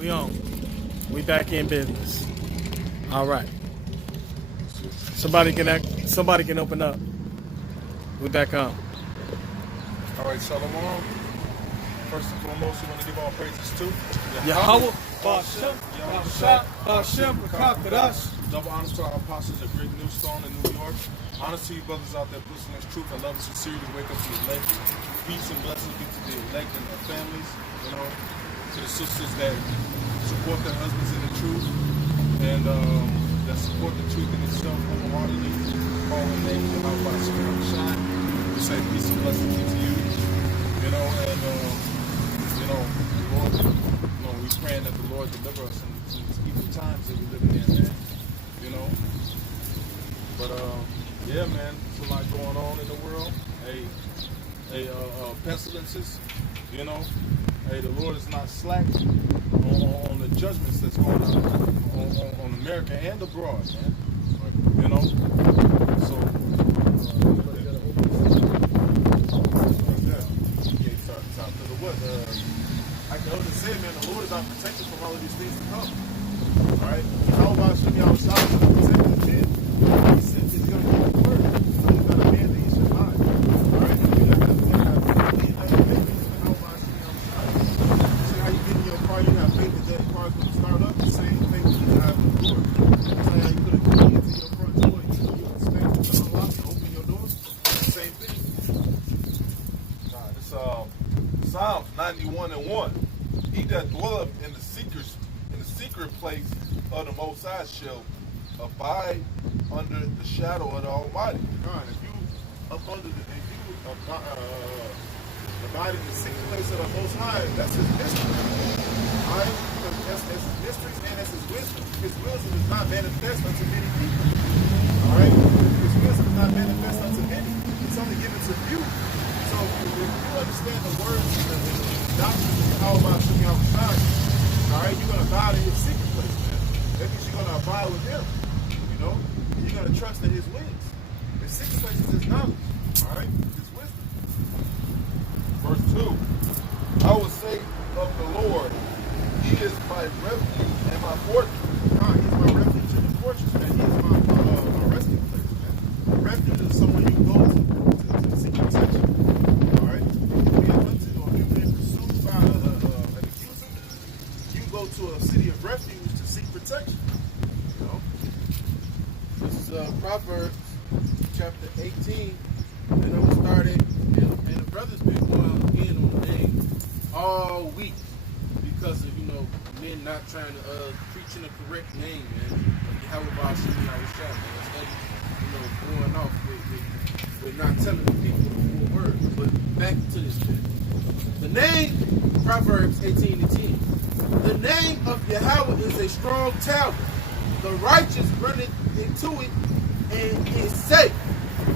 We on. We back in business. All right. Somebody can open up. We back on. All right, Shalom. First and foremost, we want to give all praises to Yahweh. Double honors to our apostles at Great New Stone in New York. Honors to you brothers out there listening to truth. I love and sincerely to wake up to the elect. Peace and blessings be to the elect and their families. You know, to the sisters that support their husbands in the truth and that support the truth in itself wholeheartedly. All in the name of the Lord shine. We say peace and blessings be to you. You know, and Lord, we praying that the Lord deliver us in these evil times that we're living in, man. You know, but yeah, man, there's a lot going on in the world. Pestilences, you know. Hey, the Lord is not slack on the judgments that's going on America and abroad, man. You know, so. I can only say, man, the Lord is our protector from all of these things to come. All right? How about Shimmy outside to protect the kid? He said he's going to give the word. So he's not a man that he should lie. All right? And you got to have faith that you make it. How about Shimmy outside? See how you get in your car, you have faith that that car is going to start up. The same faith that you have in the Lord. That's how you put a key into your front door. You expect to unlock and open your door. Same thing. Nah, this Psalms 91:1. He that dwelleth in the secret place of the Most High shall abide under the shadow of the Almighty. God, if you abide in the secret place of the Most High, that's His mystery. All right, that's His mysteries and that's His wisdom. His wisdom is not manifest unto many people. All right, His wisdom is not manifest unto many. It's only given to few. So if you understand the words and the doctrine of how about Shimmy outside, all right, you're going to abide in your secret place, man. That means you're going to abide with Him, you know? And you're going to trust in His wings. His secret place is His knowledge, all right? His wisdom. Verse 2. I will say of the Lord, He is my refuge and my fortress. God, He's my refuge and fortress, man. He's my resting place, man. A refuge is someone you go to seek protection. To a city of refuge to seek protection. You know? This is Proverbs chapter 18. And I'm going to start it. And the brother's been going in on the name all week because of, men not trying to preach in the correct name, man. How about Shimmy outside, man? Going off with not telling the people the full words. But back to this, man. The name, Proverbs 18:10. The name of Yahweh is a strong tower. The righteous runneth into it and is safe. The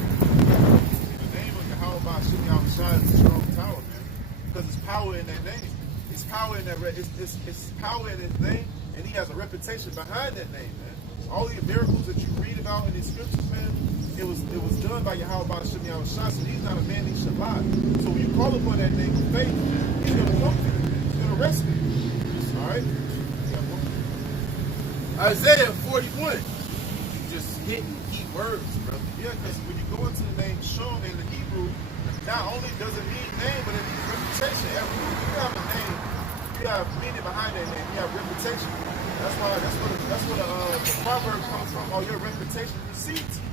name of Yahweh Shimmy outside is a strong tower, man. Because it's power in that name. It's power in that. It's power in His name, and He has a reputation behind that name, man. All the miracles that you read about in these scriptures, man, it was done by Yahweh Shimmy outside. So He's not a man that should lie. So when you call upon that name with faith, He's going to come to you. He's going to rescue you. All right. Isaiah 41. Just hitting key words, bro. Yeah, because when you go into the name Shon in the Hebrew, not only does it mean name, but it means reputation. Every you have a name, you have meaning behind that name. You have reputation. That's where the proverb comes from. All your reputation precedes you.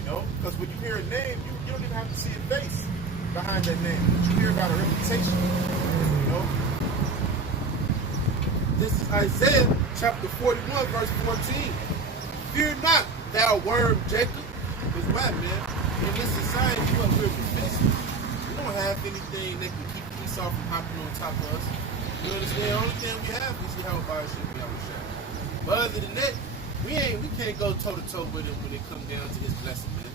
You know, because when you hear a name, you don't even have to see a face behind that name. But you hear about a reputation. You know. This is Isaiah chapter 41, verse 14. Fear not, thou worm Jacob. Because why, man? In this society, you up here defensive. We don't have anything that can keep Esau from hopping on top of us. You understand? The only thing we have is Yahweh Shimmy outside. But other than that, we can't go toe to toe with him when it comes down to his blessing, man.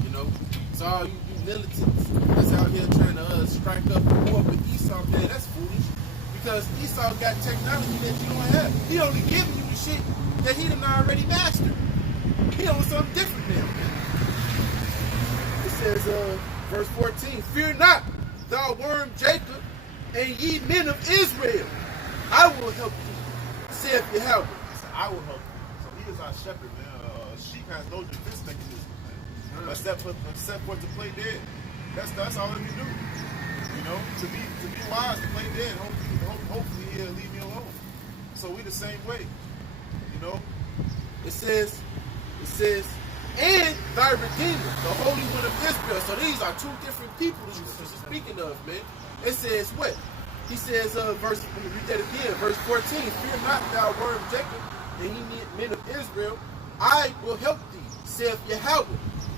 You know? So all you militants that's out here trying to strike up a war with Esau, man, that's foolish. Because Esau got technology that you don't have. He only giving you the shit that he done already mastered. He on something different now, man. It says, verse 14, fear not, thou worm Jacob, and ye men of Israel. I will help you. saith Yahweh. He said, I will help you. So he is our shepherd, man. Sheep has no defense mechanism, man. Except for to play dead. That's all that we do. You know, to be wise, to play dead. Hopefully he'll leave me alone. So we the same way. You know? It says, and thy Redeemer, the Holy One of Israel. So these are two different people that you're speaking of, man. It says what? He says, let me read that again, verse 14. Fear not thou worm Jacob, and ye men of Israel, I will help thee, saith Yahweh,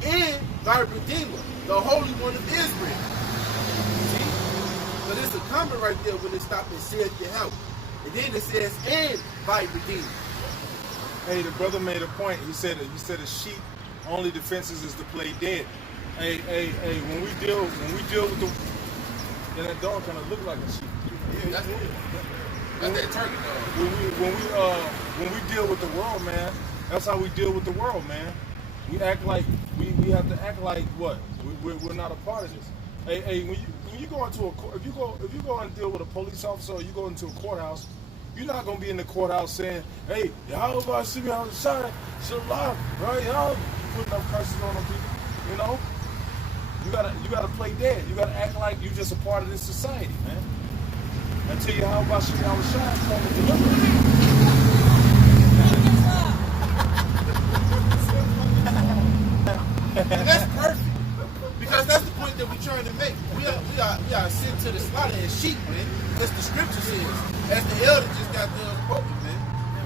and thy Redeemer, the Holy One of Israel. See? So there's a comment right there when it stopped and saith Yahweh. And then it says, and thy Redeemer. Hey, the brother made a point. He said a sheep only defenses is to play dead. Hey, when we deal with the, and that dog kind of look like a sheep. That's that turkey dog. When we deal with the world, man, that's how we deal with the world, man. We act like we have to act like what? We're not a part of this. Hey, when you go into a court, if you go and deal with a police officer, or you go into a courthouse, you're not gonna be in the courthouse saying, "Hey, y'all about to see me on the side, shalom, right? Y'all putting up curses on them people." You know, you gotta play dead. You gotta act like you're just a part of this society, man. Until you how about you on the side, come and deliver. And that's perfect. Because that's the point that we're trying to make. We are sent to the slaughter as sheep, man. As the scripture says. As the elder just got done spoken, man.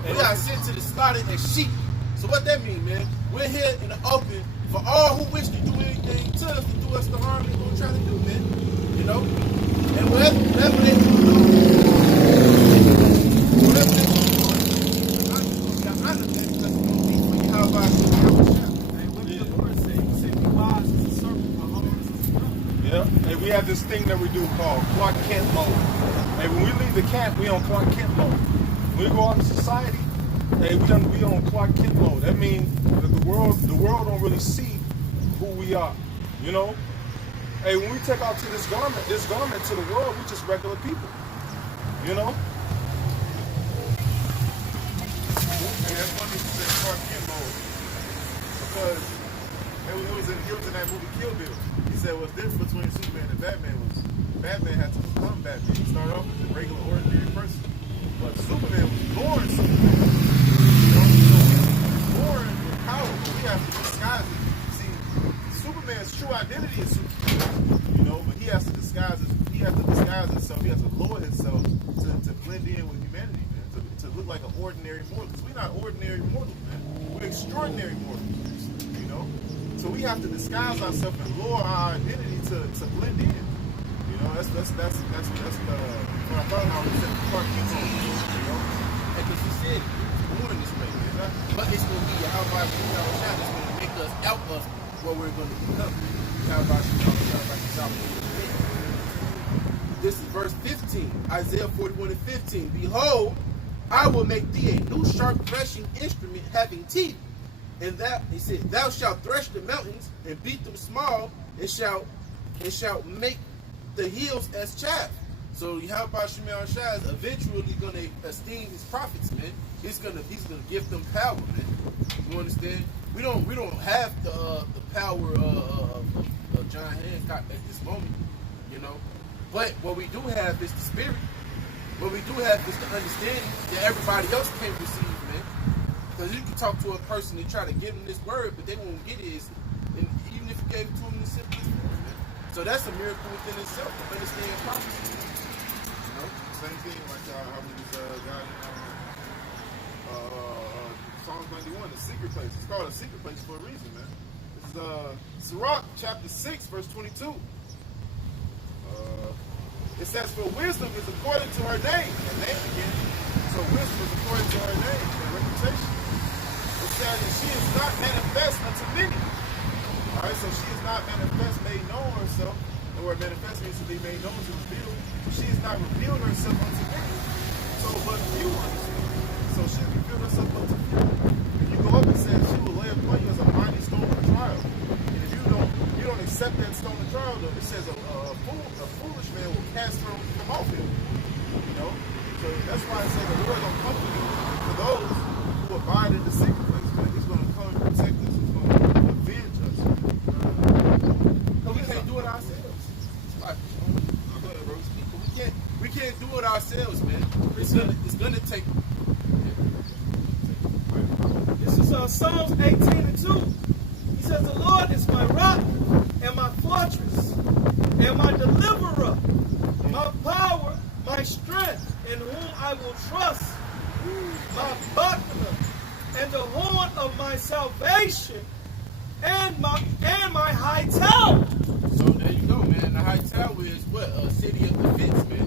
We are sent to the slaughter as sheep. So what that mean, man? We're here in the open for all who wish to do anything to us, to do us the harm that we're trying to do, man. You know? And whatever they do, whatever they do, we got honor, man, because it's going to be for you. How about you? Hey, we have this thing that we do called Clark Kent mode. Hey, when we leave the camp, we on Clark Kent mode. When we go out in society, hey, we on Clark Kent mode. That means that the world don't really see who we are. You know? Hey, when we take out to this garment to the world, we just regular people. You know? Hey, that's funny you said Clark Kent mode. Because it was in that movie Kill Bill. He said what's different between Superman and Batman was Batman had to become Batman. He started off as a regular, ordinary person. But Superman was born Superman. You know, so he's born with power, but we have to disguise it. See, Superman's true identity is Superman. You know, but he has to disguise himself. He has to lower himself to blend in with humanity, man. To look like an ordinary mortal. Because we're not ordinary mortals, man. We're extraordinary mortals. You know? So we have to disguise ourselves and lower our identity to blend in. You know, that's what I thought about when we said Clark Kent. You know, because he said we're born this way, man. But it's going to be how about you, how about that's going to make us out of what we're going to become. How about you, how about you, This is verse 15, Isaiah 41 and 15. Behold, I will make thee a new sharp threshing instrument having teeth. And he said, thou shalt thresh the mountains and beat them small, and shalt make the hills as chaff. So how about Shemel Shai is eventually gonna esteem his prophets, man. He's gonna give them power, man. You understand? We don't have the power of John Hancock at this moment, you know. But what we do have is the spirit. What we do have is the understanding that everybody else can't receive, man. Because you can talk to a person and try to give them this word, but they won't get it. And even if you gave it to them in the simplest form, man. So that's a miracle within itself to understand prophecy. You know? same thing like how this guy Psalms 91, the secret place. It's called a secret place for a reason, man. This is Sirach chapter 6, verse 22. It says, for wisdom is according to her name. Her name again. So wisdom is according to her name, her reputation. It says that she is not manifest unto many. Alright, so she is not manifest, made known herself. The word manifest means to be made known, to reveal. She is not revealed herself unto many. So, but few understand. So she revealed herself unto few. If you go up and say she will lay upon you as a mighty stone of trial. And if you don't accept that stone of trial, though, it says a foolish man will cast her from off him. You know? So that's why I say the Lord don't comfort you for those who abide in the secret place, man. He's going to come and protect us. He's going to avenge us. Because we can't do it ourselves. Like, we can't do it ourselves, man. It's gonna take. This is Psalms 18:2. He says, the Lord is my rock and my fortress and my deliverer, my power, my strength, in whom I will trust, my buckler and the horn of my salvation, and my high tower. So there you go, man. The high tower is what? A city of defense, man.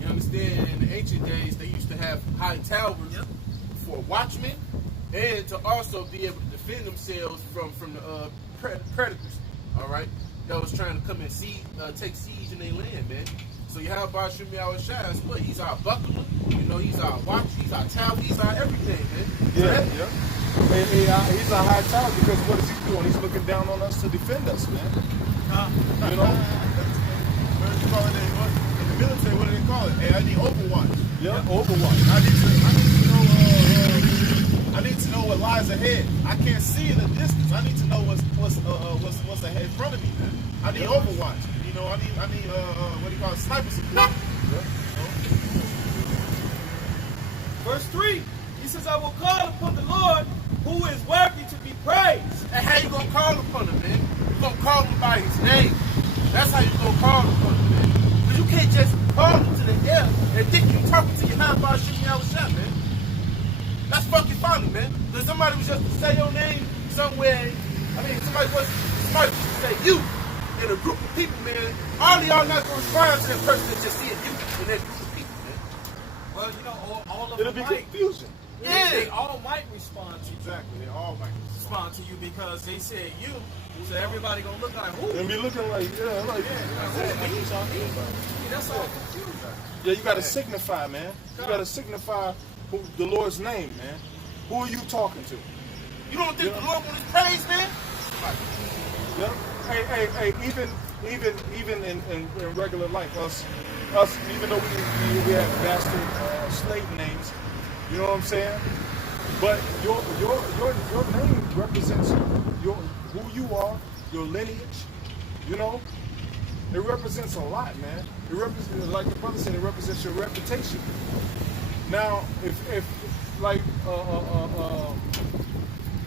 You understand? In the ancient days, they used to have high towers for watchmen and to also be able to defend themselves from the predators. All right, that was trying to come and take siege in their land, man. So you have Bashim Yahushua, what? He's our buckler, you know, he's our watch, he's our tower, he's our everything, man. Yeah. He's a high tower because what is he doing? He's looking down on us to defend us, man. You know? What do you call it? In the military, what do they call it? Hey, I need overwatch. Yeah, overwatch. I need to know what lies ahead. I can't see in the distance. I need to know what's ahead in front of me, man. I need overwatch. You know, I need what do you call it? Sniper support. Verse 3, he says, I will call upon the Lord who is worthy to be praised. And how you gonna call upon him, man? You gonna call him by his name. That's how you gonna call upon him, man. Because you can't just call him to the air and think you're talking to your hand by shooting out a shot, man. That's fucking funny, man. Because somebody was just to say your name somewhere. I mean, somebody was to say you in a group of people, man. All of y'all not gonna respond to that person that just seeing you in that group of people, man. Well, you know, all of It'll them be might. confusion. Yeah. They all might respond to you. Exactly. They all might Respond to you because they said you, so everybody gonna look like who? And be looking like, That's all confusing. yeah, you gotta signify, man. You gotta signify the Lord's name, man. Who are you talking to? You don't think the Lord wants his praise, man? Yeah. Hey, even in regular life, us, even though we have bastard slave names, you know what I'm saying? But your name represents who you are, your lineage, you know? It represents a lot, man. It represents, like the brother said, it represents your reputation. Now, if like,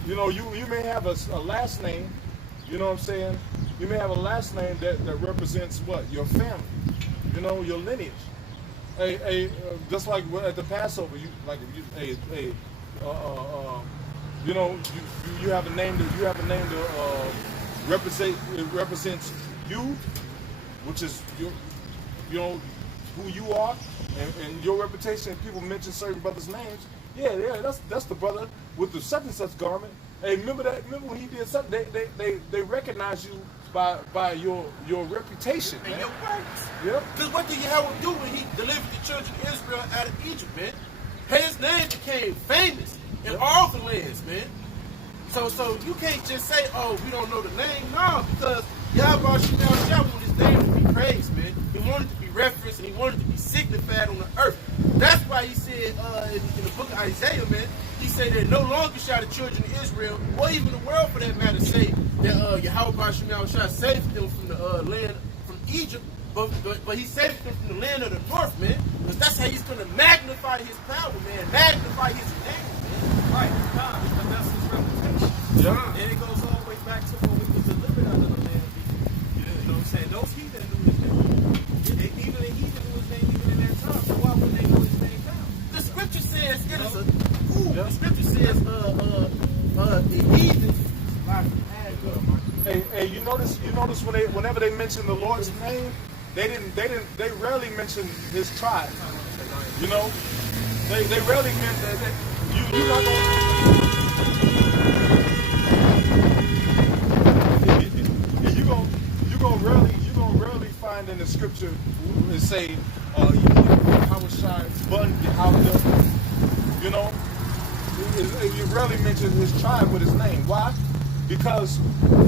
you know, you may have a last name, you know what I'm saying? You may have a last name that represents what? Your family, you know, your lineage. Just like at the Passover, you know, you have a name to represent. It represents you, which is you know who you are and your reputation. If people mention certain brothers' names, yeah, that's the brother with the such and such garment. Hey, remember when he did something? They recognize you by your reputation, And man. your works. Yep. Because what did Yahweh do when he delivered the children of Israel out of Egypt, man? His name became famous in all the lands, man. So you can't just say, oh, we don't know the name. No, because Yahweh wanted his name to be praised, man. He wanted to be referenced and he wanted to be signified on the earth. That's why he said in the book of Isaiah, man, he said that no longer shall the children of Israel, or even the world for that matter, say that Yahweh shall save them from the land from Egypt, but he saved them from the land of the north, man. Because that's how he's going to magnify his power, man. Magnify his name, man. Right, because that's his reputation. Yeah. And it goes all the way back to when we was delivered out of the land of Egypt. You know what I'm saying? Those heathen knew his name. Even the heathen knew his name even in that time. So why would they know his name now? The scripture says it is a the scripture says the heathen. Hey, you notice whenever they mention the Lord's name, they rarely mention his tribe. You know, they rarely mention that. You're not gonna you gonna rarely find in the scripture and say how was shy bun how you know. You rarely mention his tribe with his name. Why? Because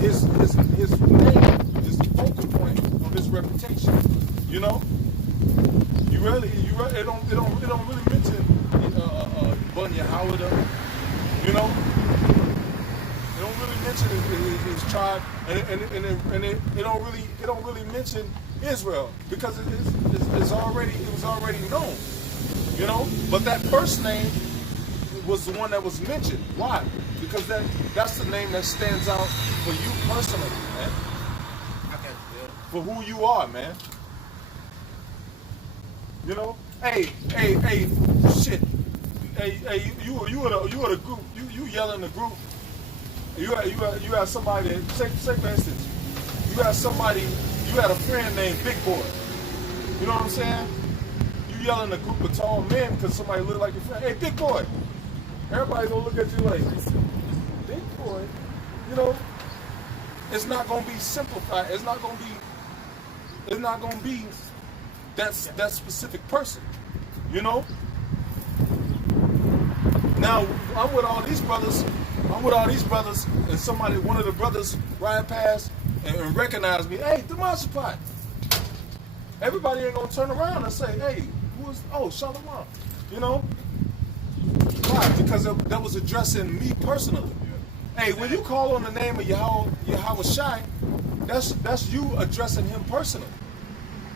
his name is the focal point of his reputation. You know, it don't really mention Bun Yahweh, you know. It don't really mention his tribe, and it don't really mention Israel because it was already known, you know. But that first name was the one that was mentioned. Why? Because that's the name that stands out for you personally, man. For who you are, man. You know. Hey, shit. Hey, you at a group. You yell in the group. You had somebody that, say for instance, you had a friend named Big Boy. You know what I'm saying? You yell in a group of tall men because somebody look like your friend. Hey, Big Boy. Everybody's gonna look at you like, Big Boy. You know, it's not gonna be simplified. It's not gonna be that specific person. You know? Now I'm with all these brothers, and one of the brothers ride past and recognize me. Hey, Demashapot. Everybody ain't gonna turn around and say, hey, Shalom. You know? Why? Because that was addressing me personally. Hey, when you call on the name of Yahweh Shai, that's you addressing him personally.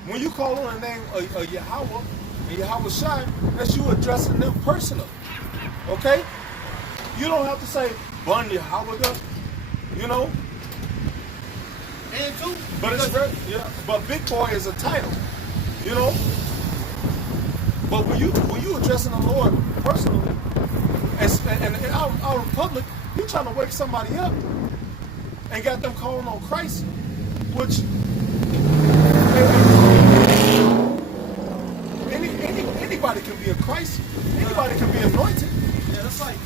When you call on the name of Yahweh and Yahweh Shai, that's you addressing them personally. Okay? You don't have to say Bun Yahweh, you know. And two, but Big Boy is a title, you know. But when you addressing the Lord personally, and out in public, you trying to wake somebody up and got them calling on Christ, which anybody can be a Christ, anybody can be anointed. Yeah, that's like,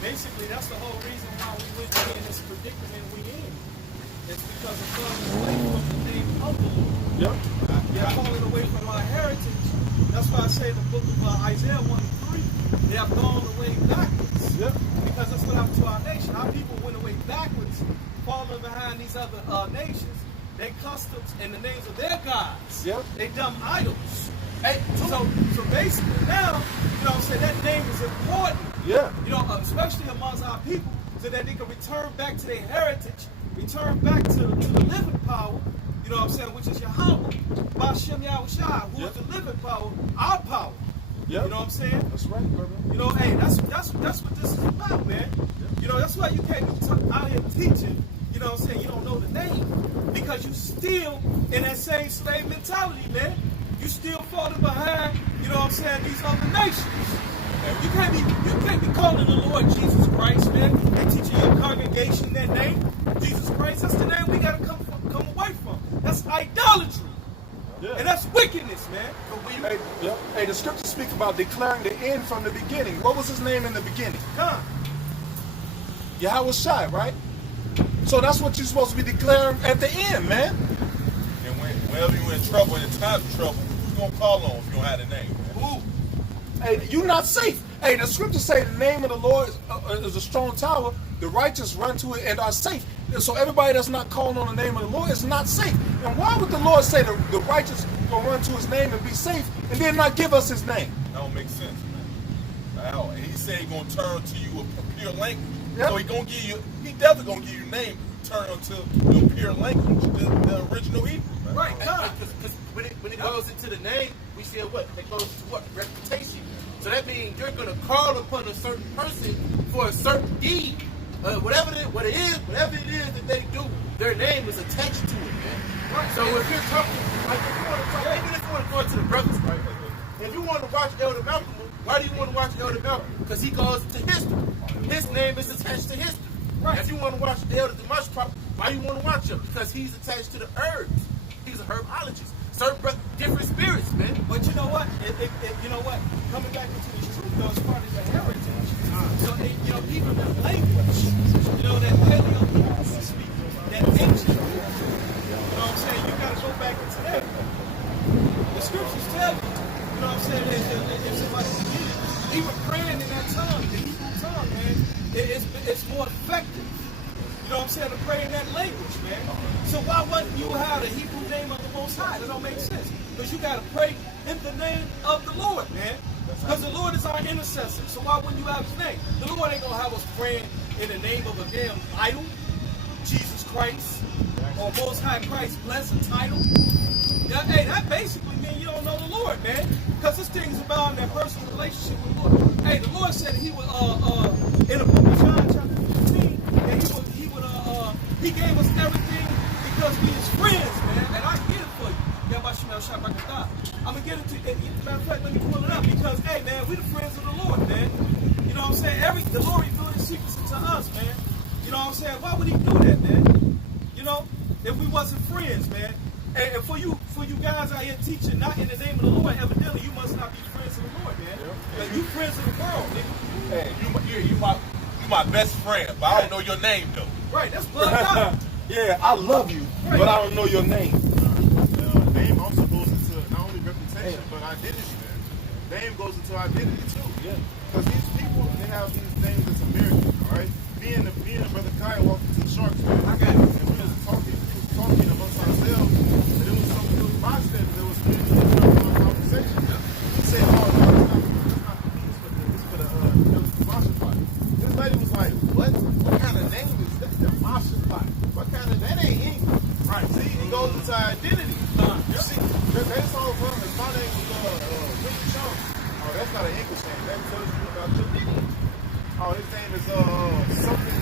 basically, that's the whole reason why we went in this predicament we in. It's because of falling away from the name of the Lord. Yep. They're falling away from our heritage. That's why I say in the book of Isaiah 1:3, they have gone away backwards. Yep. Because that's what happened to our nation. Our people went away backwards, falling behind these other nations. Their customs and the names of their gods. Yep. They dumb idols. Hey, so basically now, you know what I'm saying, that name is important. Yeah. You know, especially amongst our people, so that they can return back to their heritage, return back to the living power, you know what I'm saying, which is Yahweh, Bashem Yahushua, who is the living power, our power. Yep. You know what I'm saying? That's right, brother. You know, hey, that's what this is about, man. Yep. You know, that's why you can't be out here teaching, you know what I'm saying, you don't know the name. Because you still in that same slave mentality, man. You still falling behind, you know what I'm saying, these other nations. You can't be calling the Lord Jesus Christ, man, and teaching your congregation that name. Jesus Christ, that's the name we gotta come away from. That's idolatry. Yeah. And that's wickedness, man. Hey, the scriptures speak about declaring the end from the beginning. What was his name in the beginning? God. Yahweh Shai, right? So that's what you're supposed to be declaring at the end, man. And whenever you're in trouble, in time of trouble, who's going to call on if you don't have the name? Who? Hey, you're not safe. Hey, the scriptures say the name of the Lord is a strong tower. The righteous run to it and are safe. So everybody that's not calling on the name of the Lord is not safe. And why would the Lord say the righteous will run to his name and be safe and then not give us his name? That don't make sense, man. And he said he's going to turn to you a pure language. Yep. So he definitely going to give you a name, turn to the pure language, the original Hebrew. Man. Right, because when it goes into the name, we say what? It goes to what? Reputation. So that means you're going to call upon a certain person for a certain deed. Whatever it is that they do, their name is attached to it, man. Right. So if you're talking, like if you want to talk, even if you want to go to the brothers, right? If you want to watch Elder Malcolm, why do you want to watch Elder Malcolm? Because he goes to history. His name is attached to history. Right. If you want to watch Elder Demashapot, why do you want to watch him? Because he's attached to the herbs. He's a herbologist. Certain different spirits, man. But you know what? You know what? Coming back into this truth, though, as part of the heritage. So, you know, even the language, you know, that Paleo speak, that ancient, you know what I'm saying? You got to go back into that. The scriptures tell you, you know what I'm saying? If somebody forget it, even praying in that tongue, the Hebrew tongue, man, it's more effective. You know what I'm saying? To pray in that language, man. So why wouldn't you have the Hebrew name of the Most High? That don't make sense. Because you got to pray in the name of the Lord, man. Because the Lord is our our intercessor. So why wouldn't you have his name? The Lord ain't gonna have us praying in the name of a damn idol, Jesus Christ, or Most High Christ blessed title. Hey, that basically means you don't know the Lord, man. Because this thing is about that personal relationship with the Lord. Hey, the Lord said he would in the book of John chapter 15, that he gave us everything because we his friends, man. And I get it for you. I'm gonna get it to you. Matter of fact, let me pull it up because, hey, man, we the friends of the Lord, man. You know what I'm saying? The Lord revealed his secrets to us, man. You know what I'm saying? Why would he do that, man? You know, if we wasn't friends, man. And for you guys out here teaching not in the name of the Lord, evidently you must not be friends of the Lord, man. Yeah. You friends of the world, nigga. Hey, you my best friend, but I don't know your name though. Right, that's blood out. Yeah, I love you, right, but I don't know your name. Name also goes into not only reputation, but identity, man. Name goes into identity too. Yeah. Because these people, they have these names that's American, all right? Me and Brother Kai walked into the Sharks, man. I got it. And we was talking amongst ourselves, and it was some bystanders that was in a conversation. He said, oh, no, it's not for me, it's for the Masha pot. This lady was like, what kind of name is that? The Masha pot. What kind of, that ain't English. Right, see, it goes into identity. You see, that's all from, if my name was Willie Jones, oh, that's not an English name. That tells you about your lineage. Oh, his name is something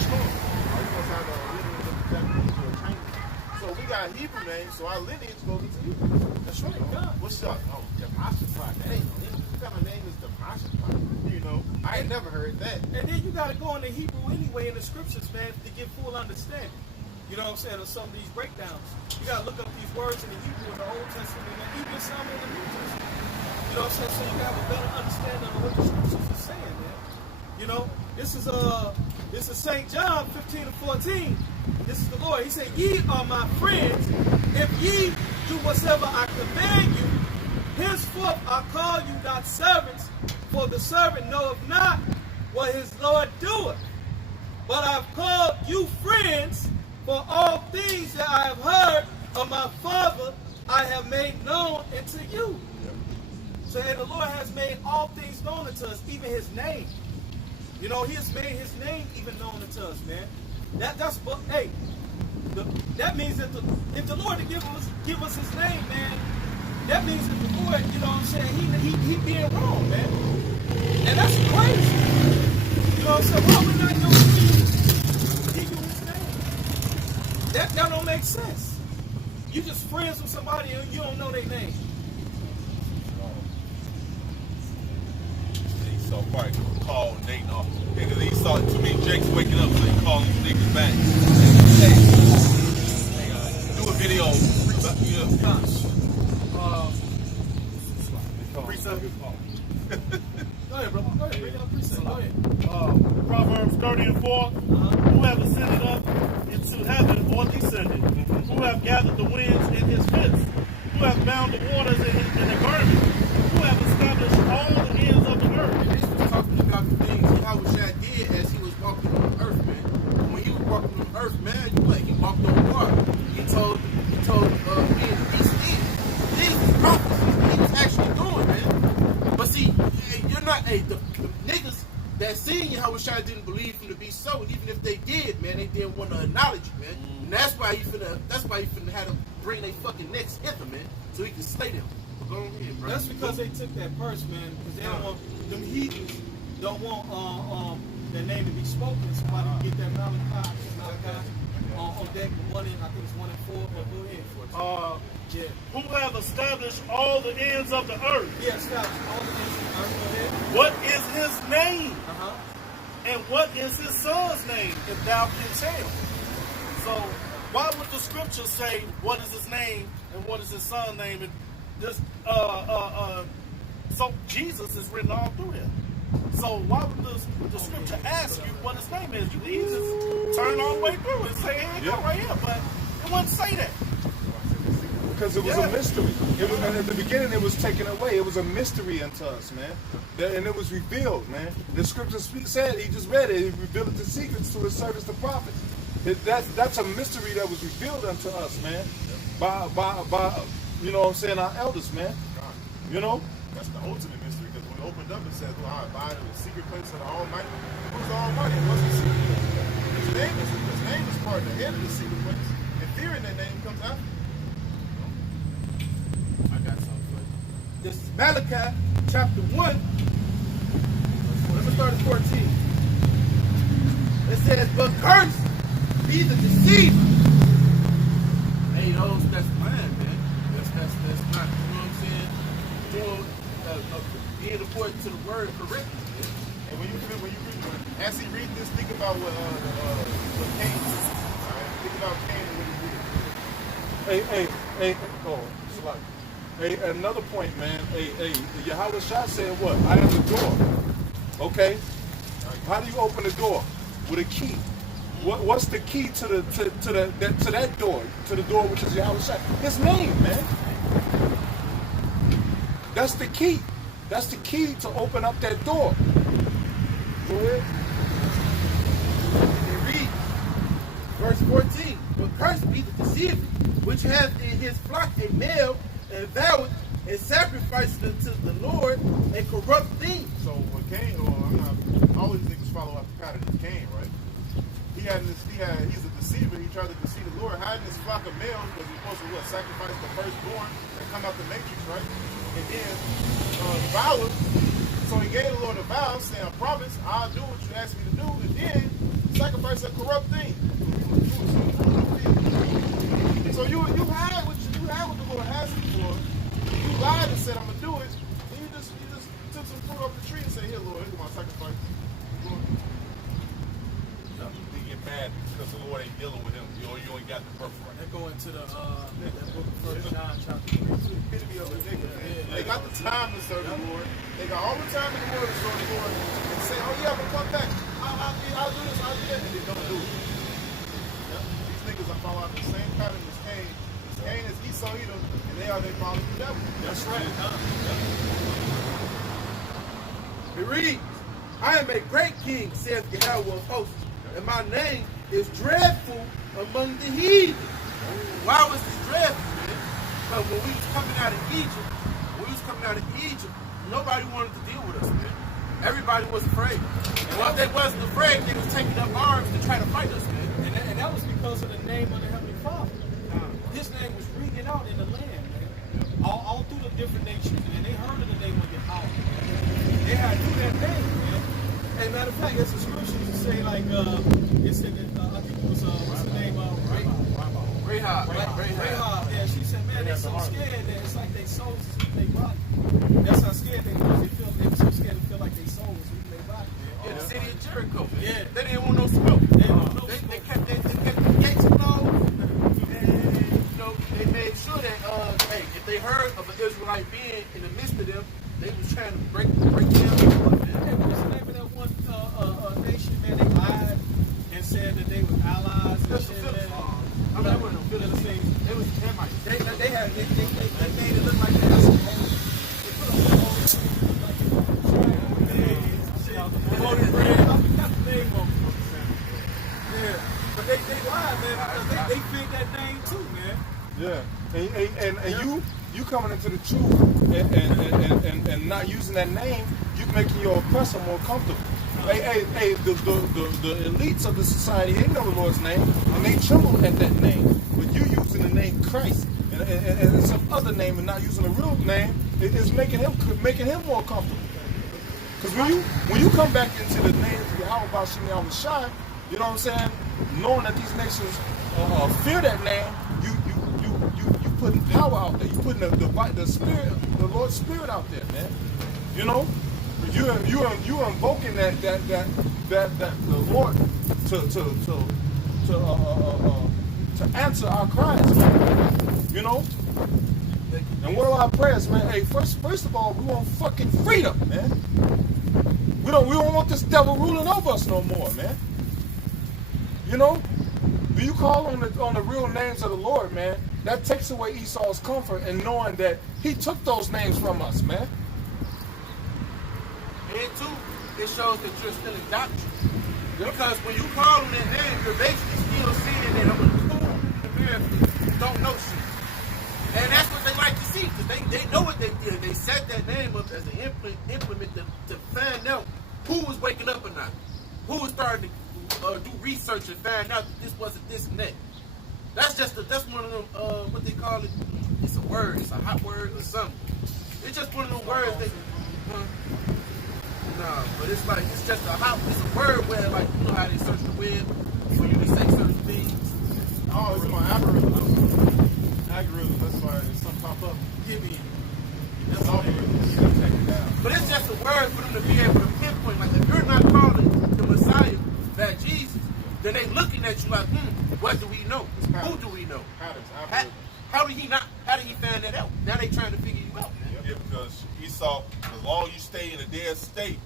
Chong. Oh, you must have a lineage of the Japanese or Chinese. So we got Hebrew names, so our lineage goes into Hebrew. That's right. What's up? Oh, Demashaphat. That ain't no English. What kind of name is Demashaphat? You know, I ain't never heard that. And then you got to go into Hebrew anyway in the scriptures, man, to get full understanding. You know what I'm saying? Of some of these breakdowns. You got to look up these words in the Hebrew in the Old Testament and even some in the New Testament. You know what I'm saying? So you can have a better understanding of what the scriptures are saying, man. You know, this is St. John 15:14. This is the Lord. He said, ye are my friends if ye do whatsoever I command you. Henceforth I call you not servants, for the servant knoweth not what his Lord doeth. But I've called you friends, for all things that I have heard of my Father I have made known unto you. So and the Lord has made all things known unto us, even his name. You know, he has made his name even known unto us, man. That means that if the Lord to give us his name, man, that means that the Lord, you know what I'm saying, he being wrong, man. And that's crazy. You know what I'm saying? Why would not know he knew his name? That don't make sense. You just friends with somebody and you don't know their name. So probably call Nate off. Because he saw too many Jakes waking up, so he called these niggas back. Hey, do a video. Precept. Go ahead, bro. Go ahead. Bring up precept. Go ahead. Proverbs 30:4. Who have ascended up into heaven or descended? Who have gathered the winds in his midst? Who have bound the waters in a garment? Who have established all the ends of the earth? This was talking about the things Yahushua did as he was walking on the earth, man. When he was walking on the earth, man, he walked on water. He told men, these prophecies he was actually doing, man. But see, you're not the niggas that seen Yahushua didn't believe him to be so, and even if they did, man, they didn't want to acknowledge it, man. And that's why he finna have to bring their fucking necks hither, man, so he can slay them. Go ahead, bro. That's because they took that purse, man, because they don't want, them heathens don't want their name to be spoken. Somebody get that Malachi on deck 1 and I think it's 1 and 4, but go ahead. Yeah. Who have established all the ends of the earth? Yeah, established all the ends of the earth. Go ahead. What is his name? Uh-huh. And what is his son's name, if thou canst tell? So why would the scripture say what is his name and what is his son's name? And this so Jesus is written all through him. So why would the scripture ask you what his name is? You can just turn all the way through and say, hey, go right here, but it wouldn't say that. Because it was a mystery. It was, and at the beginning, it was taken away. It was a mystery unto us, man. And it was revealed, man. The scripture said, he just read it, he revealed the secrets to his servants, the prophets. That's a mystery that was revealed unto us, man. By you know what I'm saying, our elders, man. You know? That's the ultimate mystery, because when opened up and said, "Well, I abide in the secret place of the Almighty." Who's the Almighty? What's the secret place? His name is part of the head of the secret place. And fear in that name comes after. I got something for you. This is Malachi chapter 1. Let's start at 14. It says, "But cursed be the deceiver." Hey, those that's lying, man. That's not, you know what I'm saying? Being important to the word correctly. And when you read, as he read this, think about what Cain did. All right? Think about Cain and what he did. Hey, oh, it's like, hey, another point, man. Hey, Yahweh Shah said what? I am the door. Okay? How do you open the door? With a key. What's the key to that door? To the door which is Yahweh Shah? His name, man. That's the key. That's the key to open up that door. Go ahead. It reads, verse 14, "But cursed be the deceiver, which hath in his flock a male, and voweth and sacrificeth unto the Lord a corrupt thing." So when Cain, all these niggas follow out the pattern of Cain, right? He's a deceiver. He tried to deceive the Lord, hiding his flock of males because he's supposed to sacrifice the firstborn and come out the matrix, right? And then vowed. So he gave the Lord a vow, saying, "I promise I'll do what you asked me to do," and then sacrifice a corrupt thing. So you had what the Lord asked you for. You lied and said, "I'm gonna do it." And you just took some fruit off the tree and said, "Here, Lord, here's my sacrifice." You get mad because the Lord ain't dealing with him. You ain't got the birthright. They go into the that book of 1 John chapter 3. They got the time to serve the Lord. They got all the time in the world to serve the Lord and say, "Oh yeah, I'm gonna come back. I'll do this, I'll do that," and they don't do it. These niggas are following the same pattern as Cain. Cain is Esau, Edom, and they following the devil. That's right. It reads, "I am a great king, saith Yahweh of hosts, and my name is dreadful among the heathen." Why was this dreadful, man? Because when we was coming out of Egypt, nobody wanted to deal with us, man. Everybody was afraid. And once they wasn't afraid, they was taking up arms to try to fight us, man. And that was because of the name of the Heavenly Father. His name was ringing out in the land, man. All through the different nations, man. They heard of the name of Yahweh. They had to do that name, man. And matter of fact, there's a scripture to say, like, it said that, I think it was, what's the name of Rahab. Yeah, she said, man, they're so scared that it's like their souls is leaving their body. That's how scared they were. They were so scared to feel like their souls was leaving their body, man. Yeah, the city of Jericho, man. Yeah. They didn't want no smoke. They kept the gates closed. And, they made sure that, hey, if they heard of an Israelite being in the midst of them, they was trying to break down the door, man. Yeah, what's the name of that one nation, man? They lied and said that they were allies and shit, man. I mean, I wasn't no Philistines. It was Hamites. They made it look like they had some holy. They put up some holy things, like holy bread. I forgot the name of it. Yeah, but they lied, man, because they fit that name too, man. Yeah, and you coming into the truth and not using that name, you making your oppressor more comfortable. Hey, the elites of the society, they know the Lord's name, and they tremble at that name. But you using the name Christ and some other name and not using the real name, it's making him more comfortable. Because when you come back into the name of Yahweh Bashim Yahweh Shai, you know what I'm saying? Knowing that these nations fear that name, you putting power out there. You putting the spirit, the Lord's spirit out there, man. You know, you invoking that the Lord to answer our cries, man. You know. And what are our prayers, man? Hey, first of all, we want fucking freedom, man. We don't want this devil ruling over us no more, man. You know, when you call on the real names of the Lord, man, that takes away Esau's comfort in knowing that he took those names from us, man. And two, it shows that you're still in doctrine. Because when you call on that name, you're basically still saying that I'm a cool American who don't know shit. And that's what they like to see, because they know what they did. They set that name up as an implement to find out who was waking up or not, who was starting to do research and find out that this wasn't this and that. That's one of them, what they call it, it's a word, it's a hot word or something. It's just one of them words that, nah, but it's like, it's just it's a word where, like, you know how they search the web for you to say certain things. Oh, it's my algorithm. Algorithm, that's why something pop up. Give me. That's algorithm. You gotta check it out. But it's just a word for them to be able to pinpoint. Like, if you're not calling the Messiah that Jesus, then they looking at you like, what do we know? Who do we know? How did he find that out? Now they trying to figure you out, man. Yeah, because Esau, as long as you stay in a dead state,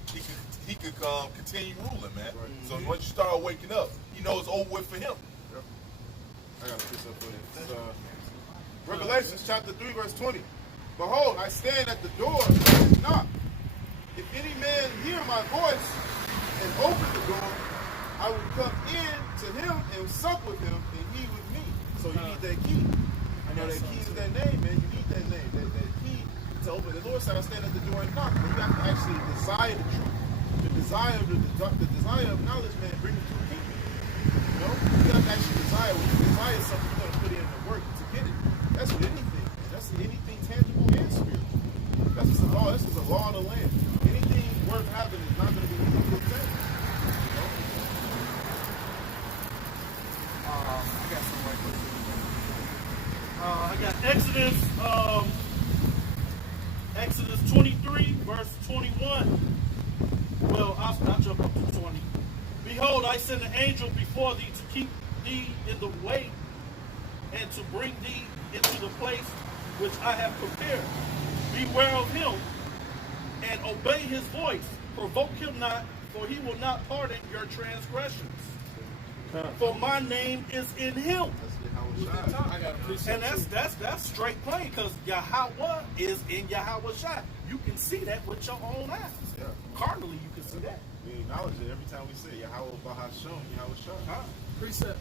he could continue ruling, man. Right. So once you start waking up, he knows it's over with for him. Yep. I got to fix up for you. Revelation chapter 3, verse 20. Behold, I stand at the door and knock. If any man hear my voice and open the door, I will come in to him and sup with him, and he with me. So you need that key. I know that key is that name, man. You need that name, that key to open. The Lord said, I stand at the door and knock. But you have to actually desire the truth. The desire of knowledge, man, brings you to the kingdom. You know, you have to actually desire. When you desire something, you're going to put in the work to get it. That's with anything. That's anything tangible and spiritual. That's just a law. This is a law of the land. Anything worth having is not going to be easy to obtain. I got some right quick. I got Exodus 23, verse 21. Well, I'll jump up to 20. Behold, I send an angel before thee to keep thee in the way and to bring thee into the place which I have prepared. Beware of him and obey his voice. Provoke him not, for he will not pardon your transgressions. For my name is in him. And that's straight plain, because Yahweh is in Yahweh Shai. You can see that with your own eyes. Yeah. Carnally, you can see that. We acknowledge it every time we say Yahweh Bahasham, Yahweh Shai. Precept.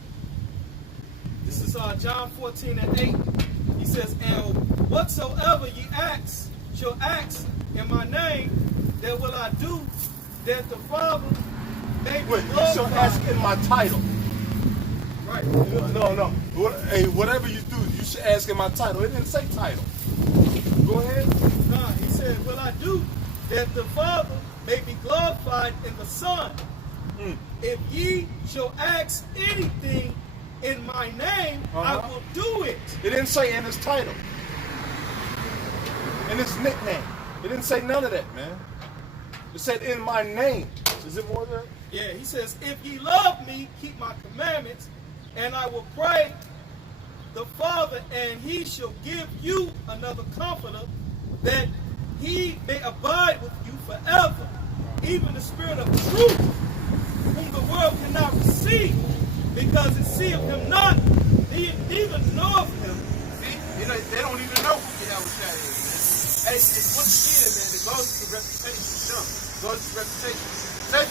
This is John 14 and 8. He says, and whatsoever ye shall ask in my name, that will I do, that the Father may be glorified. Wait, you shall ask in my title. Right. No. Hey, whatever you do, you should ask in my title. It didn't say title. Go ahead. He said, will I do, that the Father may be glorified in the Son. If ye shall ask anything in my name, I will do it. It didn't say in his title. In his nickname. It didn't say none of that, man. It said in my name. Is it more than that? Yeah, he says, if ye love me, keep my commandments, and I will pray the Father, and he shall give you another comforter, that he may abide with you forever, even the Spirit of truth, whom the world cannot receive, because it seeth him not, neither knoweth him. See, they don't even know who Yahweh Shai is, man. Hey, it's what you did, man. It goes to reputation. It goes to reputation. Say,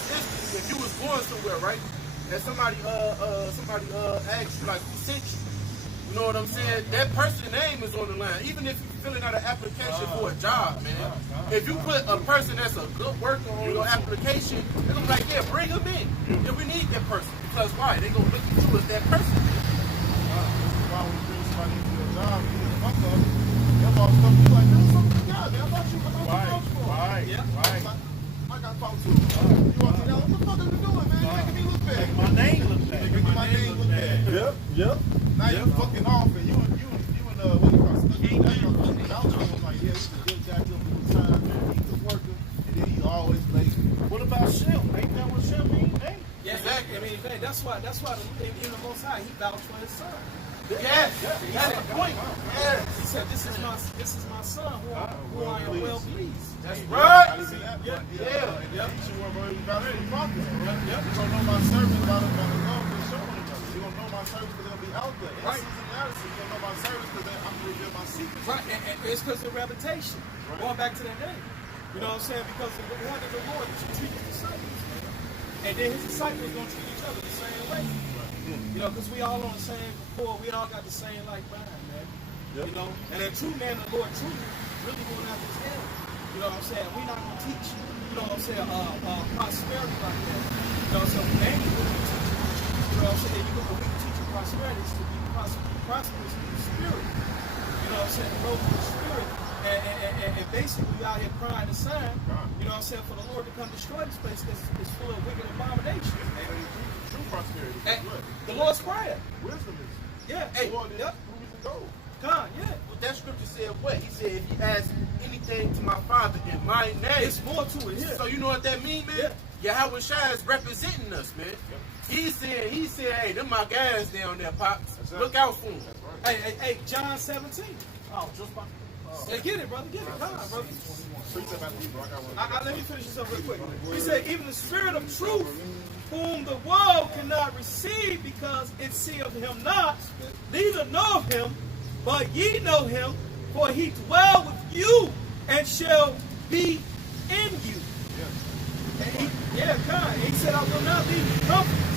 if you was going somewhere, right, and somebody asked you, like, who sent you? You know what I'm saying? That person's name is on the line. Even if you're filling out an application for a job, man. If you put a person that's a good worker on your application, they're going to be like, yeah, bring them in. Yeah, we need that person. Because why? They're going to look at you as that person. Why when you bring somebody into your job, you get a fuck up, they'll all come to you like, man, something to God, man. I thought you for. Right. I got talked to. You want to know what the fuck are you doing, man? You're making me look bad. My name look bad. Making my name look bad. Yep. Now you fucking off, and you and what do you call it? I was like, yeah, he's a good guy, he'll do the time, man. He's a worker, and then he's always late. What about Shem? Ain't that what Shem means? Hey. Yeah, exactly. I mean, that's why in the Most High, he vouched for his son. Yes. That's the point. Yes. He said, this is my son who I am well pleased. That's right. Yeah. Yep. You weren't already about any focus, right? Yep. You're going to know my service about the love they're showing each other. You're going to know my service because they'll be out there. Right. Seasonality, you're going to know my service because I'm going to reveal my secrets. Right, and it's because of reputation. Right. Going back to that name. You know what I'm saying? Because the one of the Lord is to treat his disciples. And then his disciples going to treat each other the same way. You know, because we all on the same rapport. We all got the same like mind, man. Yep. You know, and a true man of the Lord, truly, really going after his head. You know what I'm saying? We're not going to teach, you know what I'm saying, prosperity like that. You know what I'm saying? Mainly what we teach, you know what I'm saying? You know, we can teach you prosperity is to be prosperous in the spirit. You know what I'm saying? Grow in the spirit. And basically, we out here crying and sighing, you know what I'm saying, for the Lord to come destroy this place because it's full of wicked abominations. True prosperity. The Lord's Prayer. Wisdom is. Yeah. Hey, Yep. who we can go? God, yeah. But that scripture said what? He said, if you ask anything to my Father in my name. It's more to it here. So you know what that means, man? Yahweh Shai is representing us, man. He said, hey, them my guys down there, Pops. Look out for them. Hey, John 17. Oh, just about. Hey, get it, brother. Get it. Come on, brother. Let me finish this up real quick. He said, even the Spirit of truth, whom the world cannot receive because it seeth him not, neither know him, but ye know him, for he dwell with you and shall be in you. He said, I will not leave you comfortless.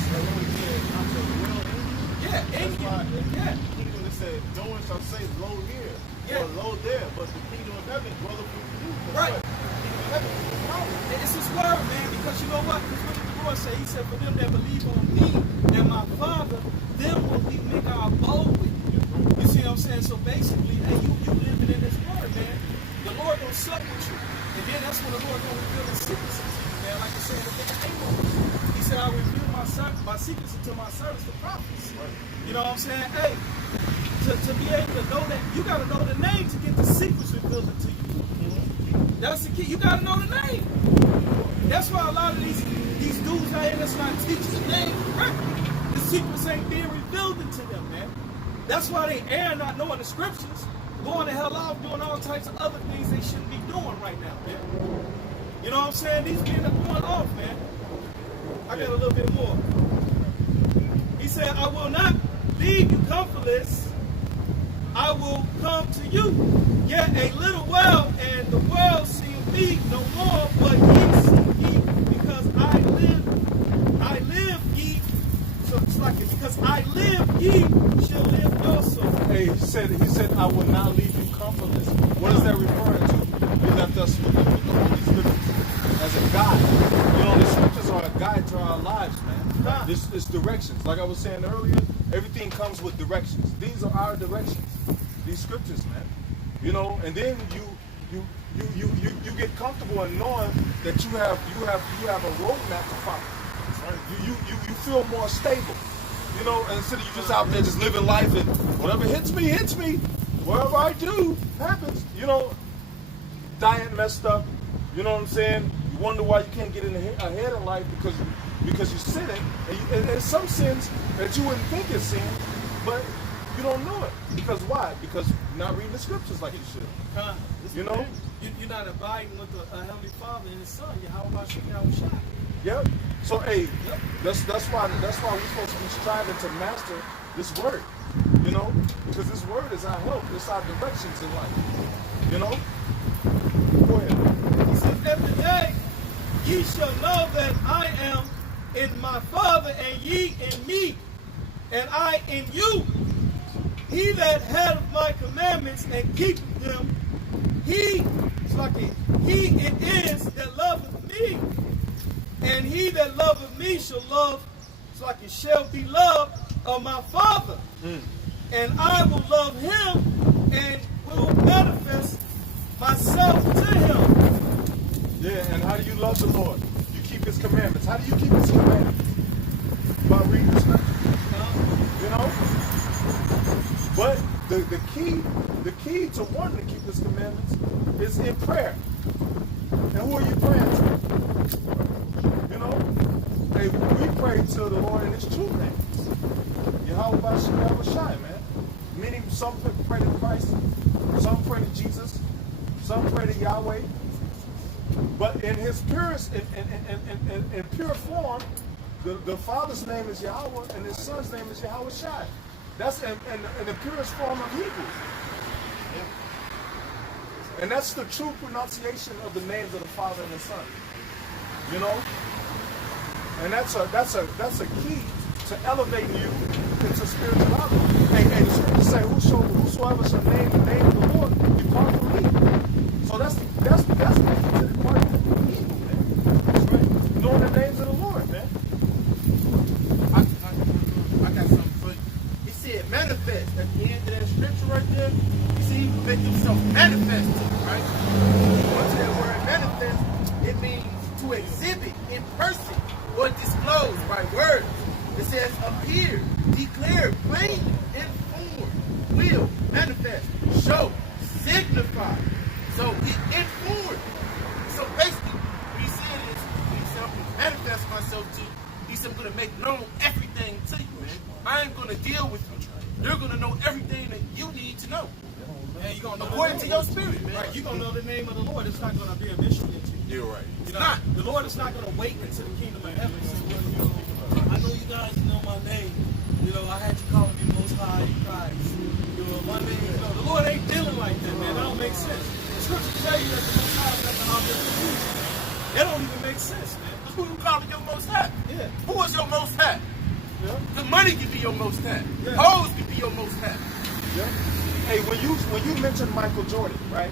In you. Kingdom that said, no one shall say, lo here, or lo there, but the kingdom of heaven dwelleth with you. Right. Kingdom of heaven is power. And it's his word, man, because you know what? Because what did the Lord say? He said, for them that believe on me and my Father, them will we make our abode with. You see what I'm saying? So basically, hey, you living in this word, man. The Lord gonna suck with you. And then that's when the Lord gonna reveal his secrets to you, man. Like I said in the book of Amos. He said, I reveal my secrets to my servants, the prophets. You know what I'm saying? Hey, to be able to know that, you got to know the name to get the secrets revealed to you. That's the key. You got to know the name. That's why a lot of these dudes out here that's not teaching the name correctly. The secrets ain't being revealed into them, man. That's why they err not knowing the scriptures, going the hell off, doing all types of other things they shouldn't be doing right now, man. You know what I'm saying? These men are going off, man. I got a little bit more. He said, I will not leave you comfortless. I will come to you. Yet a little while, and the world see me no more, but ye see me, because I live ye. So it's like it, because I live, ye shall live also. Hey, he said, I will not leave you comfortless. What is that referring to? He left us with the Holy Scriptures as a guide. You know, the Scriptures are a guide to our lives, man. It's directions. Like I was saying earlier, everything comes with directions. These are our directions. These Scriptures, man. You know, and then you get comfortable in knowing that you have a roadmap to follow. Right? You feel more stable. You know, instead of you just out there just living life and whatever hits me. Whatever I do happens. You know, dying messed up. You know what I'm saying? You wonder why you can't get ahead in life because you're sinning. And there's some sins that you wouldn't think is sin, but you don't know it. Because why? Because you're not reading the scriptures like you should. You know? You're not abiding with the Heavenly Father and His Son. Yahweh Shai. Yep. So that's why we're supposed to be striving to master this word. You know? Because this word is our help. It's our directions in life. You know? Go ahead. He says, every day ye shall know that I am in my Father, and ye in me, and I in you. He that hath my commandments and keepeth them, he it is that loveth me. And he that loveth me shall shall be loved of my Father. And I will love him and will manifest myself to him. Yeah, and how do you love the Lord? You keep his commandments. How do you keep his commandments? By reading the scripture. You know? But the key to wanting to keep his commandments is in prayer. And who are you praying to? You know? Hey, we pray to the Lord in his true name. Yahweh Shai, man. Meaning some pray to Christ, some pray to Jesus, some pray to Yahweh. But in his purest, in pure form, the Father's name is Yahweh and his Son's name is Yahweh Shai. That's in the purest form of Hebrew. And that's the true pronunciation of the names of the Father and the Son. You know? And that's a key to elevate you into spirituality. And the scripture say, whosoever shall name the name of the Lord, depart from evil. So that's making to depart from evil, man. That's right. Knowing the names of the Lord, man. I got something for you. He said manifest at the end of that scripture right there. You see, he make himself manifest to you, right? Once that word manifest, it means to exhibit in person or disclose by words. It says appear, declare, plain, inform, will, manifest, show, signify. So it informed. So basically, what he said is, he said, I'm going to manifest myself to you. He said, I'm going to make known everything to you, man. I ain't going to deal with you. You're going to know everything that you need to know. And you're gonna know According to your spirit, man. right, you're gonna know the name of the Lord. It's not gonna be a mystery to you. You're right. You know, the Lord is not gonna wait until the kingdom of heaven. So, I know you guys know my name. You know, I had you call me Most High Christ. You know, my name, you know, the Lord ain't dealing like that, man. That don't make sense. The scriptures tell you that the Most High is not the object of you. That don't even make sense, man. Who you calling your most high? Yeah. Who is your most high? Yeah. The money can be your most high. Yeah. Hoes can be your most high. Yeah. Hey, when you mention Michael Jordan, right?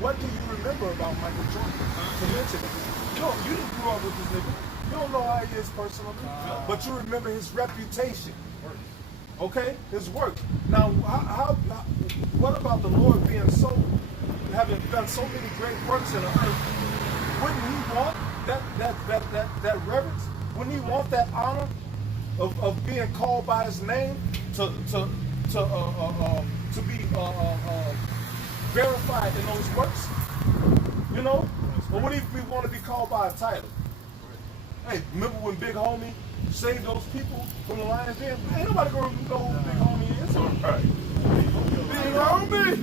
What do you remember about Michael Jordan? To mention it. You didn't grow up with this nigga. You don't know how he is personally, but you remember his reputation. Okay, his work. Now, what about the Lord being having done so many great works in the earth? Wouldn't he want that reverence? Wouldn't he want that honor of being called by his name to be verified in those works? You know, or would he want to be called by a title? Hey, remember when Big Homie saved those people from the lion's den? Ain't nobody gonna know who Big Homie is. Right. Big Homie?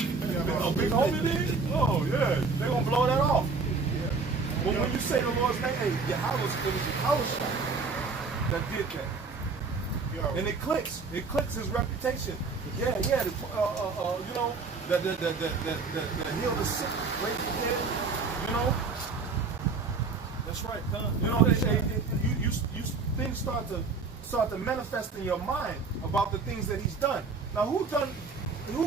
Oh, Big Homie did? Oh, yeah. They're gonna blow that off. But when you say the Lord's name, hey, it was Yahweh that did that. And it clicks his reputation. Yeah, you know, that heal the sick, raise the dead, you know. That's right, Con. You know, you things start to manifest in your mind about the things that he's done. Now, who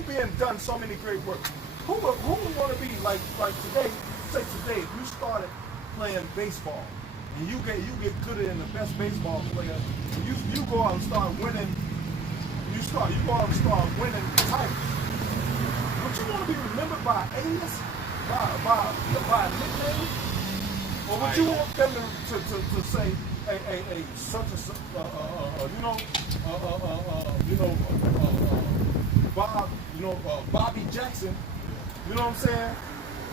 being done so many great works? Who would want to be like today? Say today, if you started playing baseball and you get good in the best baseball player, you go out and start winning. You go out and start winning titles. Would you want to be remembered by alias, by a nickname? Or would you want them to say, hey, such and such, Bobby Jackson, you know what I'm saying?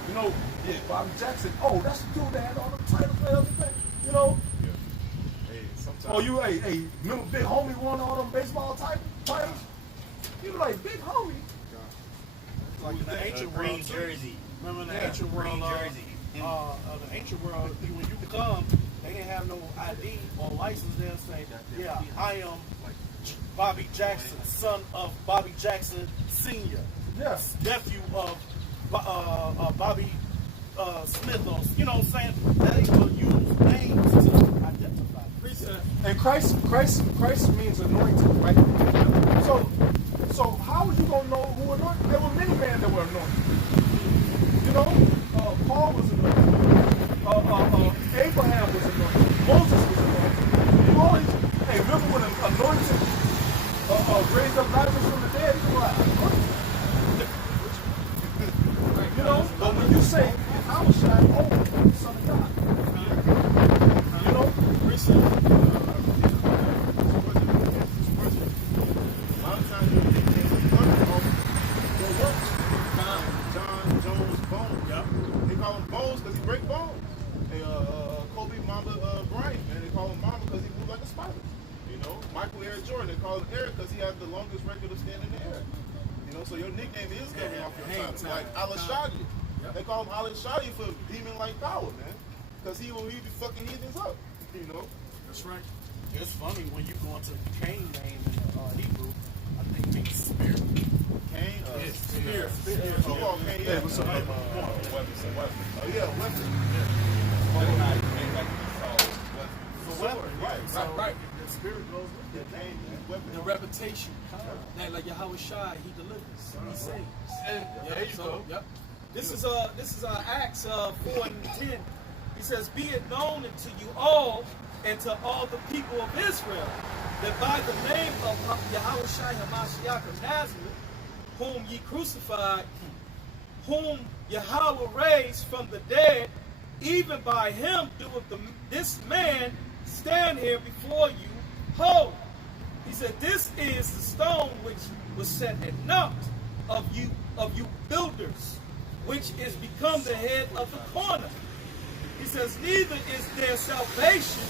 You know, yeah, Bobby Jackson. Oh, that's the dude that had all the titles and everything, you know? Yeah. Hey, sometimes. Oh, remember Big Homie won all them baseball titles? You like, Big Homie? like in the ancient green world. jersey. Remember in the ancient world? jersey. The ancient world, when you come, they didn't have no ID or license. They'll say, "Yeah, I am Bobby Jackson, son of Bobby Jackson Sr. Yes. Nephew of Bobby Smith." Or, you know what I'm saying? They will use names to identify. And Christ means anointed, right? So how are you gonna know who anointed? There were many men that were anointed. You know, Paul was anointed. Abraham was anointed. Moses was anointed. You always, hey, remember when an anointed raised up Lazarus from the dead? He was like, anointed. You know, but when you say, I was shining over the Son of God. You know, John Jones Bones. Yeah. They call him Bones because he break bones. Hey, Kobe Mamba Bryant, man, they call him Mamba because he moves like a spider. You know, Michael Air Jordan, they call him Eric because he has the longest record of standing in the air. You know, so your nickname is coming off your title. Like Alashadi. They call him Alashadi for demon-like power, man. Because he be fucking heathens up. You know? That's right. It's funny when you go into Cain name in Hebrew. I think it means spirit. Cain? Spirit. Oh, Cain, yeah. what's up? Oh, yeah, weapon. So weapon, Right. So the spirit goes with it. habitation. Like Yahweh Shai, he delivers, he saves. There you go. Yep. This is Acts 4:10. He says, "Be it known unto you all and to all the people of Israel that by the name of Yahweh Shai Hamashiach of Nazareth, whom ye crucified, whom Yahweh raised from the dead, even by him doeth this man stand here before you whole." He said, "This is the stone which was set at naught of you builders, which is become the head of the corner." He says, "Neither is there salvation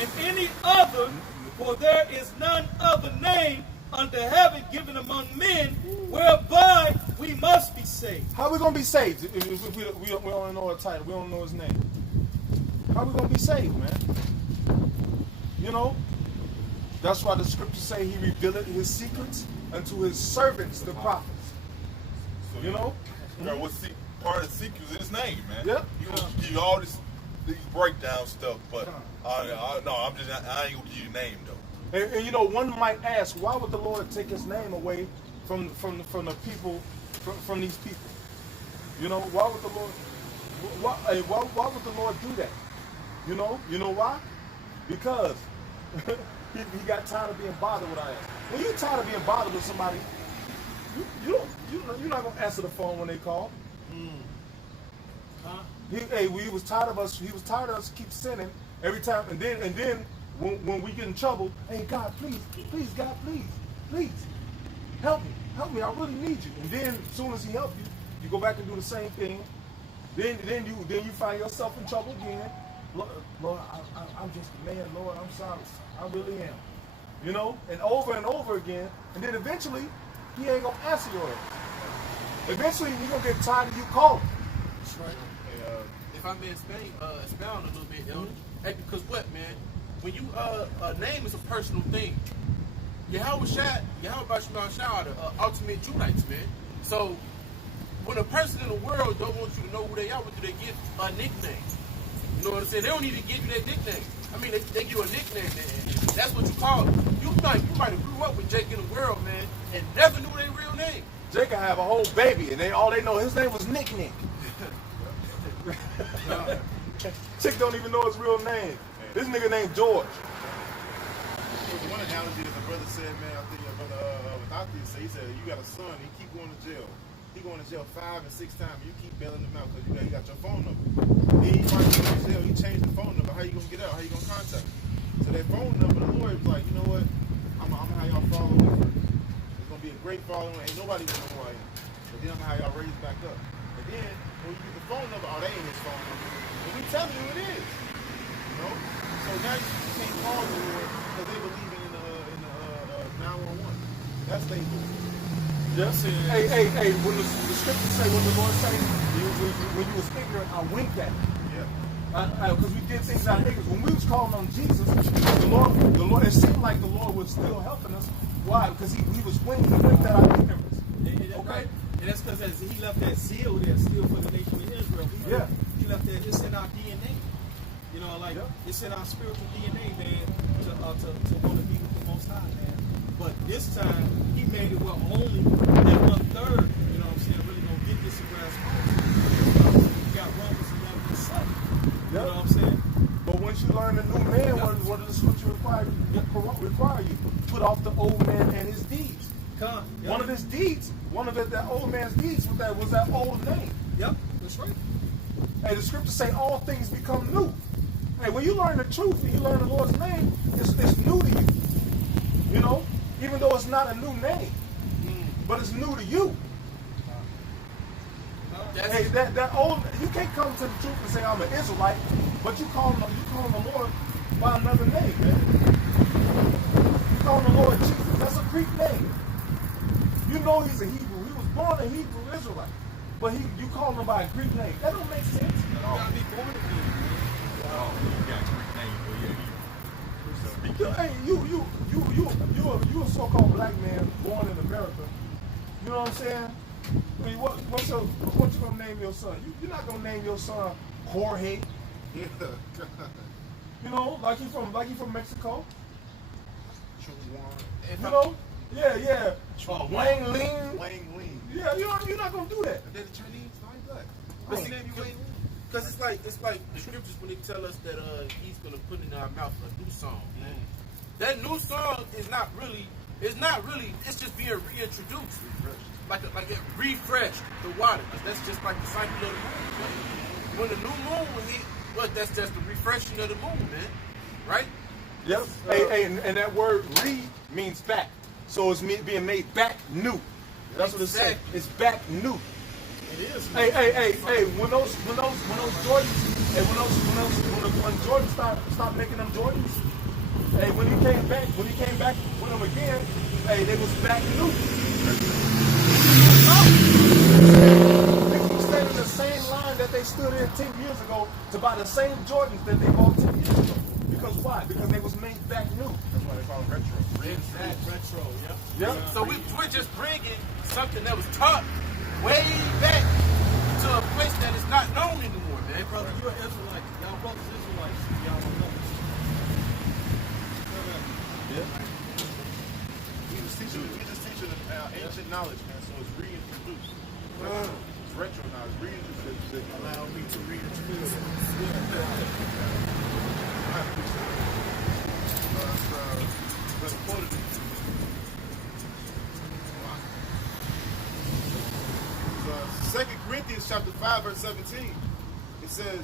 in any other, for there is none other name under heaven given among men whereby we must be saved." How are we going to be saved if we don't know a title? We don't know his name. How are we going to be saved, man? You know? That's why the scriptures say he revealed his secrets unto his servants, the prophets. So You know? What's part of the secret is his name, man. Yep. You gonna give you all these breakdown stuff, but no, I ain't gonna give you a name though. And you know, one might ask, why would the Lord take his name away from the people, from these people? You know, why would the Lord? Why would the Lord do that? You know why? Because he got tired of being bothered with us. When you're tired of being bothered with somebody, you're not gonna answer the phone when they call. He was tired of us. He was tired of us keep sinning every time, and then when we get in trouble, hey God, please God, please help me, I really need you. And then as soon as he helps you, you go back and do the same thing. Then you find yourself in trouble again. Lord, I'm just a man. Lord, I'm sorry. I really am. You know, and over again, and then eventually he ain't gonna answer your ass. Eventually you're gonna get tired of you calling. That's right. If I may expound a little bit, hey, because what, man? When you a name is a personal thing. Yahweh Bashar are the ultimate Junites, man. So when a person in the world don't want you to know who they are, what do they give a nickname? You know what I'm saying? They don't need to give you that nickname. I mean, they give you a nickname, man. That's what you call it. You might have grew up with Jake in the world, man, and never knew their real name. Jake can have a whole baby, and all they know his name was Nick. Chick don't even know his real name. This nigga named George. There was one analogy that the brother said, man. I think your brother without this, he said, you got a son, he keep going to jail. He going to jail 5 and 6 times. You keep bailing him out because you got your phone number. Then he might go to jail. He changed the phone number. How you gonna get out? How you gonna contact him? So that phone number, the lawyer was like, you know what? I'm gonna have y'all follow me first. It's gonna be a great following. Ain't nobody gonna know who I am. But then I'm gonna have y'all raise back up. And then when you get the phone number, oh, they ain't his phone number. And we tell you who it is. You know? So now you can't call the Lord because they believe in the 911. That's they believe. Yes. Hey, when the scriptures say, when the Lord say, when you was ignorant, I winked at you. Yeah. Because we did things out of ignorance. When we was calling on Jesus, the Lord, it seemed like the Lord was still helping us. Why? Because he was winking. He winked at our ignorance. Okay? And that's because he left that zeal there still for the nation of Israel. He left that, it's in our DNA. You know, like, it's in our spiritual DNA, man, to want to be with the Most High, man. But this time, he made it where only that 1/3, you know what I'm saying, really gonna get this grass house. You got Romans 11 and 7. You know what I'm saying? But once you learn the new man, what does the scripture require you? Put off the old man and his deeds. One of his deeds, that old man's deeds was that old name. Yep, that's right. Hey, the scriptures say all things become new. Hey, when you learn the truth and you learn the Lord's name, it's new to you. You know? Even though it's not a new name, but it's new to you. Hey, that old, you can't come to the truth and say I'm an Israelite, but you call him the Lord by another name, man. You call him the Lord Jesus. That's a Greek name. You know he's a Hebrew. He was born a Hebrew Israelite, but you call him by a Greek name. That don't make sense. You gotta be born again. You got a Greek name for you. Hey, you a so-called black man born in America. You know what I'm saying? I mean, what you gonna name your son? You're not gonna name your son Jorge. Yeah. You know, like he from Mexico. If You know, Yeah. Wayne Lean. Wayne Lean. Yeah, you're not gonna do that. They're the Chinese, no, he's black. But see, because it's like the scriptures when they tell us that he's gonna put in our mouth a new song. That new song is not really. It's just being reintroduced. Like it refreshed the water. That's just like the cycle of the moon. When the new moon hit, that's just the refreshing of the moon, man. Right? Yep. Hey, and that word "re" means back. So it's being made back new. That's what it says. It's back new. It is. Hey. When those Jordans, when Jordan stopped making them Jordans, hey, when he came back with them again, hey, they was back new. They keep staying in the same line that they stood in 10 years ago to buy the same Jordans that they bought 10 years ago. Because why? Because they was made back new. That's why they call it retro. Retro, yeah. Yeah. So we're just bringing something that was taught way back to a place that is not known anymore, man. Hey, brother, you're an Israelite. Y'all brothers Israelites. Y'all don't know. Yeah. We just teaching ancient knowledge, man. So it's reintroduced. It's retro now. It's reintroduced. Allow me to reintroduce. Second Corinthians chapter 5, verse 17. It says,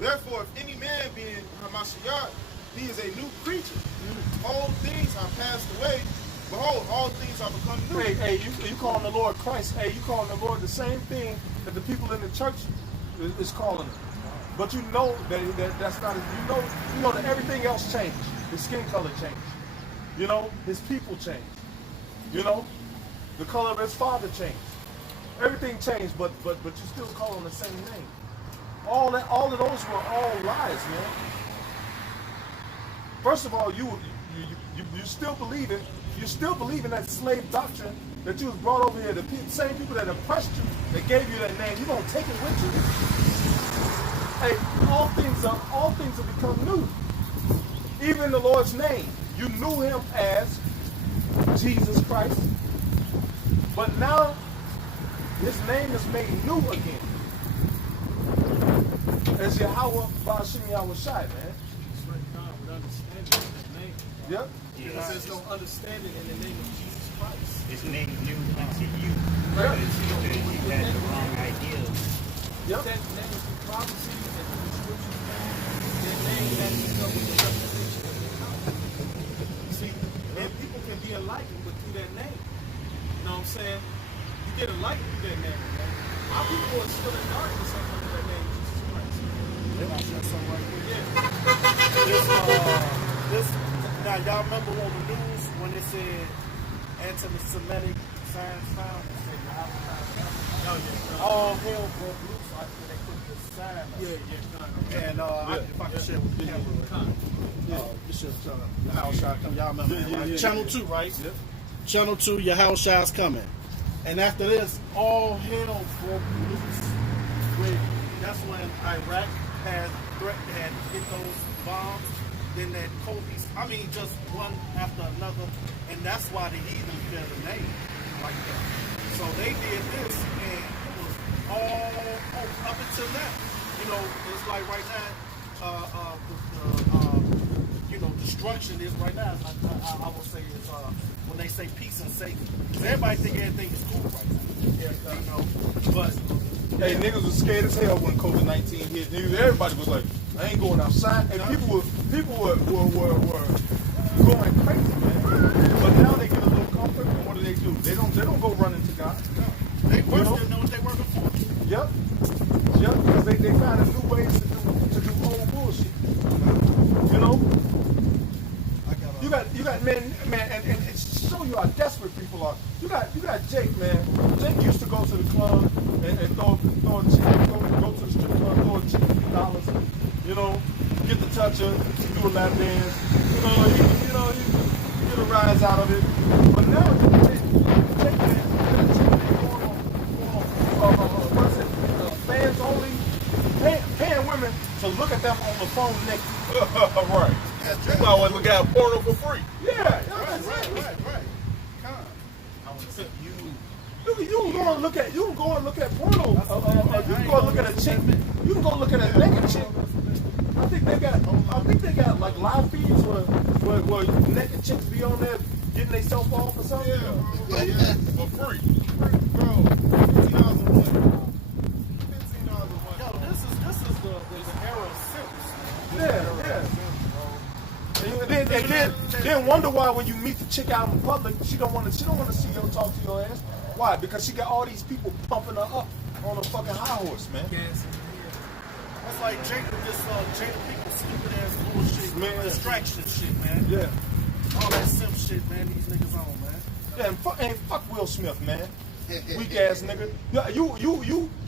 therefore, if any man be in Hamashiach, he is a new creature. Old things are passed away. Behold, all things are become new. Hey, you calling the Lord Christ? Hey, you calling the Lord the same thing that the people in the church is calling him. But you know that's not. You know that everything else changed. His skin color changed. You know, his people changed. You know, the color of his father changed. Everything changed, but you still call him the same name. All of those were all lies, man. First of all, you still believe in that slave doctrine that you was brought over here. The same people that oppressed you, that gave you that name, you gonna take it with you. Hey, all things have become new. Even the Lord's name, you knew him as Jesus Christ, but now his name is made new again. As Yahweh Ba'ashim Yahweh Shai, man. It's right now with understanding in the name. Yep. Because there's no understanding in the name of Jesus Christ. His name new unto you. Yep. Because you had the wrong ideas. Yep. That name is the prophecy and the scriptures, man. That name has to come with the revelation of the power. See, and people can be enlightened but through that name. You know what I'm saying? You get enlightened through that name, man. Our people are still in darkness under that name, Jesus Christ. Now y'all remember on the news when it said anti-Semitic signs found? It said all hell broke loose after they put this sign up. And if I can share with the camera. This is Yahushua coming. Y'all remember that, right? Channel 2, right? Yep. Channel 2, Yahushua's coming. And after this, all hell broke loose. That's when Iraq had hit those bombs. Then that Kobe's, just one after another. And that's why the heathen feel the name like that. So they did this, and it was all up until now. You know, it's like right now, destruction is right now. I would say is when they say peace and safety. Everybody think everything is cool right now. Yeah, you know, but. Hey, niggas was scared as hell when COVID-19 hit. Niggas, everybody was like, I ain't going outside. And people were going crazy, man. But now they get a little comfort, and what do? They don't go running to God. They worse than what they were before. Yep. Because they found a new ways to do old bullshit. You know? You got men, and it show you how desperate people are. You got Jake, man. Jake used to go to the club and throw a chick, go to the strip club, throw a chick $50, you know, get the toucher, do a lap dance, he get a rise out of it. But now Jake, man, fans only, paying women to look at them on the phone naked. Right. You might want to look at porno for free. Yeah, Right. You can go and look at porno. You can go look at a chick. You can go look at a naked chick. I think they got like live feeds where naked chicks be on there getting themselves off or something. Yeah, for free. Bro, $15 a month. $15 a month. Yo, this is the era of simps. And then wonder why when you meet the chick out in public, she don't want to see you talk to your ass. Why? Because she got all these people pumping her up on a fucking high horse, man. That's like Jada people stupid ass bullshit, Man. distraction shit, man. Yeah. All that simp shit, man. These niggas on, man. Yeah, and fuck Will Smith, man. Weak ass nigga.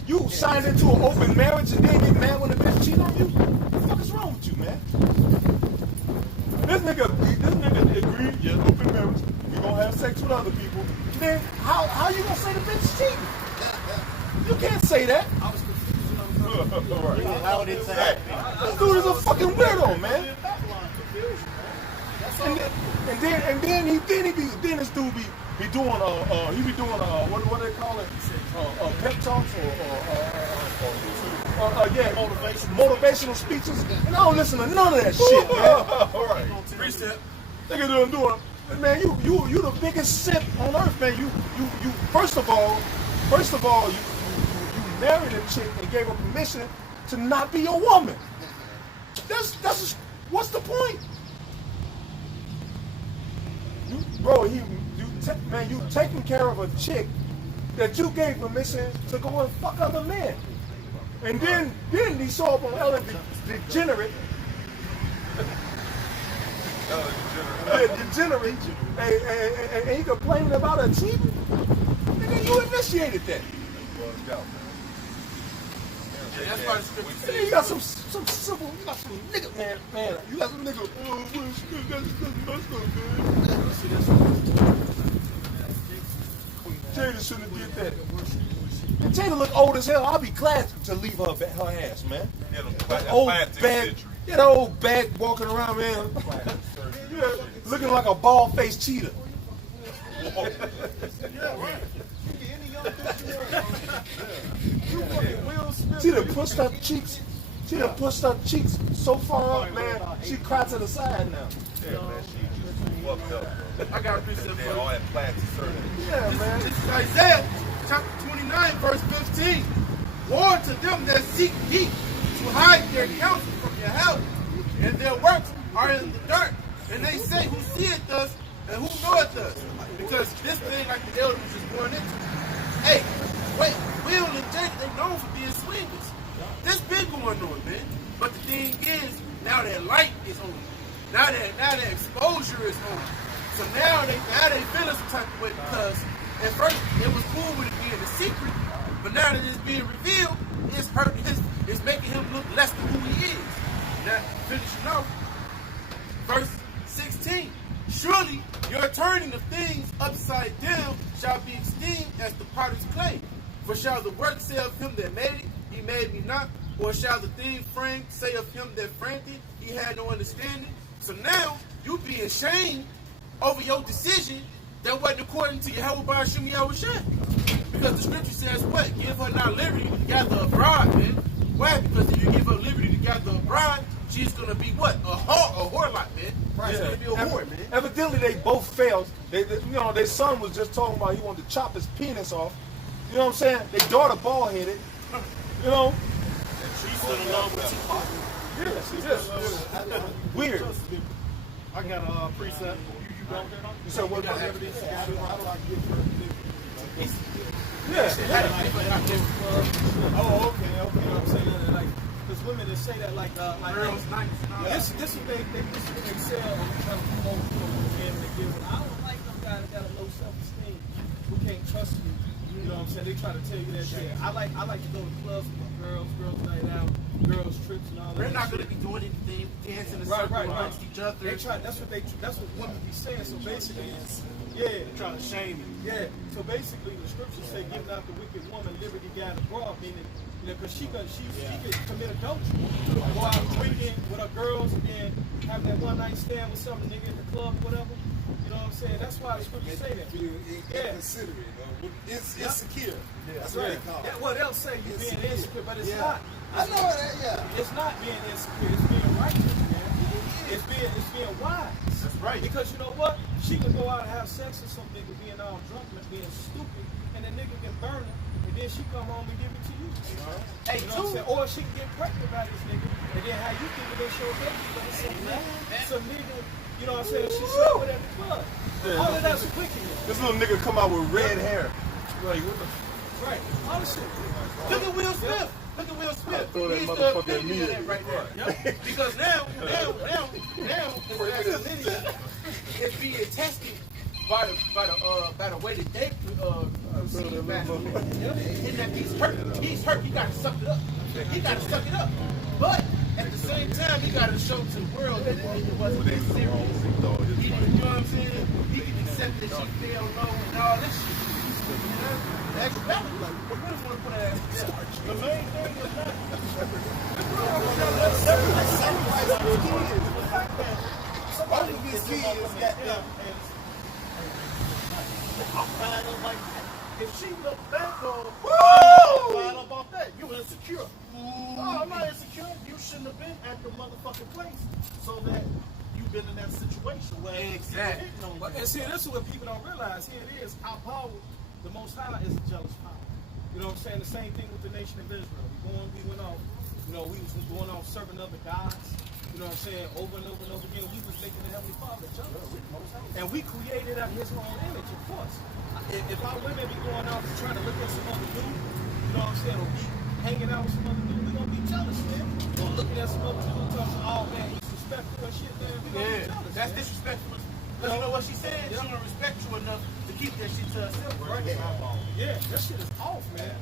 You signed into an open marriage and then get mad when the bitch cheat on you? What the fuck is wrong with you, man? This nigga agreed, yeah, open marriage. We gonna have sex with other people. Then how you gonna say the bitch is cheating? You can't say that. I was confused. How did that? This dude is a fucking weirdo, man. And then this dude be doing what they call it pep talks or motivational speeches, and I don't listen to none of that shit, man. All right. Precept. Nigga doing man, you the biggest simp on earth, man. You first of all you married a chick and gave her permission to not be a woman. That's what's the point? You taking care of a chick that you gave permission to go and fuck other men. And then he saw up on Ellen DeGenerate. Degenerate. And he complaining about her cheating. And then you initiated that. That's why the scripture And then you got some simple, you got some nigga, man. You got some nigga, Jada shouldn't have did that. And Jada look old as hell. I'll be glad to leave her ass, man. Yeah, That old bag, that old bag walking around, man. Yeah, looking like a bald-faced cheetah. She done pushed her cheeks. She done pushed her cheeks so far up, man. She cried to the side now. Yeah, man, she just fucked up. I got a precept for you. All that plastic surgery. Yeah, man. This is Isaiah chapter 29, verse 15. Woe to them that seek ye to hide their counsel from your house, and their works are in the dirt. And they say, who seeth us and who knoweth us? Because this thing, like the elder was just going into. Hey, wait, Will and Jake, they known for being swingers. This been going on, man. But the thing is, now that light is on. Now that exposure is on. So now they feeling some type of way because at first it was cool with it being a secret, but now that it's being revealed, it's hurting it's making him look less than who he is. Now finishing off, verse 16. Surely your turning of things upside down shall be esteemed as the potter's clay. For shall the work say of him that made it, he made me not? Or shall the thing framed say of him that framed it, he had no understanding? So now you be ashamed over your decision that wasn't according to Yahweh Ba'ashim Yahushua. Because the scripture says what? Give her not liberty to gather a bride, man. Why? Because if you give her liberty to gather a bride, she's going to be what? A whore like, man. Right, it's going to be a whore, man. Evidently, they both failed. Their son was just talking about he wanted to chop his penis off. You know what I'm saying? Their daughter bald-headed. You know? She's still in love with Tupac. Yes. Weird. I got a preset. You said what? How do I get her? Yeah. Oh, okay. I'm saying that, like, there's women that say that, like Girls, nice. this is what they sell on trying to promote men that give. I don't like them guys that got a low self-esteem who can't trust you. You know what I'm saying? They try to tell you that shit. I like to go to clubs with girls night out, girls trips and all that. They're not going to be doing anything, dancing in a circle amongst each other. They try. That's what women be saying. So basically, They're trying to shame you. yeah. So basically, the scriptures say, "Give not the wicked woman liberty guide abroad," meaning, because she could commit adultery, go out drinking with her girls and have that one night stand with some nigga at the club, or whatever. You know what I'm saying? That's why the scripture say that. Yeah. Inconsiderate. It's insecure. That's That's what right. they call it. That, well, they'll say you're being insecure, but it's not. I know that, yeah. It's not being insecure. It's being righteous, man. It's being wise. That's right. Because you know what? She can go out and have sex with some nigga being all drunk and being stupid, and the nigga can burn her, and then she come home and give it to you. Hey, You know what I'm saying? Or she can get pregnant by this nigga, and then how you think it's your baby, but it's some nigga, you know what I'm saying? She slept with at the club. All of that's wickedness. This little nigga come out with red hair. Like, what the? Right. All this shit. Look at Will Smith. Look at Will Smith. Throw that He's motherfucker the at me. epitome of that right there. Yep. Because now, it's being tested by the way that they see it back. And that he's hurt. He got to suck it up. He got to suck it up. But at the same time, he got to show to the world that it wasn't that serious. You know what I'm saying? He can accept that she failed low and all this shit. Actually, what if we put that the main thing is not. Somebody of his kids got them. If she looked back on, woo! About that, you insecure. No, I'm not insecure. You shouldn't have been at the motherfucking place so that you've been in that situation where Exactly. And see, this is what people don't realize. Here it is. Our power, the Most High, is a jealous power. You know what I'm saying? The same thing with the nation of Israel. We went off, you know, we was going off serving other gods. You know what I'm saying? Over and over and over again, we was making the Heavenly Father jealous. And we created out His own image, of course. If our women be going out and trying to look at some other dude, you know what I'm saying, or be hanging out with some other dude, we gonna be jealous, man. Or looking at some other dude talking, oh man, he's disrespectful and shit, man. We gonna be jealous. That's man. disrespectful. Because you know what she said? She don't respect you enough to keep that shit to herself. Right? Yeah, that shit is off, man.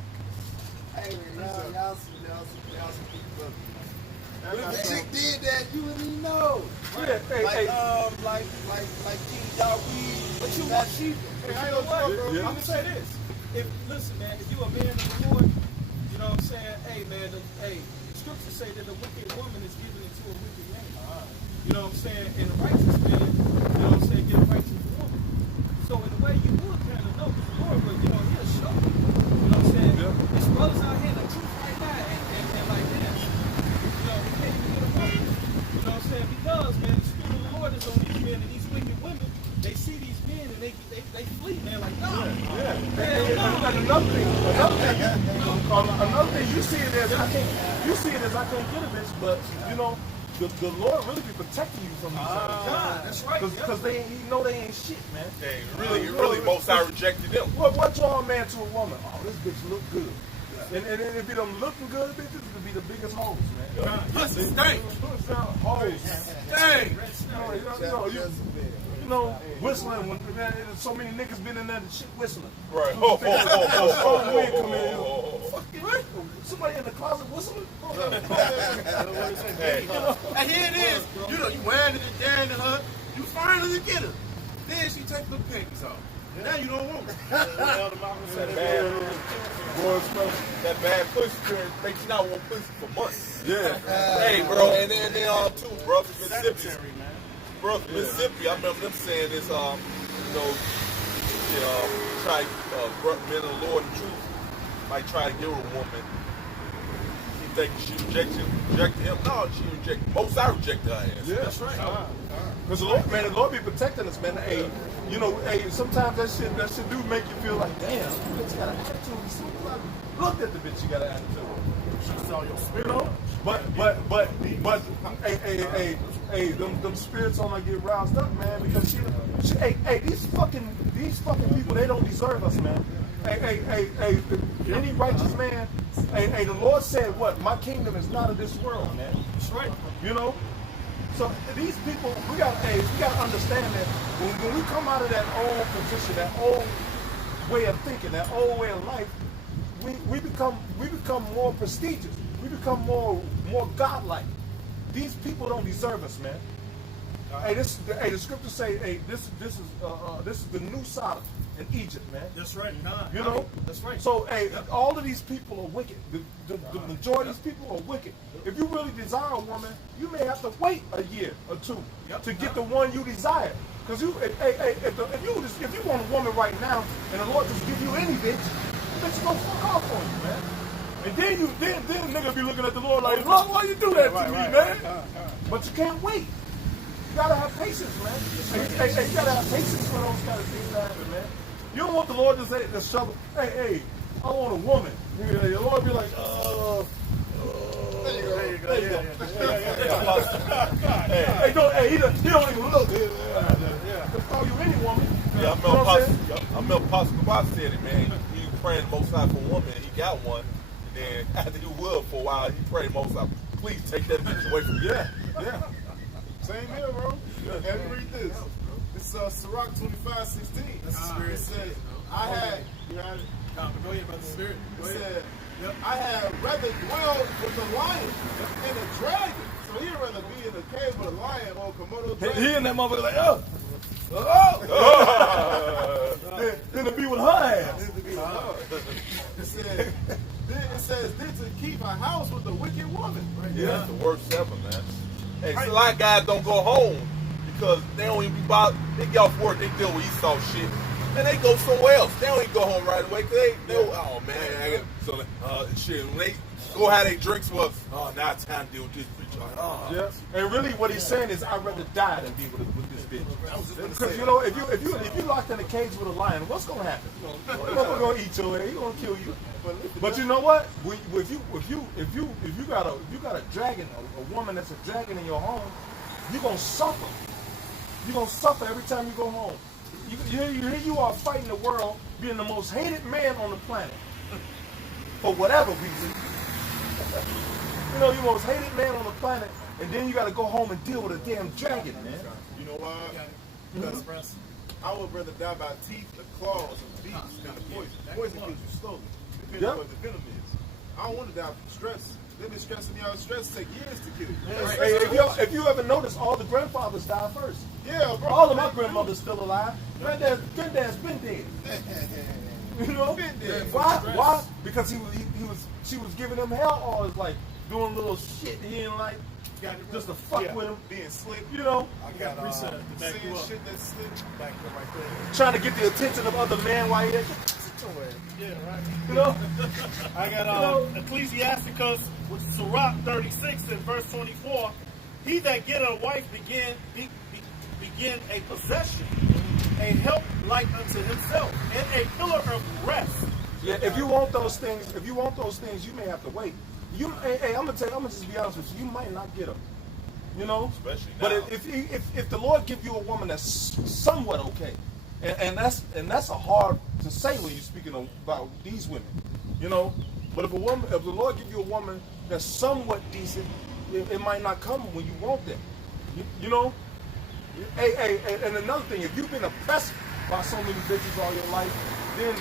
Hey, y'all some people. But if a chick did that, you wouldn't even know. Yeah, Like King Dawid. But you want sheep. Hey, I know what, bro. I'm gonna say this. Listen, man, if you a man of the Lord, you know what I'm saying? Hey, man, the scriptures say that a wicked woman is given into a wicked man. You know what I'm saying? And a righteous man, you know what I'm saying, get a righteous woman. So in a way, you would kind of know the Lord, but you know, he'll show you. You know what I'm saying? Yeah. There's brothers out here that truth right now, and like this. You know, we can't even get a woman. You know what I'm saying? Because, man, the Spirit of the Lord is on these men and these wicked women. They see these men and they flee, man, like, no. Yeah. And another thing, you see it as I can't get a bitch, but you know, the Lord really be protecting you from these God, that's right. because they ain't shit, man. Hey, really, most I rejected them. What draw a man to a woman? Oh, this bitch look good. And if you don't looking good, bitches will be the biggest hoes, man. Pussy stink. Hoes. Dang. You know, whistling when man, so many niggas been in there and shit whistling. Right. Somebody in the closet whistling. Hey. And here it is. You know, you wearing it down to her. You finally get her. Then she take the panties off. Now you don't want her. That bad pussy makes you not want pussy for months. Yeah. Hey, bro, and then too, bro, Mississippi. Bro, Mississippi, I remember them saying this, try men of the Lord and truth might try to give her a woman. He thinking she rejected him. No, she rejected. Most I rejected her ass. Yeah, that's right. Because the Lord be protecting us, man. Hey, you know, hey, sometimes that shit do make you feel like, damn, you bitch got an attitude. Look at the bitch, you got an attitude. She saw your spirit. You know? But, hey, them spirits on her get roused up, man, because these fucking people, they don't deserve us, man. Hey, any righteous man, the Lord said what? My kingdom is not of this world, man. That's right. You know? So these people, we gotta understand that when we come out of that old position, that old way of thinking, that old way of life, we become more prestigious. We become more godlike. These people don't deserve us, man. The scriptures say, hey, this is the new Sodom in Egypt, man. That's right. You know? That's right. So, hey, all of these people are wicked. The majority of these people are wicked. If you really desire a woman, you may have to wait a year or two to get the one you desire. Because if you want a woman right now, and the Lord just give you any bitch, the bitch gonna fuck off on you, man. And then nigga be looking at the Lord like, Lord, why you do that to me, man? But you can't wait. You gotta have patience, man. You gotta have patience for those kind of things to happen, man. You don't want the Lord to say, to shovel, hey, I want a woman. The Lord be like, there you go. He don't even look. He'll call you any woman. Yeah, I remember Pastor Kabak said it, man. He was praying the Most High for a woman, and he got one. And then after he was for a while, he prayed Most High, please take that bitch away from me. Yeah. Same here, bro. Let me read this. It's Sirach 25:16. That's the spirit. It says, I had, you had it? Go ahead, brother. Spirit. It said, I had rather dwell with a lion and a dragon. So he'd rather be in a cave with a lion or a Komodo dragon. He and that motherfucker like, then to be with her ass. It says, then to keep a house with a wicked woman. Yeah, that's the worst ever, man. Hey, a lot of guys don't go home because they don't even be bothered. They get off work, they deal with Esau shit. And they go somewhere else. They don't even go home right away. Oh man, shit. When they go have their drinks was, now it's time to deal with this bitch. Yeah. And really, what he's saying is, I'd rather die than be with this bitch. Because if you locked in a cage with a lion, what's gonna happen? He's gonna eat your head. He's gonna kill you. But you know what? If you got a dragon, a woman that's a dragon in your home, you're gonna suffer. You're gonna suffer every time you go home. Here you are fighting the world, being the most hated man on the planet. For whatever reason. You're the most hated man on the planet, and then you got to go home and deal with a damn dragon, man. You know why? Because I would rather die by teeth, the claws, of beasts than the poison. Poison kills you slowly, depending on what the venom is. I don't want to die from stress. They've been stressing me out. Stress take years to kill you. Hey, if you ever notice, all the grandfathers die first. Yeah, bro. All of my grandmothers still alive. Granddad's been dead. You know? Been dead. Why? Because she was giving him hell all his life, doing little shit he didn't like, just to fuck with him, being slick. you know, I got reset to back Saying you up. shit that's slick. Back you up right there. trying to get the attention of other men while he Yeah, right. you know. I got Ecclesiasticus, which is Sirach 36 and verse 24. He that get a wife begin a possession, a help like unto himself, and a pillar of rest. Yeah, if you want those things, you may have to wait. Hey, I'm gonna just be honest with you. You might not get them, you know. Especially but now. if the Lord give you a woman that's somewhat okay, and that's a hard to say when you're speaking about these women, you know. But if the Lord give you a woman that's somewhat decent, it might not come when you want that, you know. Hey, and another thing, if you've been oppressed by so many bitches all your life, then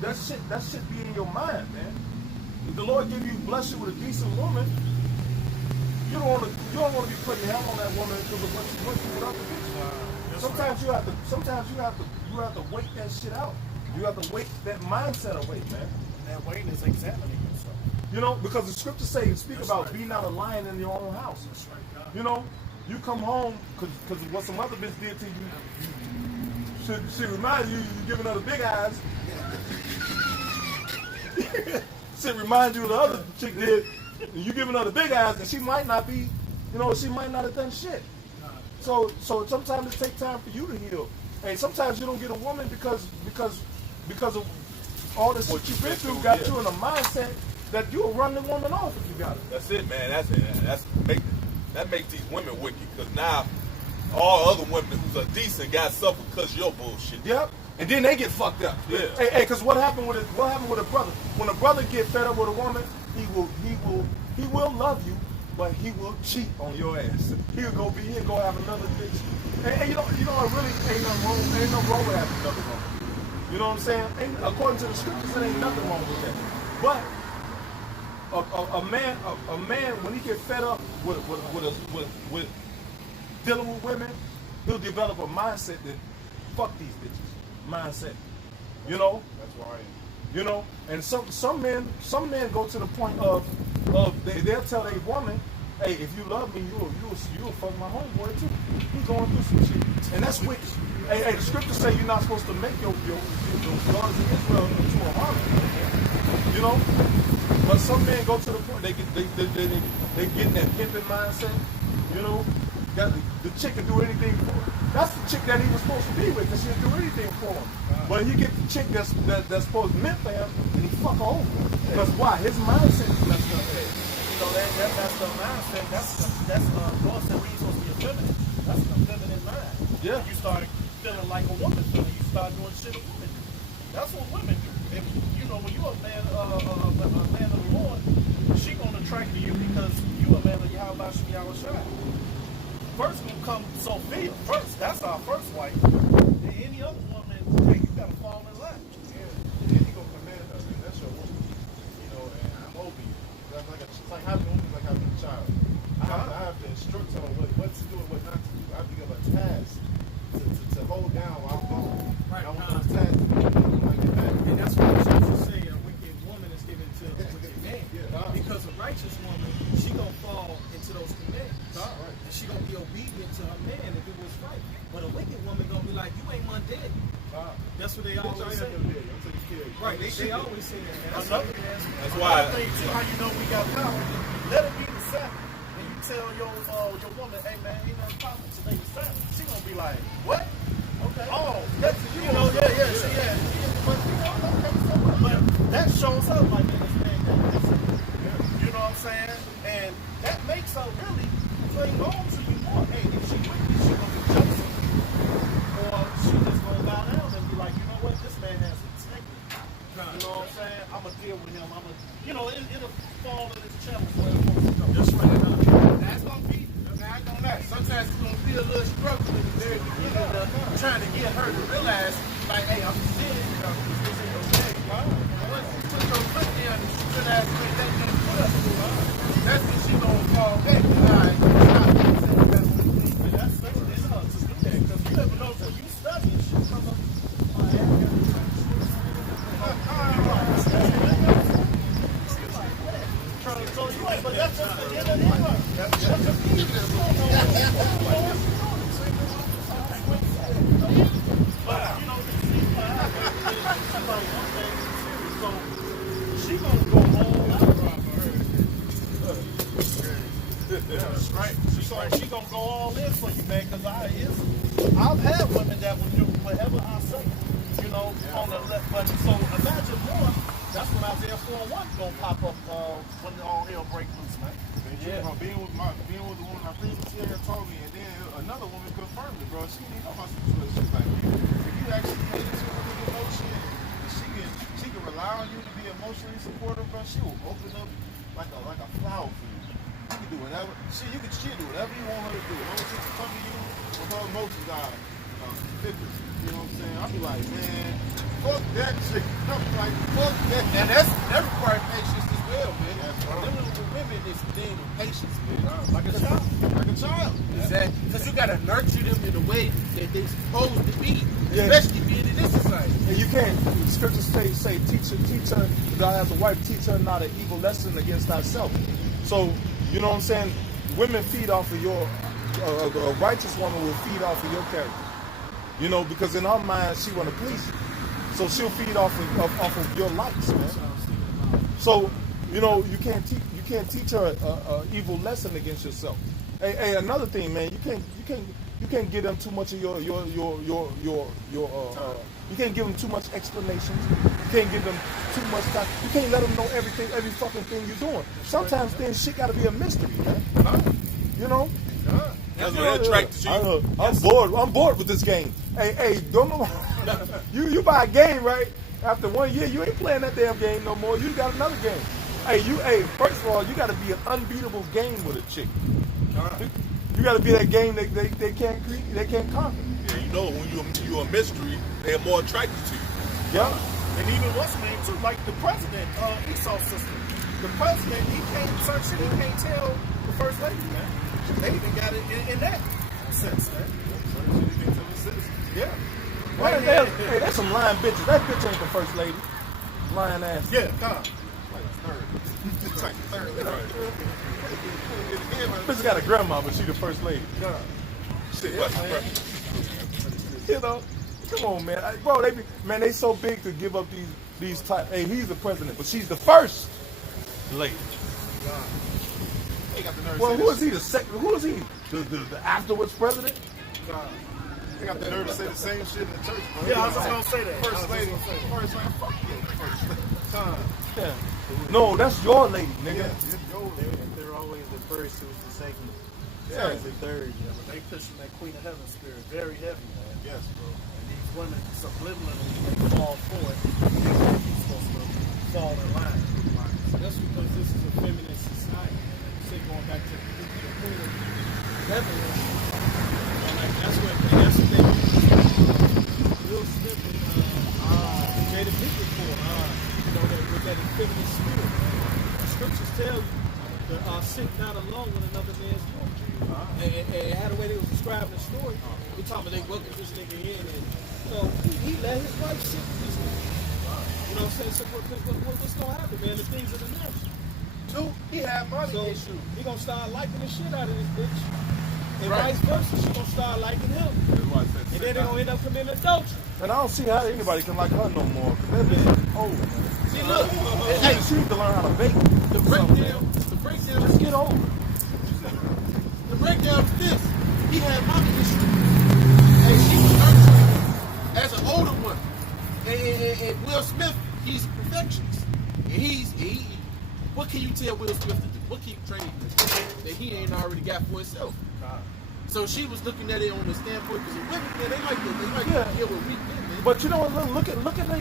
that shit be in your mind, man. If the Lord bless you with a decent woman, you don't want to be putting hell on that woman because of what you went through with other bitches. Sometimes you have to wait that shit out. You have to wait that mindset away, man. And that waiting is examining yourself. You know, because the scriptures speak about be not a lion in your own house. That's right, God. You know, you come home because of what some other bitch did to you. She reminds you giving her the big eyes. She reminds you of the other chick did, and you giving her the big eyes, and she might not be, she might not have done shit. So sometimes it takes time for you to heal. And sometimes you don't get a woman because of all the shit you've been through got you in a mindset that you'll run the woman off if you got it. That's it, man. That makes these women wicked because now all other women who's decent got suffered because of your bullshit. Yep. And then they get fucked up. Yeah. Hey, because what happened with a brother? When a brother get fed up with a woman, he will love you, but he will cheat on your ass. He'll go have another bitch. And you know, really ain't nothing wrong with having another woman. You know what I'm saying? According to the scriptures, there ain't nothing wrong with that. But a man when he get fed up with dealing with women, he'll develop a mindset that fuck these bitches. Mindset, you know. That's why. You know, and some men go to the point of they'll tell a woman, Hey, if you love me, you'll fuck my homeboy too. He's going through some shit, and that's wicked. Hey, the scriptures say you're not supposed to make your daughters of Israel into a harlot. You know, but some men go to the point they get in that pimping mindset. You know, got the chick can do anything for him. That's the chick that he was supposed to be with, because she'll do anything for him. But he get the chick that's supposed to meant for him, and he fuck her over. Because why? His mindset is messed up. You know, that's the mindset. That's God said we ain't supposed to be effeminate. That's an feminine mind. Yeah. You start feeling like a woman feeling. You start doing shit a woman do. That's what women do. If you know, when you're a man of the Lord, she gonna attract to you because you a man of Yahweh Shai. First gonna come Sophia. First, that's our first wife. And any other woman, hey, you gotta fall in line. And then he gonna command her, and that's your woman. You know, and I'm over you. That's like it's like having a woman, like having a child. I have to instruct her on what to do and what not to do. I have to give her a task to hold down while I'm gone. Right. I want those tasks to be when I get back. And that's what Jesus say a wicked woman is given to a wicked man. Yeah. Because a righteous woman, she gonna fall into those commandments. Right. And she gonna be obedient to her man and do what's right. But a wicked woman gonna be like, you ain't my daddy. That's what they always say. Right, they always say that. Man. That's why. Another thing too, how you know we got power? Let it be the Sabbath. And you tell your woman, hey man, ain't nothing powerful today the Sabbath. She gonna be like, what? Okay. Oh, that's you know, yeah. But you know, okay, so what? But that shows up like man, this man got this. You know what I'm saying? And that makes her really cling on to you more. Hey, if she with me, she gonna be jealous of you. Or she just gonna bow down and be like, you know what, this man has integrity. You know what I'm saying? I'm gonna deal with him. It'll fall in his channel where it's supposed to go. That's right. That's gonna be. I ain't gonna lie. Sometimes it's gonna be a little struggle in the very beginning of trying to get her to realize, like, hey, I'm serious. This ain't okay. Once you put your foot down and she realizes that ain't put up. That's when she gonna fall back. All right, That's it is to do that because you never know when you study and shit come up. So you ain't, but that's just the end of the work. That's just the end of the But you know, so she gonna go all out. Right. So she gonna go all in for you, man, because I've had women that would do whatever I say, you know, on the left button. So imagine more. That's when Isaiah 4:1 gonna pop up when all hell break loose, man. Yeah. Bro, being with the woman I previously had told me, and then another woman confirmed it, bro. She didn't know my situation. Like, if you actually get into a little emotion, she can rely on you to be emotionally supportive, bro. She will open up like a flower for you. You can do whatever. She'll do whatever you want her to do. As long as she can come to you with her emotions are 50. You know what I'm saying? I'll be like, man, fuck that shit. I'm like, fuck that. and that requires patience as well, man. That's right. Them little women is dealing with patience, man. Like a child. Like a child. Exactly. Because you gotta nurture them in the way that they're supposed to be, Yeah. especially being in this society. And you can't. Scriptures say, teach her. If thou hast a wife, teach her not an evil lesson against thyself. So you know what I'm saying. Women feed off of your. A righteous woman will feed off of your character. You know, because in her mind she want to please you, so she'll feed off of your likes, man. So you know you can't teach her a evil lesson against yourself. Hey, another thing, man, you can't give them too much of your you can't give them too much explanations. You can't give them too much time. You can't let them know everything, every fucking thing you're doing. Sometimes things shit got to be a mystery, man. You know. That's what attracted you. I'm bored with this game. Hey, don't know. you buy a game, right? After 1 year, you ain't playing that damn game no more. You got another game. First of all, you got to be an unbeatable game with a chick. You got to be that game they can't conquer. Yeah, you know, when you're a mystery, they're more attracted to you. Yeah. And even what's name too, like the president, Esau's sister. The president, he can't search it, he can't tell the first lady, man. They even got it in that sense, man. Yeah. Hey, that's some lying bitches. That bitch ain't the first lady. Lying ass. Yeah, come. It's like third. Bitch got a grandma, but she the first lady. Shit, You know, come on, man. Bro, they so big to give up these type. Hey, he's the president, but she's the first lady. They got the nerve. Well, who is he? The second? Who is he? The afterwards president? They got the nerve to say the same shit in the church, bro. Yeah, I was just gonna say that. First lady. First lady. Fuck you. First lady. Yeah. No, that's your lady, nigga. They're always the first, who's the second, Yeah. who's the third. Yeah, but they pushing that Queen of Heaven spirit very heavy, man. Yes, bro. And these women subliminally they fall for it. They're supposed to fall in line. That's because this is a feminist society. Say going back to the Queen of Heaven. And like, that's what they Will Smith and Jada Pinkett for. With that feminist spirit. The scriptures tell you to sit not alone with another man's woman. And how the way they was describing the story, we're talking about they welcomed this nigga in, and he let his wife sit with this nigga. You know what I'm saying? So what's gonna happen, man? The things of the natural. Two, he had money So issues. he gonna start liking the shit out of this bitch. And Right. vice versa, she gonna start liking him. And then they gonna end up committing adultery. And I don't see how anybody can like her no more. Cause that bitch is old. See, look. Hey, she need to learn how to bake. The breakdown Just get over. The breakdown is this. He had mommy issues. And she was nurturing as an older one. And Will Smith, he's a perfectionist. And what can you tell Will Smith to do? What can you train him to do that he ain't already got for himself? So she was looking at it on the standpoint because women, man, they like to deal with weak men, man. But you know what? Look at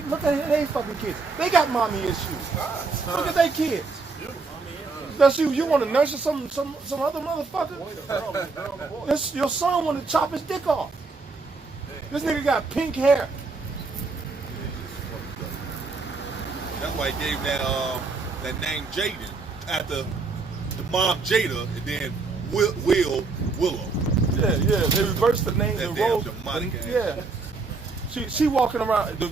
they fucking kids. They got mommy issues. Look at their kids. That's you. You want to nurture some other motherfucker? Your son want to chop his dick off. This nigga got pink hair. That's why he gave that name Jaden after the mom Jada and then Willow. Yeah. They reversed the name, the That damn role. demonic ass. Yeah. She walking around. The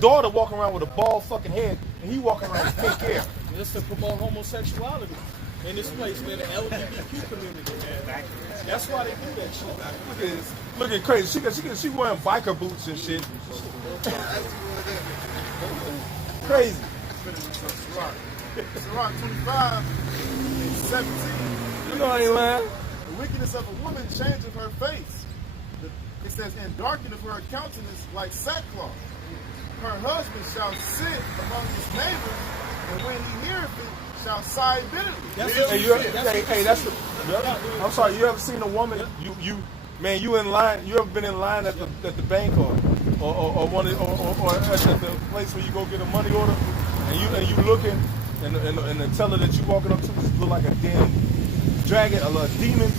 daughter walking around with a bald fucking head, and he walking around with pink hair. It's to promote homosexuality in this place, man, the LGBTQ community, man. That's why they do that shit. Look at this. Looking crazy. She wearing biker boots and shit. Crazy. Ciroc 25 and 17. You know I ain't lying. The wickedness of a woman changes her face. It says, and darkening of her countenance like sackcloth. Her husband shall sit among his neighbors, and when he heareth it, shall sigh bitterly. Hey, that's the. I'm sorry. You ever seen a woman? You in line? You ever been in line at the bank or at the place where you go get a money order, and you looking, and the teller that you walking up to look like a damn dragon, a demon,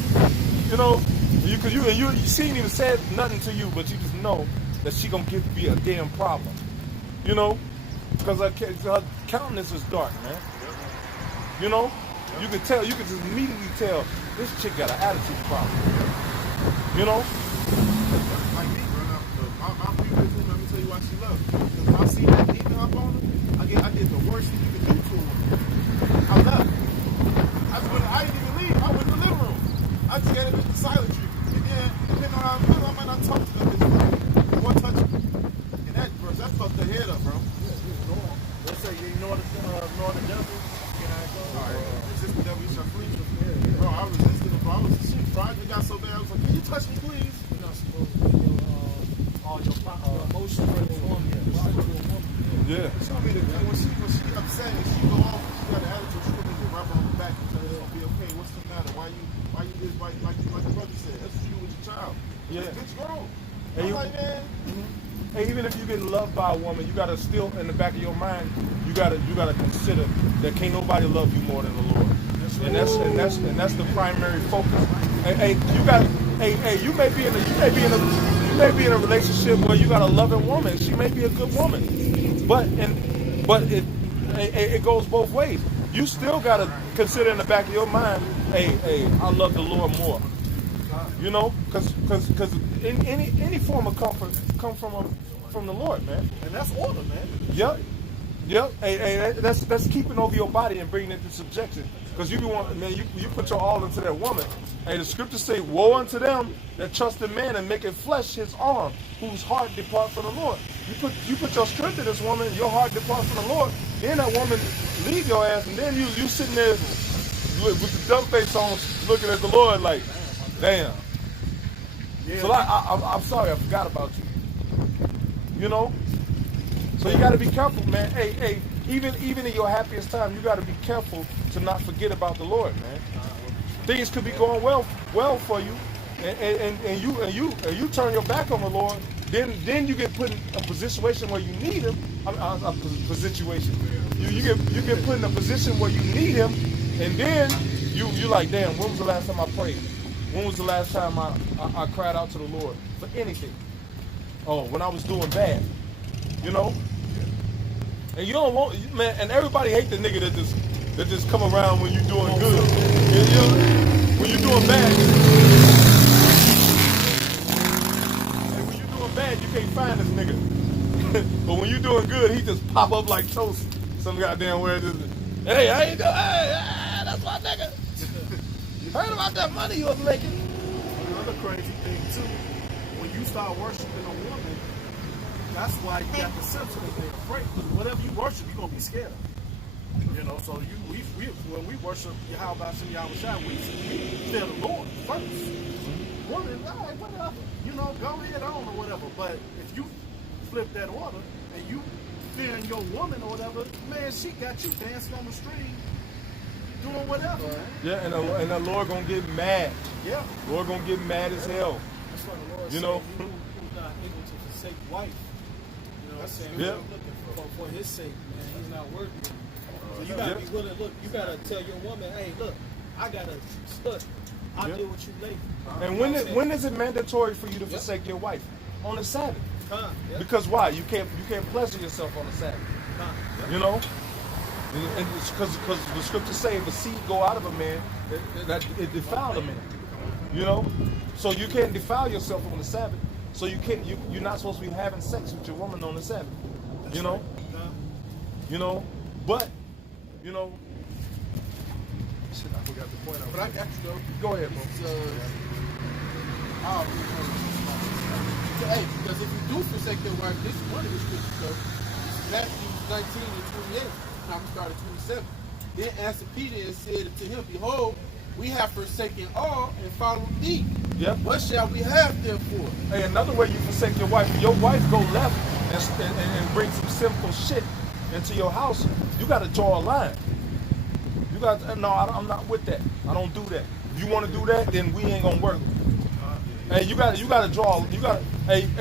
you know? Because you she ain't even said nothing to you, but you just know that she gonna be a damn problem, you know? Because her countenance is dark, man. You know, you can tell. You can just immediately tell this chick got an attitude problem. You know. Like me, bro. My people, let me tell you why she loves me. Because when I see that demon up on her, I get the worst thing you can do to her. I love her. I didn't even leave. I went in the living room. I just got it with the silent treatment. And then, depending on how I feel, I might not talk to them. One touch me. And that fucked her head up, bro. They say you ignore the devil. Resist the devil, you shall flee. Bro, I resisted him, bro. She pride got so bad. I was like, can you touch me, please? You're not supposed to do all your emotions for a woman. Yeah. She gonna be when she upset and she go off, she got an attitude, she gonna be rub on the back and tell her it's gonna be okay. What's the matter? Why you did like the brother said? That's what you do with your child. Yeah. Bitch grown. Hey, I'm like, man. Hey, even if you get loved by a woman, you gotta still in the back of your mind, you gotta consider that can't nobody love you more than the Lord. And that's the primary focus. Hey, you may be in a relationship where you got a loving woman. She may be a good woman, but it goes both ways. You still gotta consider in the back of your mind, hey, I love the Lord more. You know, because any form of comfort come from the Lord, man. And that's order, man. Yep. Yep, hey, that's keeping over your body and bringing it to subjection. Because you you put your all into that woman. Hey, the scriptures say, "Woe unto them that trust in man and make it flesh his arm, whose heart depart from the Lord." You put your strength in this woman, your heart departs from the Lord. Then that woman leave your ass, and then you sitting there with the dumb face on, looking at the Lord like, damn. Yeah. So I'm sorry, I forgot about you. You know. So you got to be careful, man. Hey, even in your happiest time, you got to be careful to not forget about the Lord, man. Things could be going well for you, and you turn your back on the Lord. Then you get put in a situation where you need Him. A situation. You get put in a position where you need Him, and then you like, damn. When was the last time I prayed? When was the last time I cried out to the Lord for anything? Oh, when I was doing bad. You know, and you don't want, man, and everybody hate the nigga that just come around when you doing good. And, you know, when you doing bad, and when you doing bad, you can't find this nigga. But when you doing good, he just pop up like toast. Some goddamn where this. Hey, how you doing? Hey, that's my nigga. Heard about that money you was making? Another crazy thing too, when you start worshiping a woman. That's why you got the sense of being afraid. Whatever you worship, you're gonna be scared of. You know, so when we worship Yahweh Shem Yahweh, we fear the Lord first. Woman, all right, whatever. You know, go ahead on or whatever. But if you flip that order and you fearing your woman or whatever, man, she got you dancing on the street, doing whatever. Yeah, and the Lord gonna get mad. Yeah. Lord gonna get mad as hell. That's why the Lord you know. said, who's not able to forsake wife. You know what I'm saying? Yeah. For his sake, man, he's not worthy. So you gotta be willing. Look, you gotta tell your woman, hey, look, I gotta look. I'll deal with you later. And when is it mandatory for you to forsake your wife? On the Sabbath. Because why? You can't pleasure yourself on the Sabbath. You know, and because the scriptures say if a seed go out of a man, that it defiled a man. You know, so you can't defile yourself on the Sabbath. So you're not supposed to be having sex with your woman on the Sabbath. You know? You know? But, you know, shit, I forgot the point. But I got you though. Go ahead, bro. Hey, because if you do forsake your wife, this is one of the scriptures though. Matthew 19 and 28. Now we start at 27. Then answered Peter and said to him, Behold, we have forsaken all and followed thee. Yep. What shall we have therefore? Hey, another way you forsake your wife go left and bring some sinful shit into your house, you got to draw a line. You got to, no, I'm not with that. I don't do that. If you want to do that, then we ain't gonna work. Hey, you got to draw. You got if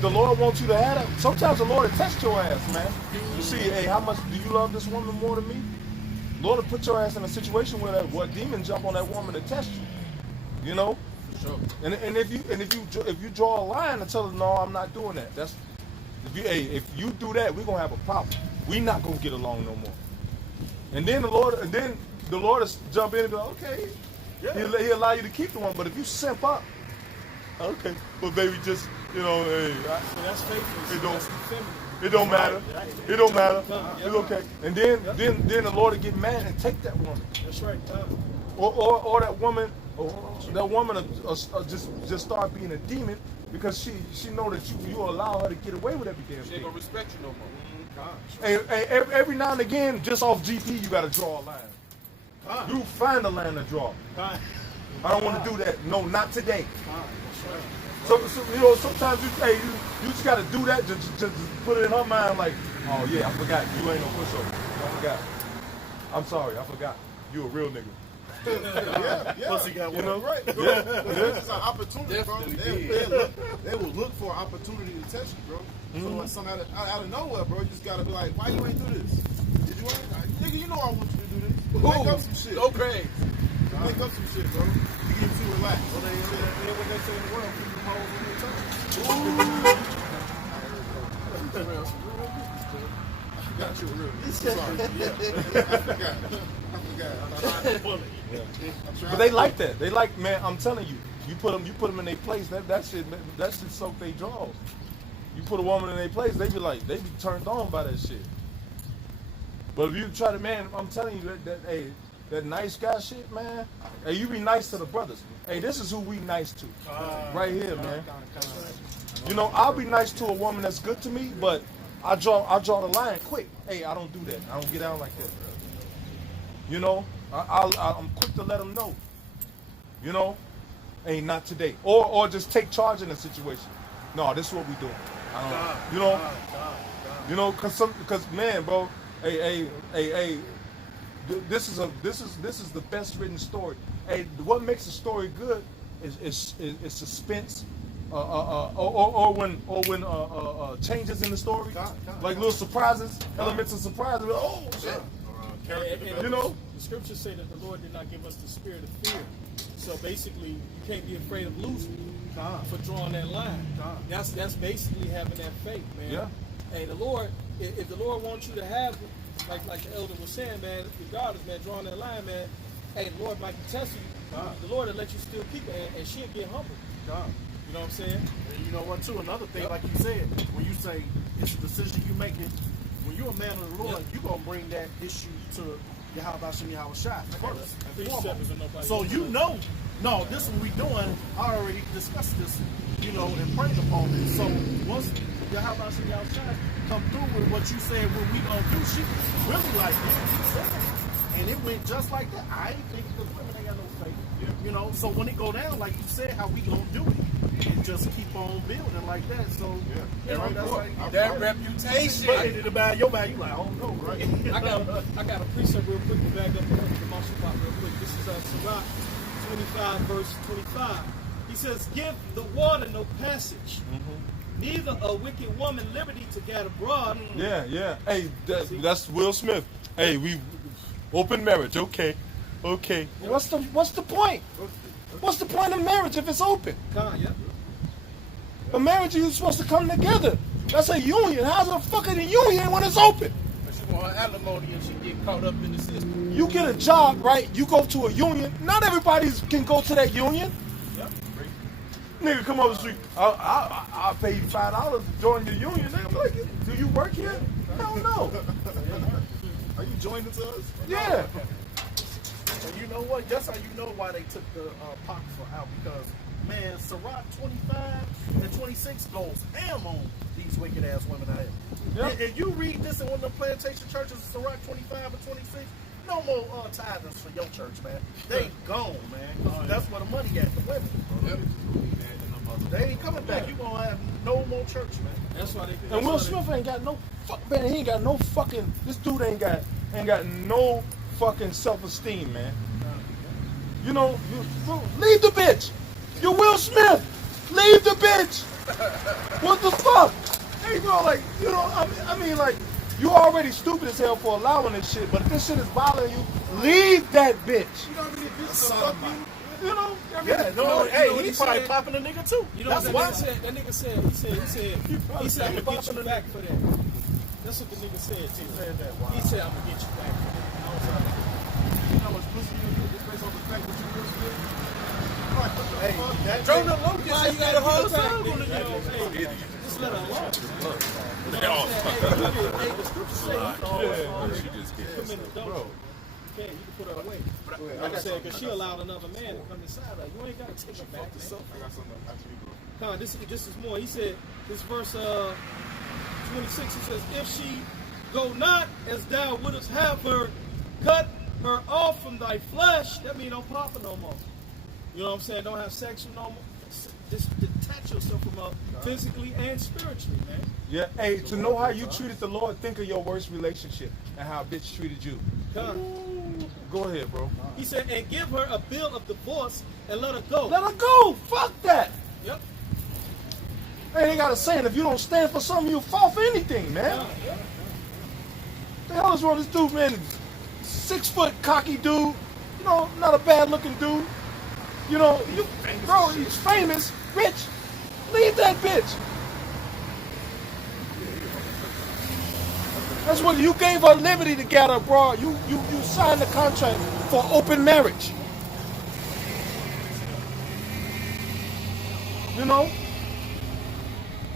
the Lord wants you to have that, sometimes the Lord will test your ass, man. You see, hey, how much do you love this woman more than me? Lord will put your ass in a situation where what demon jump on that woman to test you. You know? For sure. And if you draw a line and tell her, no, I'm not doing that. That's if you do that, we're gonna have a problem. We're not gonna get along no more. And then the Lord will jump in and be like, okay, he'll allow you to keep the one. But if you simp up, okay, well, baby, just hey, so that's faithful. It don't matter. It don't matter. It's okay. And then the Lord will get mad and take that woman. That's right. Or that woman will just start being a demon because she know that you allow her to get away with every damn thing. She ain't gonna respect you no more. And every now and again, just off GP, you got to draw a line. You find a line to draw. I don't want to do that. No, not today. So sometimes you just got to do that. Just put it in her mind like, oh yeah, I forgot. You ain't no pushover. I forgot. I'm sorry, I forgot. You a real nigga. Yeah. Pussy got one. Right. It's an opportunity, bro. They will look for an opportunity to test you, bro. So like something out of nowhere, bro, you just gotta be like, why you ain't do this? Did you ain't? Nigga, you know I want you to do this. Make up some shit. Go crazy. Make up some shit, bro. You get too relaxed. What they say in the world, keep them hoes on their toes. I got you real. Sorry. I forgot. But they like that. They like, man. I'm telling you, you put them in their place. That shit soak their jaws. You put a woman in their place, they be turned on by that shit. But if you try to, man, I'm telling you that nice guy shit, man. Hey, you be nice to the brothers. Hey, this is who we nice to, right here, man. You know, I'll be nice to a woman that's good to me, but I draw the line quick. Hey, I don't do that. I don't get out like that. You know, I'm quick to let them know. You know, hey, not today, or just take charge in the situation. No, this is what we doing. You know, cause man, bro. Hey, this is the best written story. Hey, what makes a story good is suspense, or when changes in the story, like little surprises, elements of surprise. Oh shit, you know. The scriptures say that the Lord did not give us the spirit of fear. So basically, you can't be afraid of losing for drawing that line. That's basically having that faith, man. Yeah. Hey, the Lord, if the Lord wants you to have, like the elder was saying, man, regardless, man, drawing that line, man, hey, the Lord might test you. The Lord will let you still keep it, and she'll get humble. You know what I'm saying? And you know what, too? Another thing, like you said, when you say it's a decision you make, when you're a man of the Lord, you're going to bring that issue to Yahweh Shai first. So you know, no, this is what we're doing. I already discussed this, you know, and prayed upon it. So once Yahweh Shai come through with what you said, what we going to do, she really like it. And it went just like that. I ain't think because women ain't got no faith. You know, so when it go down, like you said, how we going to do it? And just keep on building like that. So, you know, that's like that reputation. But your bad, you like, I don't know, right? I got a precept real quick to back up the martial part real quick. This is Sirach 25, verse 25. He says, give the water no passage, neither a wicked woman liberty to get abroad. Yeah. Hey, that's Will Smith. Hey, we open marriage. Okay. What's the point? What's the point of marriage if it's open? A marriage, you're supposed to come together. That's a union. How's it a fucking union when it's open? She want alimony and she get caught up in the system. You get a job, right? You go to a union. Not everybody can go to that union. Nigga, come over the street. I'll pay you $5 to join your union. Nigga, like, do you work here? Hell no. Are you joining to us? Yeah. And you know what? That's how you know why they took the apocrypha out, because man, Sirach 25 and 26 goes ham on these wicked ass women out here. Yep. If you read this in one of the plantation churches, Sirach 25 and 26, no more tithers for your church, man. They gone, man. That's where the money at, the women. Yep. They ain't coming back. You gonna have no more church, man. That's why they. And Will Smith ain't got no man. He ain't got no fucking. This dude ain't got no fucking self-esteem, man. You know, leave the bitch. You're Will Smith. Leave the bitch. What the fuck? Hey, bro, like, you know, I mean, like, you already stupid as hell for allowing this shit, but if this shit is bothering you, leave that bitch. You know how many bitches fuck you? You know? Hey, he's probably popping a nigga too. You know what that nigga said? That nigga said, he said, I'm gonna get you back for that. That's what the nigga said too. He said, I'm gonna get you back for that. I was like, you know what's pussy you do just based on the fact that you Will Smith? Hey, that Jonah Logan, why you gotta hold us up? Just let her alone. Hey, the scripture says, She just gets come in the door. You can put her away. Like I said, because she allowed another man to come inside her. You ain't got to take her back. I got something after you go. Come on, this is more. He said, this verse 26, he says, if she go not as thou wouldest have her, cut her off from thy flesh. That means don't pop her no more. You know what I'm saying? Don't have sex no more. Just detach yourself from her physically and spiritually, man. Yeah, hey, to know how you treated the Lord, think of your worst relationship and how a bitch treated you. Go ahead, bro. He said, and give her a bill of divorce and let her go. Let her go. Fuck that. Yep. Hey, they got a saying, if you don't stand for something, you'll fall for anything, man. Yeah. The hell is wrong with this dude, man? 6 foot cocky dude. You know, not a bad looking dude. You know, bro, he's famous, rich. Leave that bitch. That's what you gave her liberty to get abroad. You signed the contract for open marriage. You know?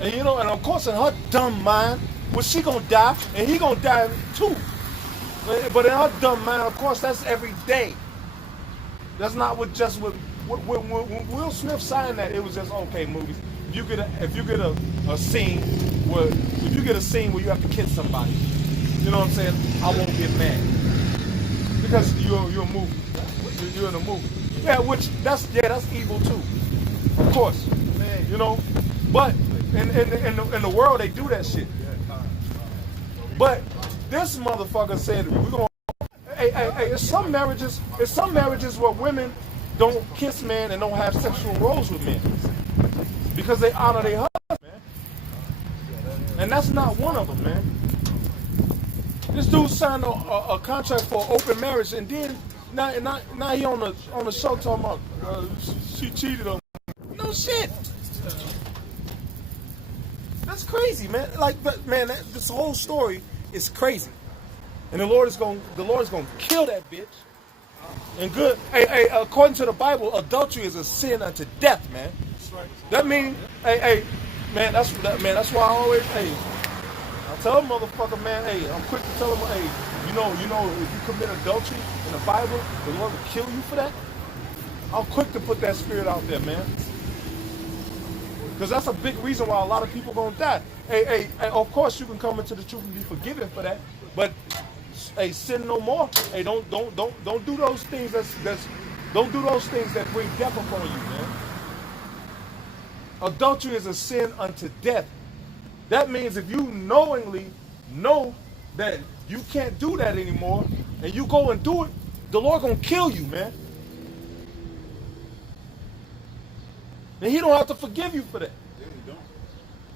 And you know, and of course in her dumb mind, well, she gonna die, and he gonna die too. But in her dumb mind, of course, that's every day. That's not what just with when Will Smith signed that, it was just okay movies. If you get a scene where you have to kiss somebody, you know what I'm saying? I won't get mad because you're a movie. You're in a movie. Yeah, that's evil too. Of course, you know. But in the world they do that shit. But this motherfucker said we're gonna. Hey, it's some marriages where women don't kiss men and don't have sexual roles with men because they honor their husband, man. And that's not one of them, man. This dude signed a contract for open marriage, and then now he on the show talking about she cheated on me. No shit. That's crazy, man. Like, man, this whole story is crazy. And the Lord is gonna kill that bitch. And good. Hey, according to the Bible, adultery is a sin unto death, man. That's right. That means, man, that's why I always, I tell them, motherfucker, man, I'm quick to tell them, you know, if you commit adultery in the Bible, the Lord will kill you for that. I'm quick to put that spirit out there, man. Because that's a big reason why a lot of people gonna die. Hey, of course you can come into the truth and be forgiven for that, but sin no more. Hey, don't do those things don't do those things that bring death upon you, man. Adultery is a sin unto death. That means if you knowingly know that you can't do that anymore and you go and do it, the Lord gonna kill you, man. And he don't have to forgive you for that. Yeah, he don't.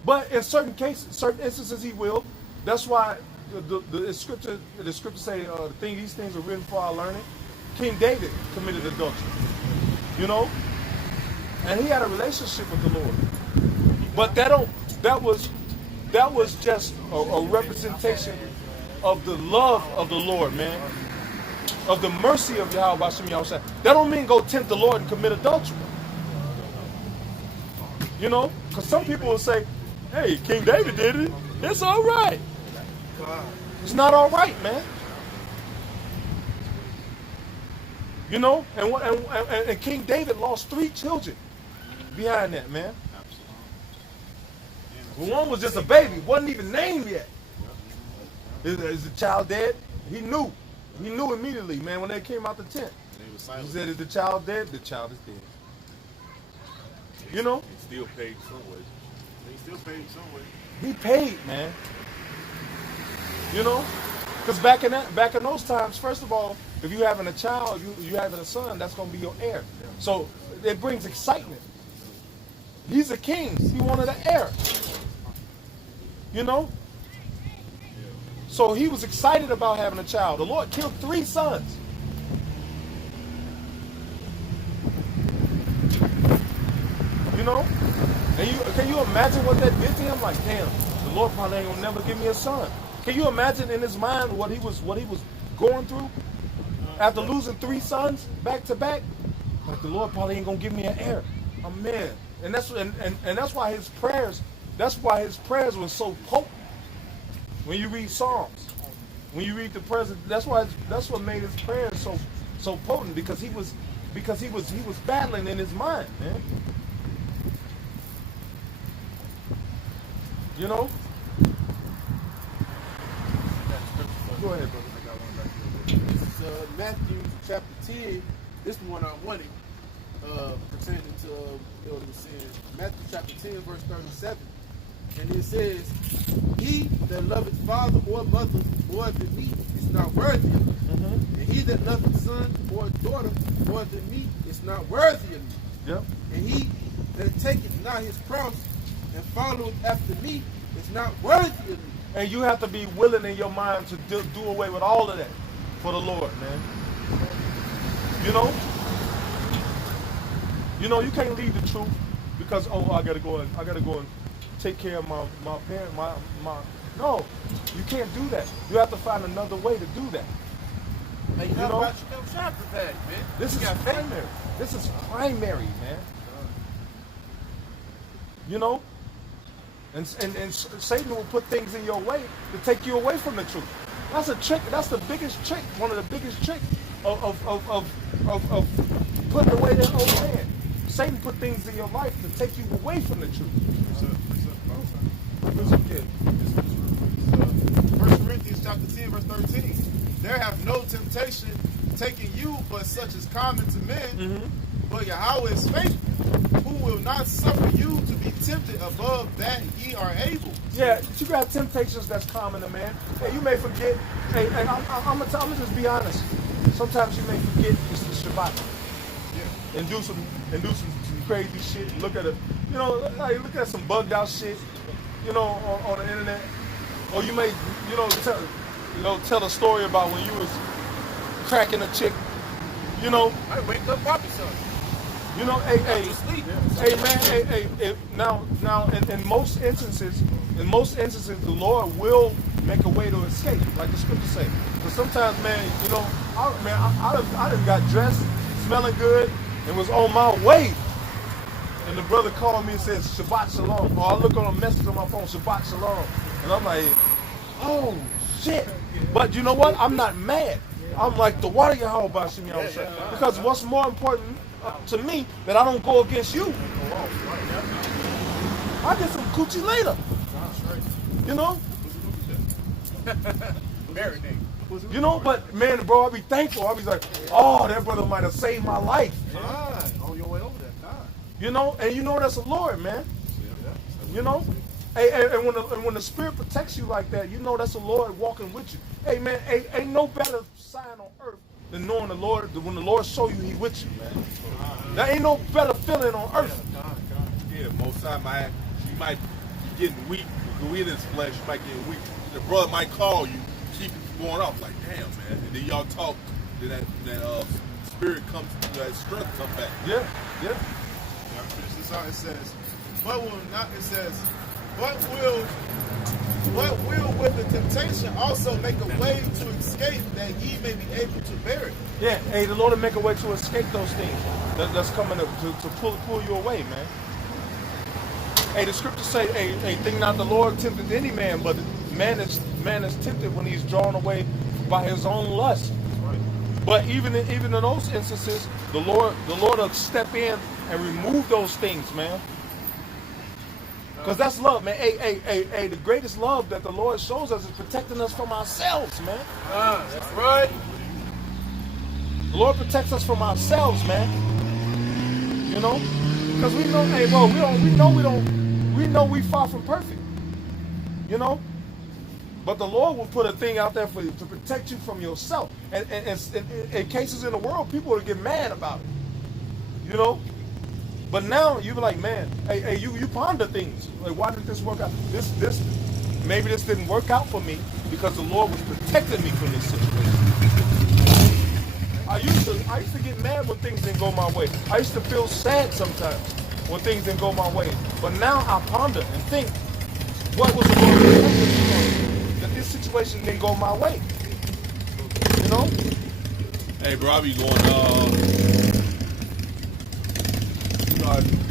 But in certain cases, certain instances, he will. That's why the scripture say these things are written for our learning. King David committed adultery, you know, and he had a relationship with the Lord. But that was just a representation of the love of the Lord, man, of the mercy of Yahweh Bashem Yahushua. That don't mean go tempt the Lord and commit adultery. You know, because some people will say, hey, King David did it. It's all right. It's not all right, man. You know, and King David lost 3 children behind that, man. Well, one was just a baby, wasn't even named yet. Is the child dead? He knew. He knew immediately, man, when they came out the tent. He said, is the child dead? The child is dead. You know? He still paid some way. He still paid some way. He paid, man. You know? Because back in those times, first of all, if you having a child, you having a son, that's going to be your heir. So it brings excitement. He's a king. He wanted an heir. You know? So he was excited about having a child. The Lord killed 3 sons. You know? And can you imagine what that did to him? Like, damn, the Lord probably ain't gonna never give me a son. Can you imagine in his mind what he was going through after losing 3 sons back to back? Like, the Lord probably ain't gonna give me an heir. Oh man. And that's why his prayers were so potent. When you read Psalms, when you read the prayers, that's what made his prayers so potent, because he was battling in his mind, man. You know? Go ahead, brother. This is Matthew chapter 10. This is one I wanted pertaining to the sin. Matthew chapter 10, verse 37. And it says, he that loveth father or mother more than me is not worthy of me. And he that loveth son or daughter more than me is not worthy of me. Yep. And he that taketh not his cross and followeth after me is not worthy of me. And you have to be willing in your mind to do away with all of that for the Lord, man. You know? You know, you can't leave the truth because, I gotta go and take care of my parent, my no, you can't do that. You have to find another way to do that. Hey, you know? about your chapter back, man. This is primary. This is primary, man. You know? And Satan will put things in your way to take you away from the truth. That's a trick. That's the biggest trick. One of the biggest tricks of putting away that old man. Satan put things in your life to take you away from the truth. First Corinthians chapter 10, verse 13. There have no temptation taken you, but such as common to men. But Yahweh is faithful, who will not suffer you to be tempted above that ye are able. Yeah, you got temptations that's common to man. Hey, you may forget. Hey, I'm gonna just be honest. Sometimes you may forget it's the Shabbat. Yeah. And do some crazy shit. Look at it. You know, like, look at some bugged out shit. You know, on the internet. Or you may, tell a story about when you was cracking a chick. You know. I wake up, Bobby son. You know, now, in most instances, the Lord will make a way to escape, like the scriptures say. But sometimes, man, you know, I done got dressed, smelling good, and was on my way. And the brother called me and said, Shabbat Shalom. Or I look on a message on my phone, Shabbat Shalom. And I'm like, oh, shit. But you know what? I'm not mad. I'm like, the water Yahweh Bashim Yahushua. Because what's more important to me that I don't go against you. I get some coochie later. You know? You know, but man, bro, I be thankful. I be like, oh, that brother might have saved my life. On your way over there. You know, and you know that's the Lord, man. You know? And when the Spirit protects you like that, you know that's the Lord walking with you. Hey, man, ain't no better sign on earth than knowing the Lord, when the Lord show you he with you, man. There ain't no better feeling on earth. Yeah, most time you might be getting weak. We in this flesh, you might get weak. The brother might call you, keep you going off like, damn, man. And then y'all talk, then that spirit comes, that strength comes back. Yeah. Finish this out. It says, but will with the temptation also make a way to escape that ye may be able to bear it. Yeah, hey, the Lord will make a way to escape those things that's coming to pull you away, man. Hey, the scriptures say, hey, think not the Lord tempted any man, but man is tempted when he's drawn away by his own lust. Right. But even in those instances, the Lord will step in and remove those things, man. Because that's love, man. Hey, the greatest love that the Lord shows us is protecting us from ourselves, man. That's right. The Lord protects us from ourselves, man. You know? Because we know, hey, bro, we know we far from perfect. You know? But the Lord will put a thing out there for you to protect you from yourself. And in cases in the world, people will get mad about it. You know? But now you be like, man, hey, you ponder things. Like, why did this work out? Maybe this didn't work out for me because the Lord was protecting me from this situation. I used to get mad when things didn't go my way. I used to feel sad sometimes when things didn't go my way. But now I ponder and think, what was the Lord protecting me from? That this situation didn't go my way. You know? Hey, bro, I be going,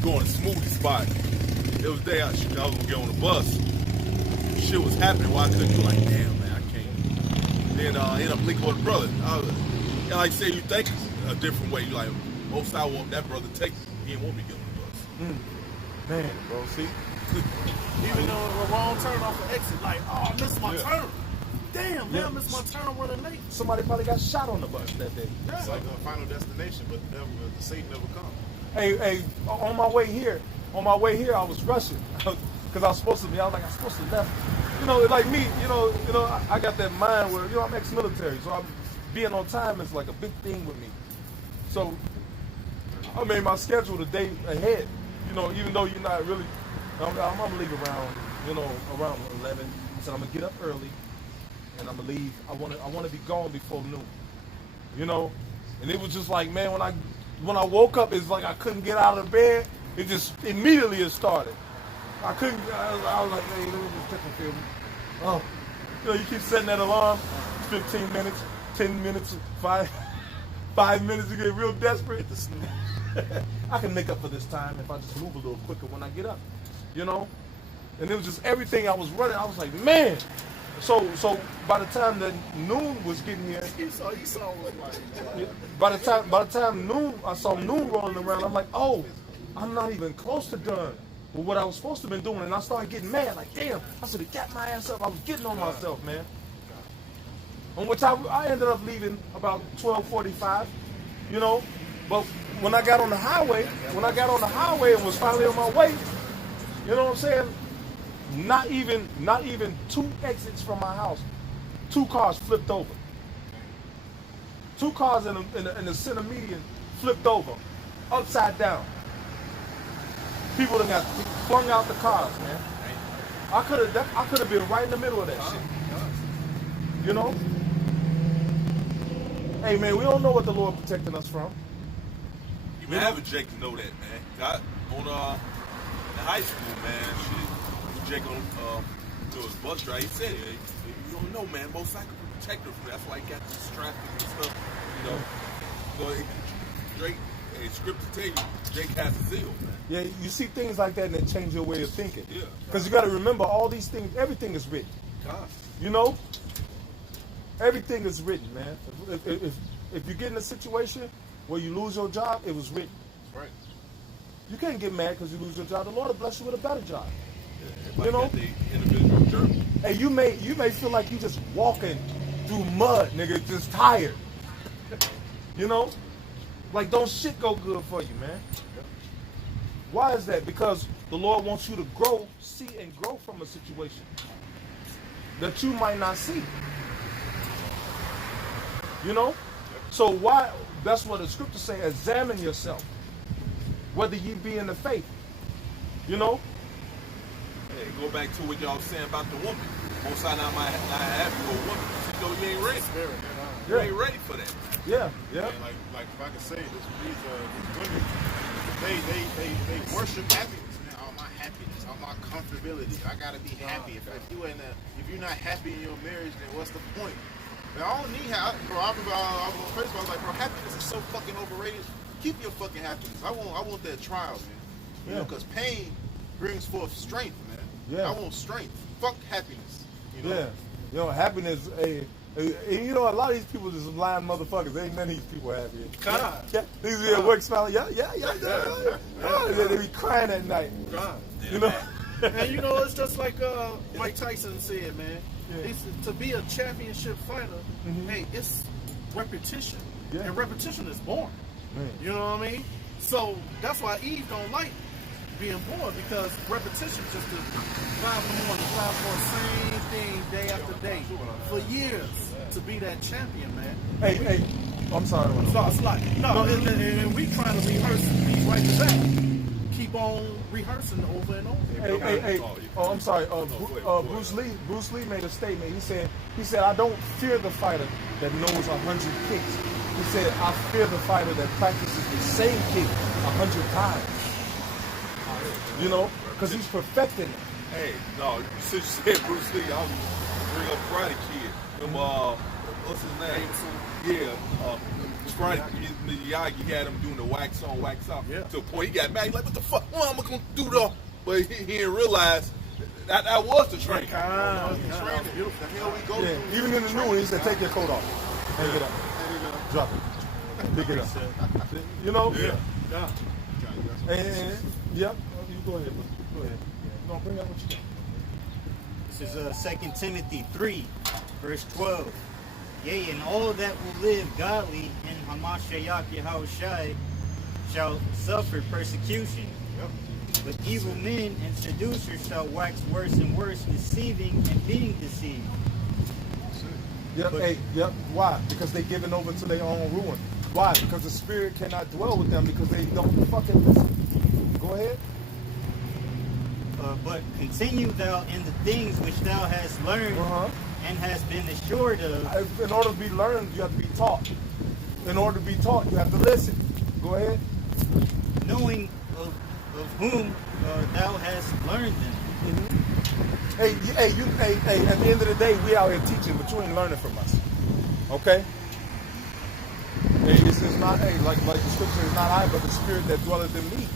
going to smoothie spot. It was there I was gonna get on the bus. Shit was happening while I couldn't go. Like, damn, man, I can't. Then ended up linking with a brother. And like say, you think a different way. You like, most I want that brother take me. He didn't want me to get on the bus. Man, bro, see? Even though it was a wrong turn off the exit, like, oh, I missed my turn. Damn, man, I missed my turn. I'm running late. Somebody probably got shot on the bus that day. It's like a final destination, but the Satan never comes. Hey, on my way here, I was rushing because I was supposed to left. You know, like me, you know, I got that mind where, I'm ex-military, so being on time is like a big thing with me. So I made my schedule the day ahead. You know, even though you're not really, I'm gonna leave around 11. I said I'm gonna get up early, and I'm gonna leave. I want to be gone before noon. You know, and it was just like, man, when I woke up, it's like I couldn't get out of bed. It just immediately started. I was like, hey, let me just check my film. Oh, you keep setting that alarm, 15 minutes, 10 minutes, 5 minutes, you get real desperate. Hit the snooze. I can make up for this time if I just move a little quicker when I get up, you know? And it was just everything I was running. I was like, man. So by the time that noon was getting here, by the time noon, I saw noon rolling around. I'm like, oh, I'm not even close to done with what I was supposed to have been doing. And I started getting mad. Like, damn, I should have got my ass up. I was getting on myself, man. On which I ended up leaving about 12:45, you know. But when I got on the highway, and was finally on my way, you know what I'm saying? Not even 2 exits from my house, 2 cars flipped over. 2 cars in the center median flipped over, upside down. People that got flung out the cars, man. I could have been right in the middle of that shit. You know? Hey man, we don't know what the Lord protecting us from. You may have a Jake to know that, man. Got on in high school, man. Shit. Jake on to his bus drive, he said it. You don't know, man. Motorcycle protector. That's why he got the strap and stuff. You know. So Drake, hey, script to tell you, Jake has a zeal, man. Yeah, you see things like that and it change your way of thinking. Yeah. Because you got to remember all these things. Everything is written. You know. Everything is written, man. If you get in a situation where you lose your job, it was written. Right. You can't get mad because you lose your job. The Lord will bless you with a better job. Yeah, you know, got the individual journey. Hey, you may feel like you just walking through mud, nigga, just tired. You know, like don't shit go good for you, man. Why is that? Because the Lord wants you to grow, see, and grow from a situation that you might not see. You know, so why? That's what the scriptures say. Examine yourself, whether ye be in the faith. You know. Hey, go back to what y'all was saying about the woman. Most of the time, I might not have you a woman. You know, you ain't ready. You ain't ready for that. Yeah. And like if I could say this, these women, they worship happiness, man. All my happiness, all my comfortability. I gotta be happy. If you're not happy in your marriage, then what's the point? Man, I don't need bro. I remember I was on Facebook. I was like, bro, happiness is so fucking overrated. Keep your fucking happiness. I want that trial, man. You know, because pain brings forth strength, man. Yeah. I want strength. Fuck happiness. You know? Yeah. You know, happiness. You know, a lot of these people just lying motherfuckers. Ain't none of these people happy. God. Yeah. These be at work smiling. Yeah. They be crying at night. God. You know. And you know, it's just like Mike Tyson said, man. Yeah. To be a championship fighter, hey, it's repetition. Yeah. And repetition is boring. Man. You know what I mean? So that's why Eve don't like being born, because repetition just to 5 in the morning, 5 for the same thing day after day for years to be that champion, man. Hey, I'm sorry. So it's like, and we trying to rehearse these right to back. Keep on rehearsing over and over. Hey. Oh, I'm sorry. Bruce Lee made a statement. He said, I don't fear the fighter that knows 100 kicks. He said, I fear the fighter that practices the same kick 100 times. You know, because he's perfecting it. Hey, no, since you said Bruce Lee, I was bring up Karate Kid. What's his name? Yeah, Karate Miyagi had him doing the wax on, wax off. Yeah. To a point he got mad. He's like, what the fuck? What am I gonna do though? But he didn't realize that was the training. The hell we go through. Even in the new one, he said, take your coat off, hang it up, drop it, pick it up. You know? Yeah. And yeah. Go ahead. No, bring out what you got. This is 2 Timothy 3, verse 12. Yea, and all that will live godly in Hamashiach Yahushai shall suffer persecution. But evil men and seducers shall wax worse and worse, deceiving and being deceived. Yep. Why? Because they're giving over to their own ruin. Why? Because the Spirit cannot dwell with them because they don't fucking listen. Go ahead. But continue thou in the things which thou hast learned and hast been assured of. In order to be learned, you have to be taught. In order to be taught, you have to listen. Go ahead. Knowing of whom thou hast learned them. Hey, at the end of the day, we out here teaching, but you ain't learning from us. Okay? Hey, it's not, like the scripture is not I, but the Spirit that dwelleth in me.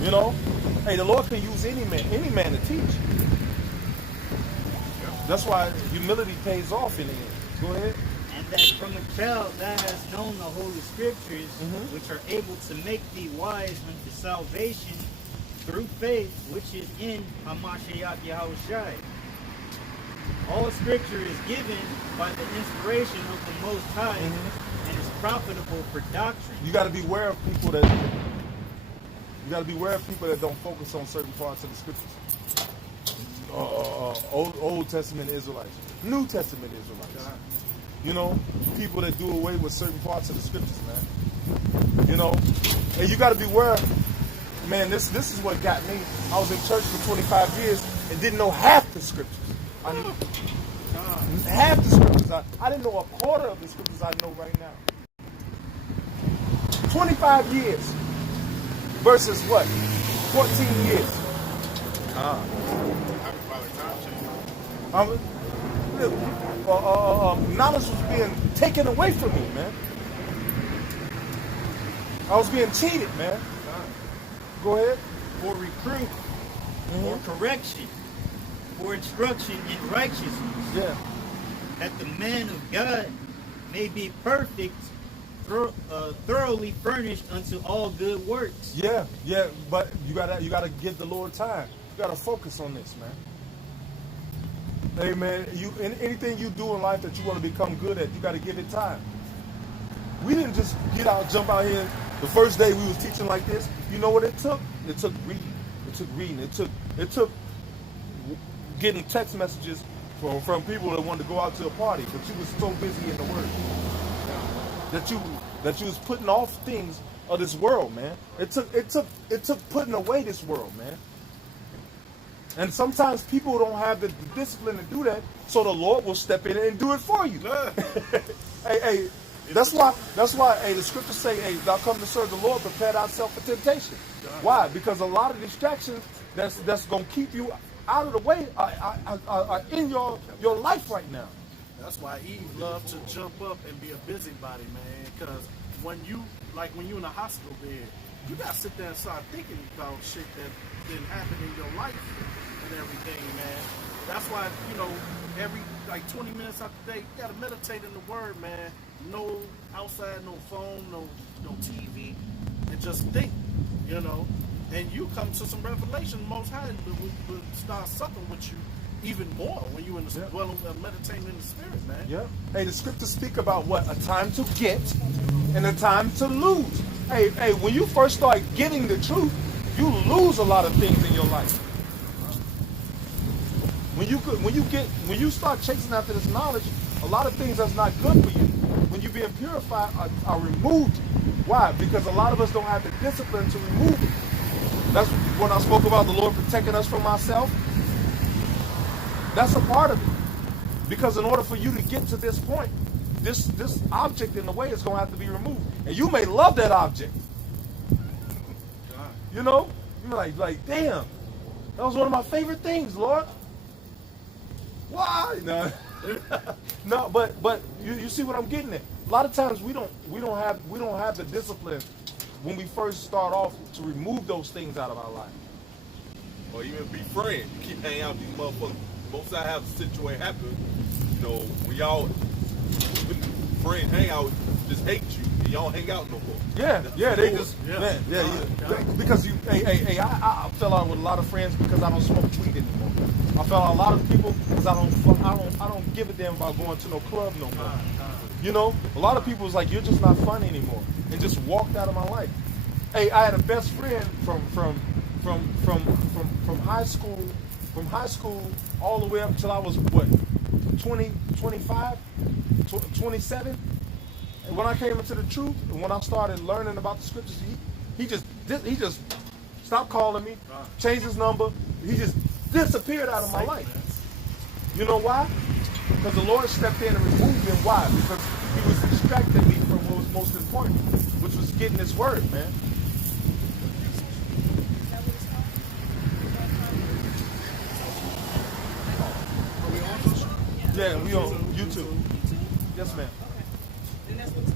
You know? Hey, the Lord can use any man to teach. That's why humility pays off in the end. Go ahead. And that from a child thou hast known the holy scriptures, which are able to make thee wise unto salvation through faith, which is in Hamashiach Yahushai. All scripture is given by the inspiration of the Most High and is profitable for doctrine. You got to beware of people that don't focus on certain parts of the scriptures. Old Testament Israelites, New Testament Israelites. You know, people that do away with certain parts of the scriptures, man. You know, and you got to beware. Man, this is what got me. I was in church for 25 years and didn't know half the scriptures. I knew half the scriptures. I didn't know a quarter of the scriptures I know right now. 25 years versus what? 14 years. Knowledge was being taken away from me, man. I was being cheated, man. Go ahead. For reproof, for correction, for instruction in righteousness, that the man of God may be perfect, thoroughly furnished unto all good works. Yeah, but you gotta give the Lord time. You gotta focus on this, man. Hey, man, anything you do in life that you want to become good at, you gotta give it time. We didn't just jump out here. The first day we was teaching like this, you know what it took? It took reading. It took getting text messages from people that wanted to go out to a party, but you was so busy in the Word that you was putting off things of this world, man. It took putting away this world, man. And sometimes people don't have the discipline to do that, so the Lord will step in and do it for you. Hey, that's why the scriptures say, hey, thou come to serve the Lord, prepare thyself for temptation. Why? Because a lot of distractions that's going to keep you out of the way are in your life right now. That's why Eve loved to jump up and be a busybody, man. Because when you in a hospital bed, you got to sit there and start thinking about shit that didn't happen in your life and everything, man. That's why, every 20 minutes out the day, you got to meditate in the Word, man. No outside, no phone, no TV, and just think, And you come to some revelation, Most High will start sucking with you even more when you in the meditating in the Spirit, man. Yeah. Hey, the scriptures speak about what? A time to get and a time to lose. Hey, when you first start getting the truth, you lose a lot of things in your life. When you start chasing after this knowledge, a lot of things that's not good for you, when you're being purified, are removed. Why? Because a lot of us don't have the discipline to remove it. That's when I spoke about the Lord protecting us from ourselves. That's a part of it. Because in order for you to get to this point, this object in the way is going to have to be removed. And you may love that object. You're like, damn, that was one of my favorite things, Lord. Why? No, but you see what I'm getting at. A lot of times we don't have the discipline when we first start off to remove those things out of our life. Or even be friends. You keep hanging out with these motherfuckers. Most I have a situation happen, we all friends hang out, just hate you. And y'all don't hang out no more. Because I fell out with a lot of friends because I don't smoke weed anymore. I fell out with a lot of people because I don't give a damn about going to no club no more. A lot of people was like, you're just not fun anymore, and just walked out of my life. Hey, I had a best friend from high school all the way up until I was 25, 27. And when I came into the truth, and when I started learning about the scriptures, he just stopped calling me, changed his number. He just disappeared out of my life. You know why? Because the Lord stepped in and removed him. Why? Because he was distracting me from what was most important, which was getting this word, man. Yeah, we on YouTube. Yes, ma'am. And that's what it's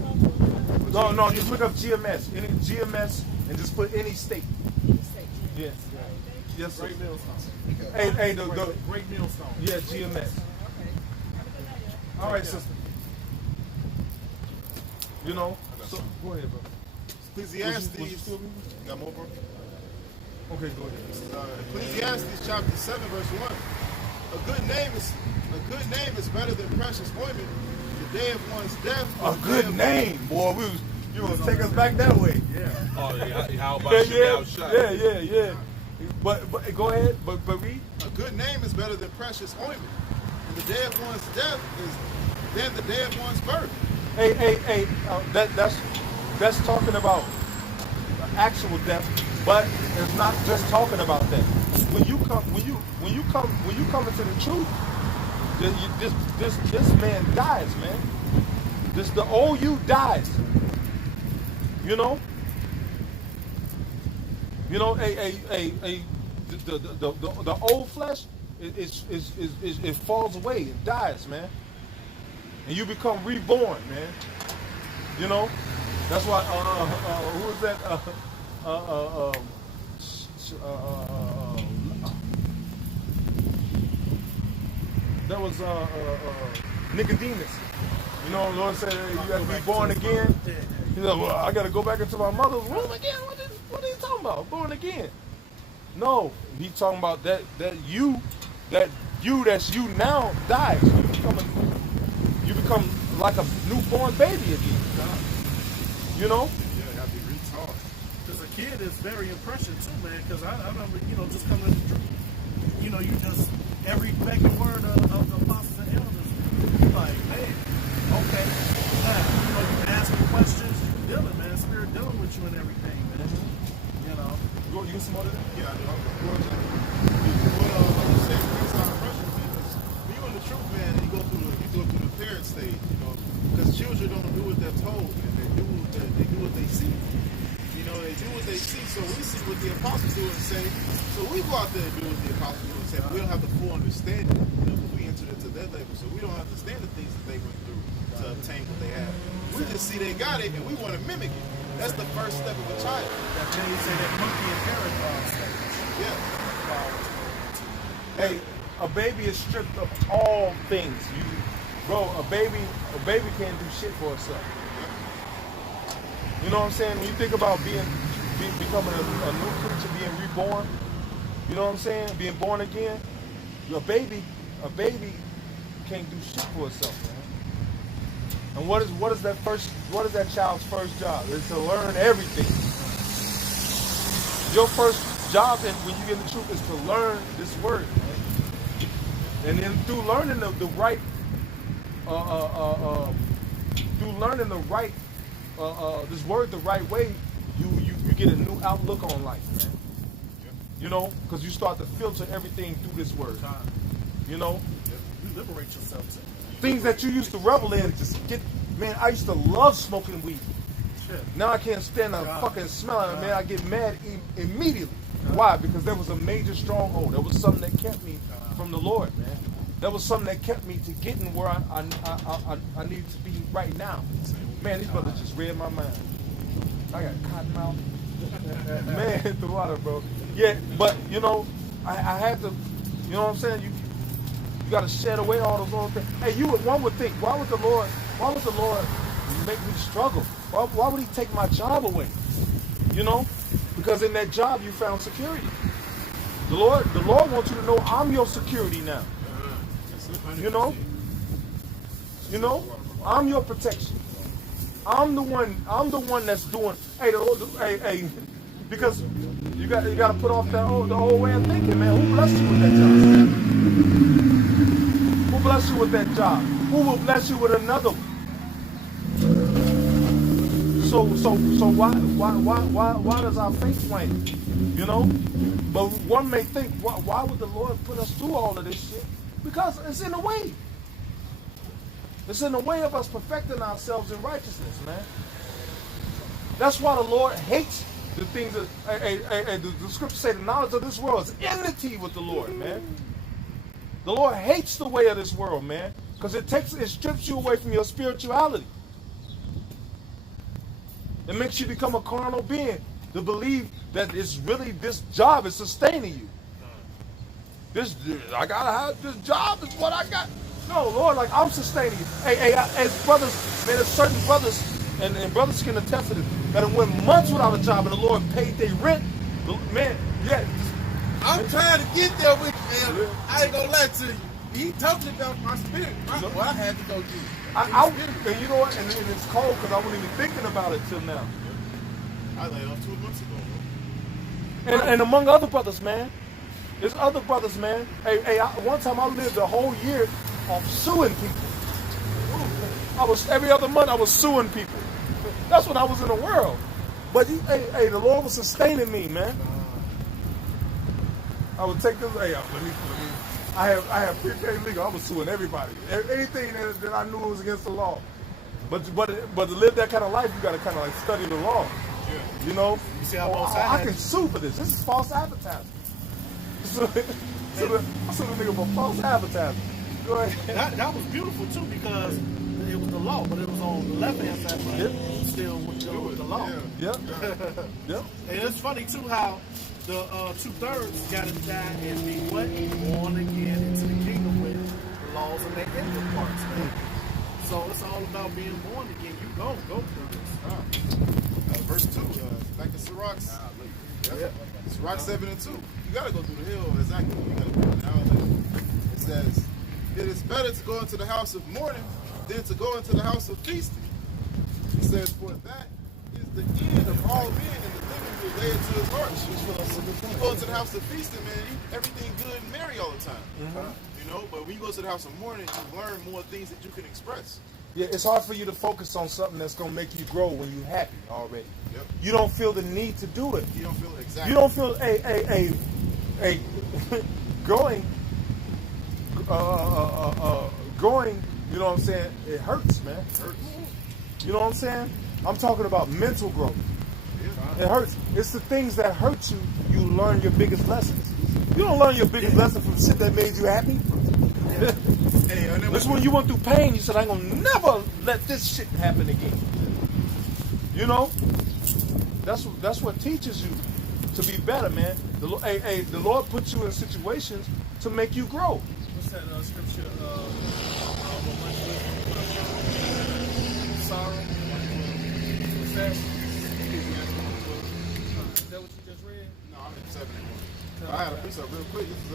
called? No, just look up GMS. GMS and just put any state. Yes. Yes, sir. Great millstone. Hey, Great millstone. yeah, GMS. All right, sister. You know, so go ahead, bro. Ecclesiastes. Was you still reading? You got more, bro? Okay, go ahead. Ecclesiastes chapter 7, verse 1. A good name is better than precious ointment. The day of one's death. A good name, boy. You want to take us back that way? Yeah. Oh, yeah. How about Yeah. But go ahead. But read. A good name is better than precious ointment. And the day of one's death is than the day of one's birth. Hey. That's talking about actual death, but it's not just talking about that. When you come into the truth, this man dies, man. The old you dies. You know, the old flesh it falls away, it dies, man, and you become reborn, man. You know, that's why. Who is that? That was Nicodemus. You know, the Lord said you have to be born again. You know, well, I got to go back into my mother's womb again. What are you talking about? Born again? No, he's talking about that you that's you now dies. You become like a newborn baby again. You know? Yeah, you have to be retaught. Because a kid is very impressive too, man. Because I remember, just coming, you just every beck and word of the apostles and elders, you're like, man, okay. Now, you can ask me questions, you dealing, man. Spirit dealing with you and everything, man. You know. You get some more of that? Yeah, I do. I'm saying it's not impressive, man. When you're in the truth, man, you go through the parent stage, because children don't do what they're told, man. They do what they see. They do what they see. So we see what the apostles do and say. So we go out there and do what the apostles do and say. We don't have the full understanding. But we entered into their level, so we don't understand the things that they went through to obtain what they have. We just see they got it and we want to mimic it. That's the first step of a child. That they say that monkey and parrot stage. Yeah. Hey, a baby is stripped of all things. Bro, a baby can't do shit for itself. You know what I'm saying? When you think about becoming a new creature, being reborn, you know what I'm saying? Being born again, a baby can't do shit for itself, man. And what is that child's first job? It's to learn everything. Your first job when you get in the truth is to learn this word, man. And then through learning this word the right way, you get a new outlook on life, man. You know, because you start to filter everything through this word. You know, you liberate yourself. Things that you used to revel in, man. I used to love smoking weed. Now I can't stand the fucking smell of it, man. I get mad immediately. Why? Because there was a major stronghold. There was something that kept me from the Lord, man. That was something that kept me to getting where I need to be right now. Man, these brothers just read my mind. I got cotton mouth. Man, hit the water, bro. Yeah, but I had to. You know what I'm saying? You got to shed away all those little things. Hey, one would think, why would the Lord make me struggle? Why would He take my job away? Because in that job you found security. The Lord wants you to know I'm your security now. I'm your protection. I'm the one that's doing. Hey, because you got to put off the old way of thinking, man. Who blessed you with that job? Who blessed you with that job? Who will bless you with another one? So why does our faith wane? But one may think, why would the Lord put us through all of this shit? Because it's in the way. It's in the way of us perfecting ourselves in righteousness, man. That's why the Lord hates the things that the scriptures say the knowledge of this world is enmity with the Lord, man. The Lord hates the way of this world, man, because it strips you away from your spirituality. It makes you become a carnal being. to believe that it's really this job is sustaining you. I gotta have this job is what I got. No, Lord, like I'm sustaining you. Hey, as brothers, man, there's certain brothers, and brothers can attest to this, that have went months without a job and the Lord paid their rent. Man, yeah. I'm trying to get there with you, man. I ain't gonna lie to you. He talking about my spirit. Well, I had to go get it. And you know what? And it's cold because I wasn't even thinking about it till now. I laid off 2 months ago, bro. And among other brothers, man. There's other brothers, man. Hey, one time I lived a whole year off suing people. Every other month I was suing people. That's when I was in the world. But the Lord was sustaining me, man. I would take this. Hey, I have prepaid legal. I was suing everybody. Anything that I knew was against the law. But to live that kind of life, you got to kind of like study the law. Yeah. You know. You see how both I sides. can sue for this. This is false advertising. So the nigga for false advertising. Go ahead. That was beautiful too because it was the law, but it was on the left hand side, but Yep. it still was the law. Yep. Yep. And it's funny too how the 2/3 got to die and be what? Born again into the kingdom with the laws and their inward parts, man. So it's all about being born again. You go through this. Verse 2, back to Sirach's. Sirach 7:2. You gotta go through the hill, exactly. You gotta go down. It says, it is better to go into the house of mourning than to go into the house of feasting. It says, for that is the end of all men, and the living will lay it to his heart. You go into the house of feasting, man, everything good and merry all the time. You know, but when you go to the house of mourning, you learn more things that you can express. Yeah, it's hard for you to focus on something that's gonna make you grow when you're happy already. Yep. You don't feel the need to do it. You don't feel exactly. You don't feel growing. Growing. You know what I'm saying? It hurts, man. It hurts. You know what I'm saying? I'm talking about mental growth. Yeah. It hurts. It's the things that hurt you. You learn your biggest lessons. You don't learn your biggest lesson from shit that made you happy. Hey, and then This when you went through pain, you said, I ain't gonna never let this shit happen again. You know? That's what teaches you to be better, man. The Lord puts you in situations to make you grow. What's that scripture? Sorrow. What's that? Is that what you just read? No, I'm in 71. I had a piece up real quick. This is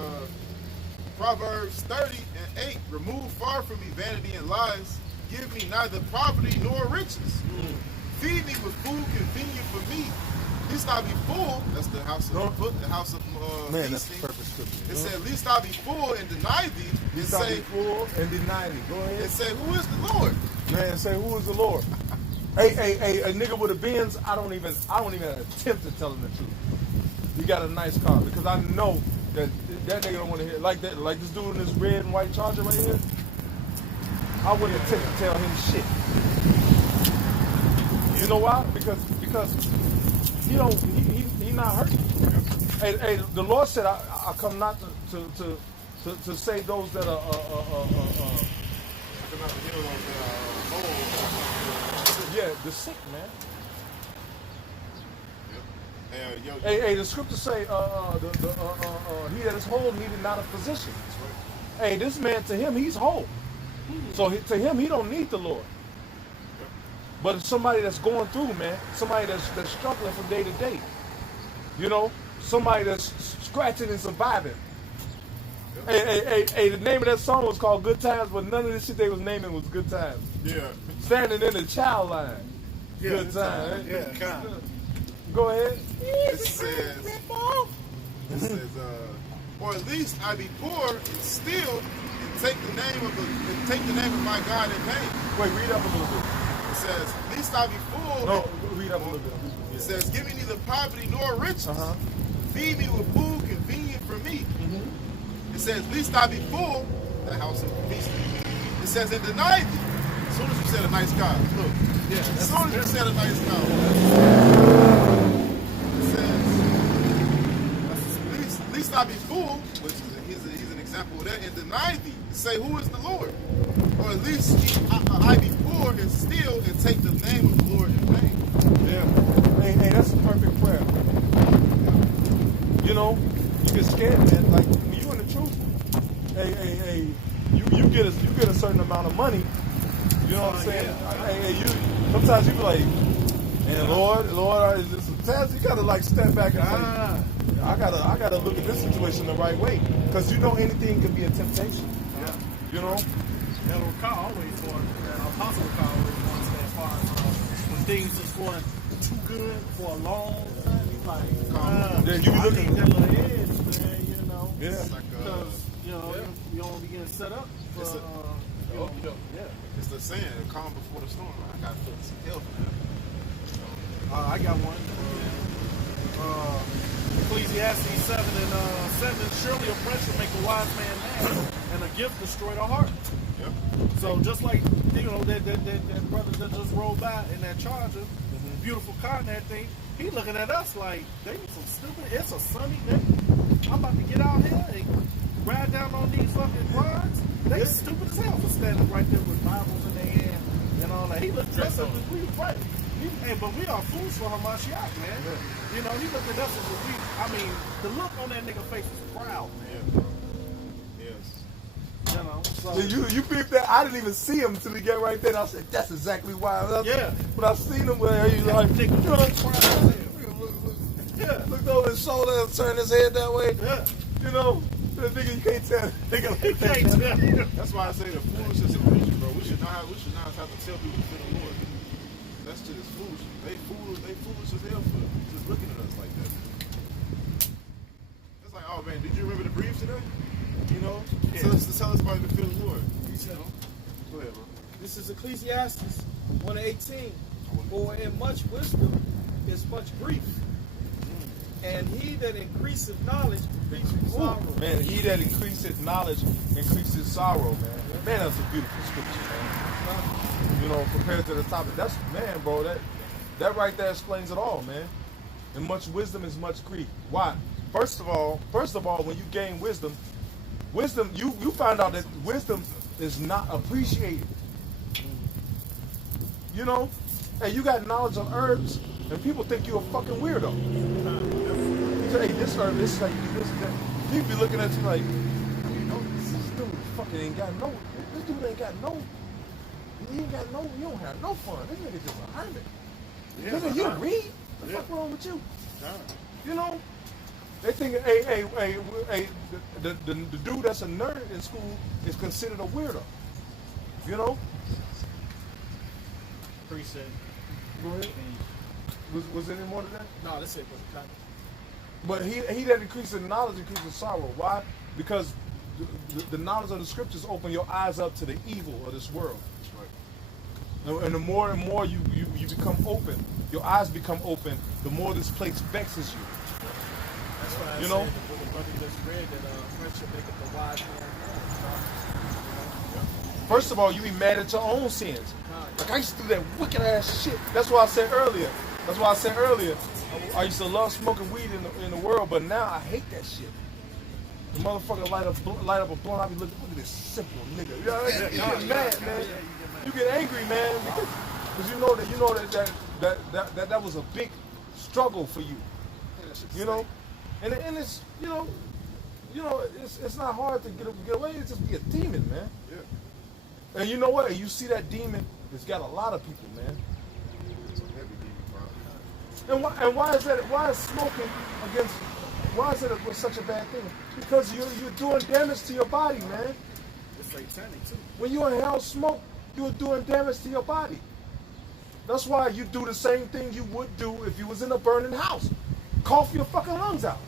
Proverbs 30:8. Remove far from me vanity and lies. Give me neither poverty nor riches. Feed me with food convenient for me. Least I be full. That's the house of the house of Man, that's feasting. the perfect scripture. It said, least I be full and deny thee. And Stop say, being full and deny me. Go ahead. and say, who is the Lord? Man, say who is the Lord? Hey, a nigga with a Benz, I don't even attempt to tell him the truth. He got a nice car because I know that nigga don't want to hear like that. Like this dude in this red and white Charger right here. I wouldn't attempt to tell him shit. You know why? Because he not hurting. Hey, the Lord said I come not to save those that are yeah, the sick, man. Hey, the scriptures say he that is whole needed not a physician. Hey, this man, to him, he's whole. So to him, he don't need the Lord. But it's somebody that's going through, man. Somebody that's struggling from day to day. You know, somebody that's scratching and surviving. Hey, the name of that song was called Good Times, but none of this shit they was naming was Good Times. Yeah. Standing in the child line. Yeah, Good time. yeah, kind of. Go ahead. It says, or at least I be poor and steal and take the name of my God in vain. Wait, read up a little bit. It says, least I be full. No, read up a little bit. It says, give me neither poverty nor riches. Feed me with food convenient for me. It says, least I be full, the house of feasting. It says, and deny thee. As soon as you said a nice car, look. Yeah, As soon as you said a nice car. It says, least I be full, which is he's an example of that and deny thee. Say, who is the Lord? Or at least I be poor and steal and take the name of the Lord in vain. Yeah. Hey, that's a perfect prayer. You know, you get scared, man. Like when you in the truth, you get a certain amount of money. You know what I'm saying? You sometimes you be like, and Lord, is this a test? You gotta like step back and say, I gotta look at this situation the right way, because you know anything can be a temptation. Yeah. You know. That Apostle always wants that as far as when things just going too good for a long time. He's like, yeah, you be I looking need that little edge, man. You know. Yeah. Because you don't be getting set up for. Yeah. It's the saying, calm before the storm. I got to put some help in that. I got one. Ecclesiastes 7 and 7. Surely oppression make a wise man mad, and a gift destroy the heart. Yep. So just like that brother that just rolled by in that Charger, beautiful car and that thing, he looking at us like they some stupid. It's a sunny day. I'm about to get out here and ride down on these fucking roads. They stupid as hell for standing right there with Bibles in their hand and all that. He looked at us as we right. But we are fools for Hamashiach, man. Yeah. You know, he looked at us as if the look on that nigga face was proud, man. Yes. You know, so. You beat that. I didn't even see him until he got right there. And I said, "That's exactly why." When I seen him, where he like, looked over his shoulder and turned his head that way. Yeah. You know, the nigga, you can't tell. He can't tell. That's why I say the foolishness of religion, bro. We should not have to tell people to fear the Lord. That's just foolish. They foolish as hell for just looking at us like that. It's like, oh man, did you remember the briefs today? You know? Yeah. Tell us about the fear of the Lord. He said, Go ahead, bro. this is Ecclesiastes 1:18. For in much wisdom is much grief. And he that increaseth knowledge increaseth sorrow. Man, he that increaseth knowledge increases sorrow, man. Man, that's a beautiful scripture, man. You know, compared to the topic, that's, man, bro, that right there explains it all, man. And much wisdom is much grief. Why? First of all, when you gain wisdom, you find out that wisdom is not appreciated. You know? Hey, you got knowledge of herbs, and people think you're a fucking weirdo. You say, hey, this herb, this is like this and that. People be looking at you like, you know, this dude fucking ain't got no, this dude ain't got no, he don't have no fun. This nigga just a hermit. Nigga, you read? What the fuck wrong with you? You know? They think, the dude that's a nerd in school is considered a weirdo. You know? Preset. Go ahead. Was there any more to that? No, that's it, brother. But he that increases knowledge increases sorrow. Why? Because the knowledge of the scriptures open your eyes up to the evil of this world. And the more and more you become open, your eyes become open, the more this place vexes you. That's why I you know? said the brother just read that friendship maketh the wise man. First of all, you be mad at your own sins. Like I used to do that wicked ass shit. That's why I said earlier. I used to love smoking weed in the world, but now I hate that shit. The motherfucker light up a blunt. I be looking, look at this simple nigga. You get mad, man. You get angry, man, because you know that was a big struggle for you. You know, and it's it's not hard to get away. It's just be a demon, man. Yeah. And you know what? And you see that demon, it's got a lot of people, man. It's a heavy demon, bro. And why is that? Why is smoking against? Why is it such a bad thing? Because you're doing damage to your body, man. It's satanic too. When you inhale smoke, you're doing damage to your body. That's why you do the same thing you would do if you was in a burning house. Cough your fucking lungs out.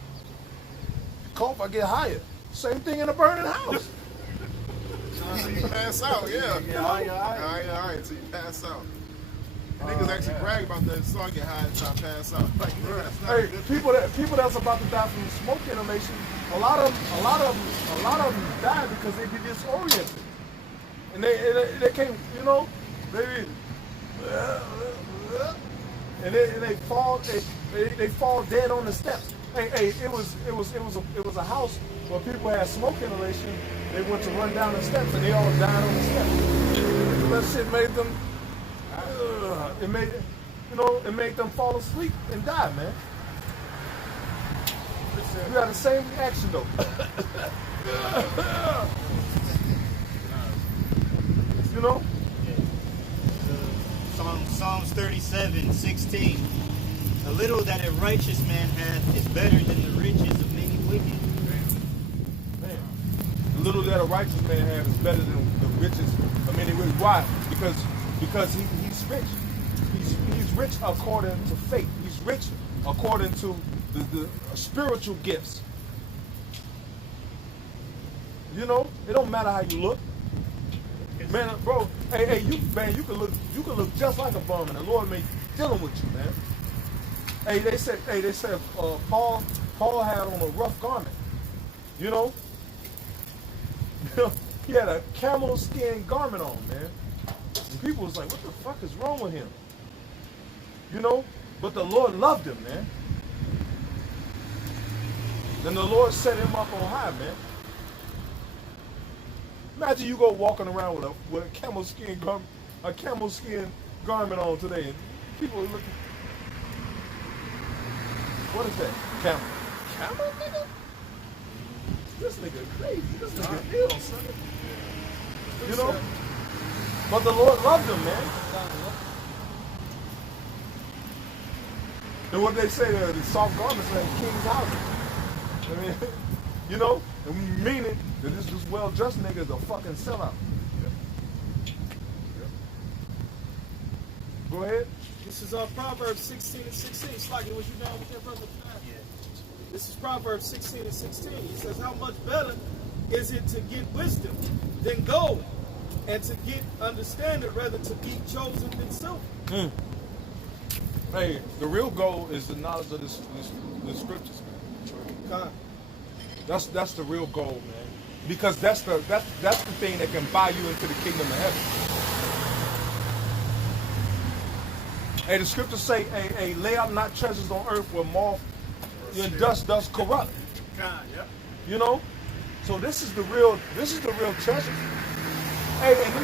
Cough, I get higher. Same thing in a burning house. Until you pass out, yeah. All right, until you pass out. Niggas actually brag about that, so I get high until I pass out. Like, that's not Hey, people that's about to die from smoke inhalation, a lot of them die because they get disoriented. And they can't, you know, and they fall dead on the steps. it was a house where people had smoke inhalation. They went to run down the steps and they all died on the steps. That shit made them. It made them fall asleep and die, man. We had the same reaction though. You know? Psalms 37:16. A little that a righteous man hath is better than the riches of many wicked. Man. The little that a righteous man has is better than the riches of many wicked. Why? Because he's rich. He's rich according to faith. He's rich according to the spiritual gifts. You know, it don't matter how you look. Man, bro, you can look just like a bum, and the Lord may dealing with you, man. They said Paul had on a rough garment. You know? He had a camel skin garment on, man. And people was like, what the fuck is wrong with him? You know? But the Lord loved him, man. And the Lord set him up on high, man. Imagine you go walking around with a camel skin garment on today, and people are looking. What is that? Camel, nigga? This nigga crazy. This nigga ill, son. You know? But the Lord loved him, man. And what they say, the soft garments are in king's houses. I mean, you know? And we mean it that this well-dressed nigga is a fucking sellout. Go ahead. This is Proverbs 16:16. Sluggy, was you down with that, brother? Yeah. This is Proverbs 16:16. He says, how much better is it to get wisdom than gold, and to get understanding rather to be chosen than silver? Hey, the real goal is the knowledge of the scriptures, man. That's the real goal, man. Because that's the thing that can buy you into the kingdom of heaven. Hey, the scriptures say, hey, lay up not treasures on earth where moth and dust does corrupt. You know? So this is the real treasure. Hey, and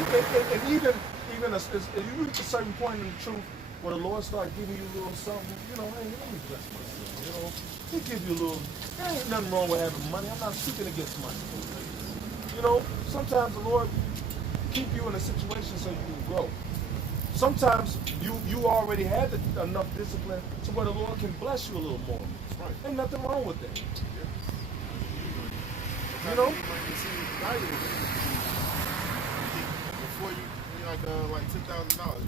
even you reach a certain point in the truth where the Lord starts giving you a little something, you know, hey, let me bless myself. You know, He give you a little. There ain't nothing wrong with having money. I'm not seeking against money. You know, sometimes the Lord keep you in a situation so you can grow. Sometimes you already had enough discipline to where the Lord can bless you a little more. That's right. Ain't nothing wrong with that. Yeah. You know? Before you like $10,000, you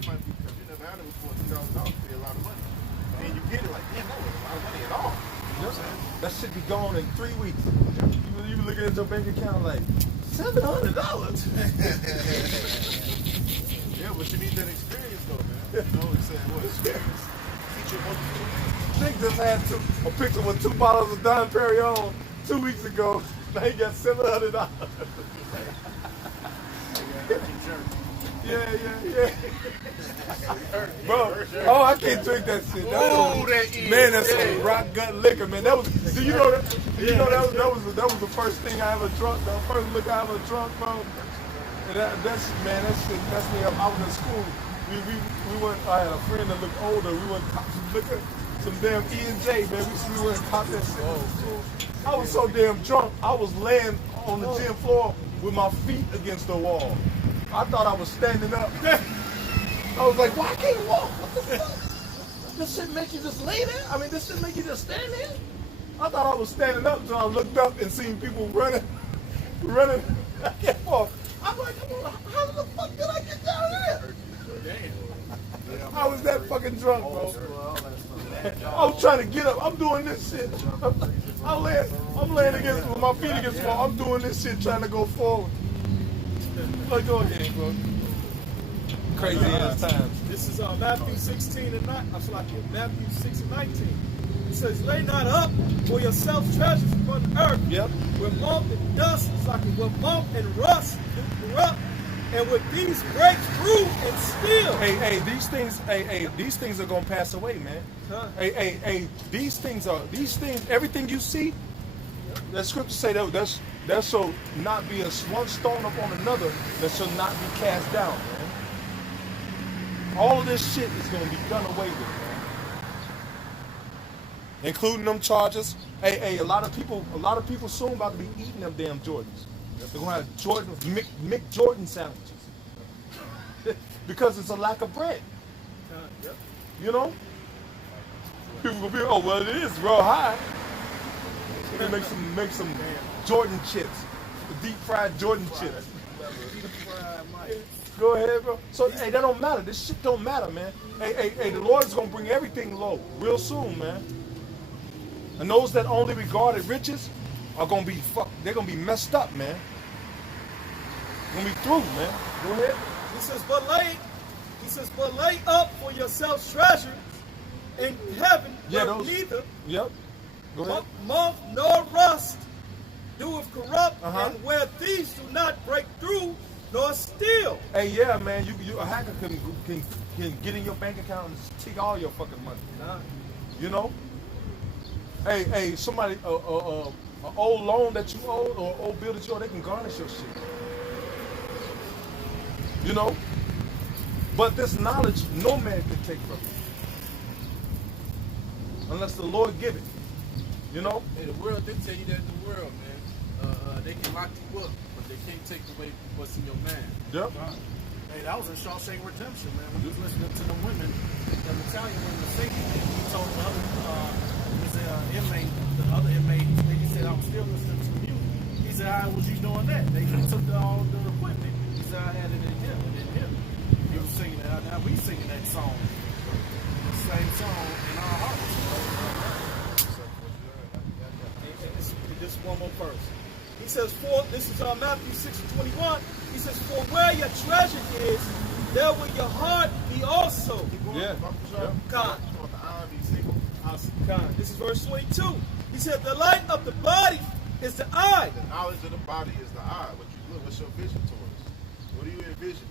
might be, because you never had it before, $2,000 pay a lot of money. And you get it like, damn, that was a lot of money at all. You know what I'm saying? That shit be gone in 3 weeks. You be looking at your bank account like $700. Yeah, but you need that experience though, man. You know, it's saying what experience. Teach you what to do. Nick just had a picture with 2 bottles of Don Perignon 2 weeks ago. Now he got $700. Yeah. Bro, oh, I can't drink that shit. Man, that's some rock gut liquor, man. That was. Do you know that? That was the first thing I ever drunk. The first liquor I ever drunk, bro. And that shit messed me up. I was in school. We went. I had a friend that looked older. We went cop some liquor, some damn E&J, man. We went and cop that shit in school. I was so damn drunk. I was laying on the gym floor with my feet against the wall. I thought I was standing up. I was like, why can't you walk? What the fuck? This shit make you just lay there? I mean, this shit make you just stand there? I thought I was standing up until I looked up and seen people running. I can't walk. I'm like, how the fuck did I get down here? I was that fucking drunk, bro. I was trying to get up. I'm doing this shit. I'm laying against with my feet against the wall. I'm doing this shit trying to go forward. Like, go ahead, bro. Crazy ass times. This is Matthew 16 and 9. Matthew 6 and 19. It says, lay not up for yourself treasures upon earth. Yep. Where moth and dust, where moth and rust do corrupt, and with these break through and still. Hey, these things are gonna pass away, man. Huh. Hey, these things, everything you see, the scriptures say that shall not be one stone upon another that shall not be cast down, man. All of this shit is gonna be done away with, man. Including them charges. Hey, a lot of people soon about to be eating them damn Jordans. They're gonna have Mick Jordan sandwiches. Because it's a lack of bread. Yep. You know? People gonna be, oh well, it is real high. They make some Jordan chips, deep fried Jordan chips. Go ahead, bro. So hey, that don't matter. This shit don't matter, man. Hey, the Lord's gonna bring everything low real soon, man. And those that only regarded riches are gonna be they're gonna be messed up, man. Gonna be through, man. Go ahead. He says, but lay up for yourselves treasure in heaven, Yeah, where those. neither Yep. Go ahead. moth nor rust doeth corrupt, Uh-huh. and where thieves do not break through nor steal. Hey, yeah, man. You a hacker can get in your bank account and take all your fucking money. You know. Hey, somebody an old loan that you owe or old bill that you owe, they can garnish your shit. You know. But this knowledge, no man can take from you, unless the Lord give it. You know. Hey, the world did tell you that in the world, man. They can lock you up, but they can't take away what's in your mind. Yep. Hey, that was in Shawshank Redemption, man. When you was listening to the women, the Italian women singing, he told the other inmate, he said, I'm still listening to you. He said, how was you doing that? They took all the equipment. He said, I had it in him and in him. He was singing that. Now we singing that song. The same song in our hearts. This one more verse. He says, this is Matthew 6:21. He says, for where your treasure is, there will your heart be also. Yeah. God. God. This is verse 22. He said, the light of the body is the eye. The knowledge of the body is the eye. What you look, what's your vision towards? What do you envision?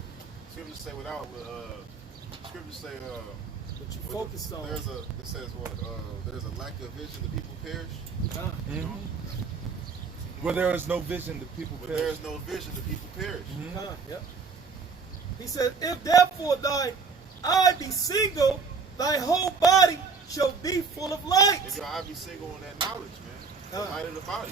Scriptures say scriptures say What you focused on. it says what? There's a lack of vision, the people perish. God. Mm-hmm. Where there is no vision, the people But perish. there is no vision, the people perish. God. Yep. He said, if therefore thy eye be single, thy whole body shall be full of light. If your eye be single on that knowledge, man, the light of the body.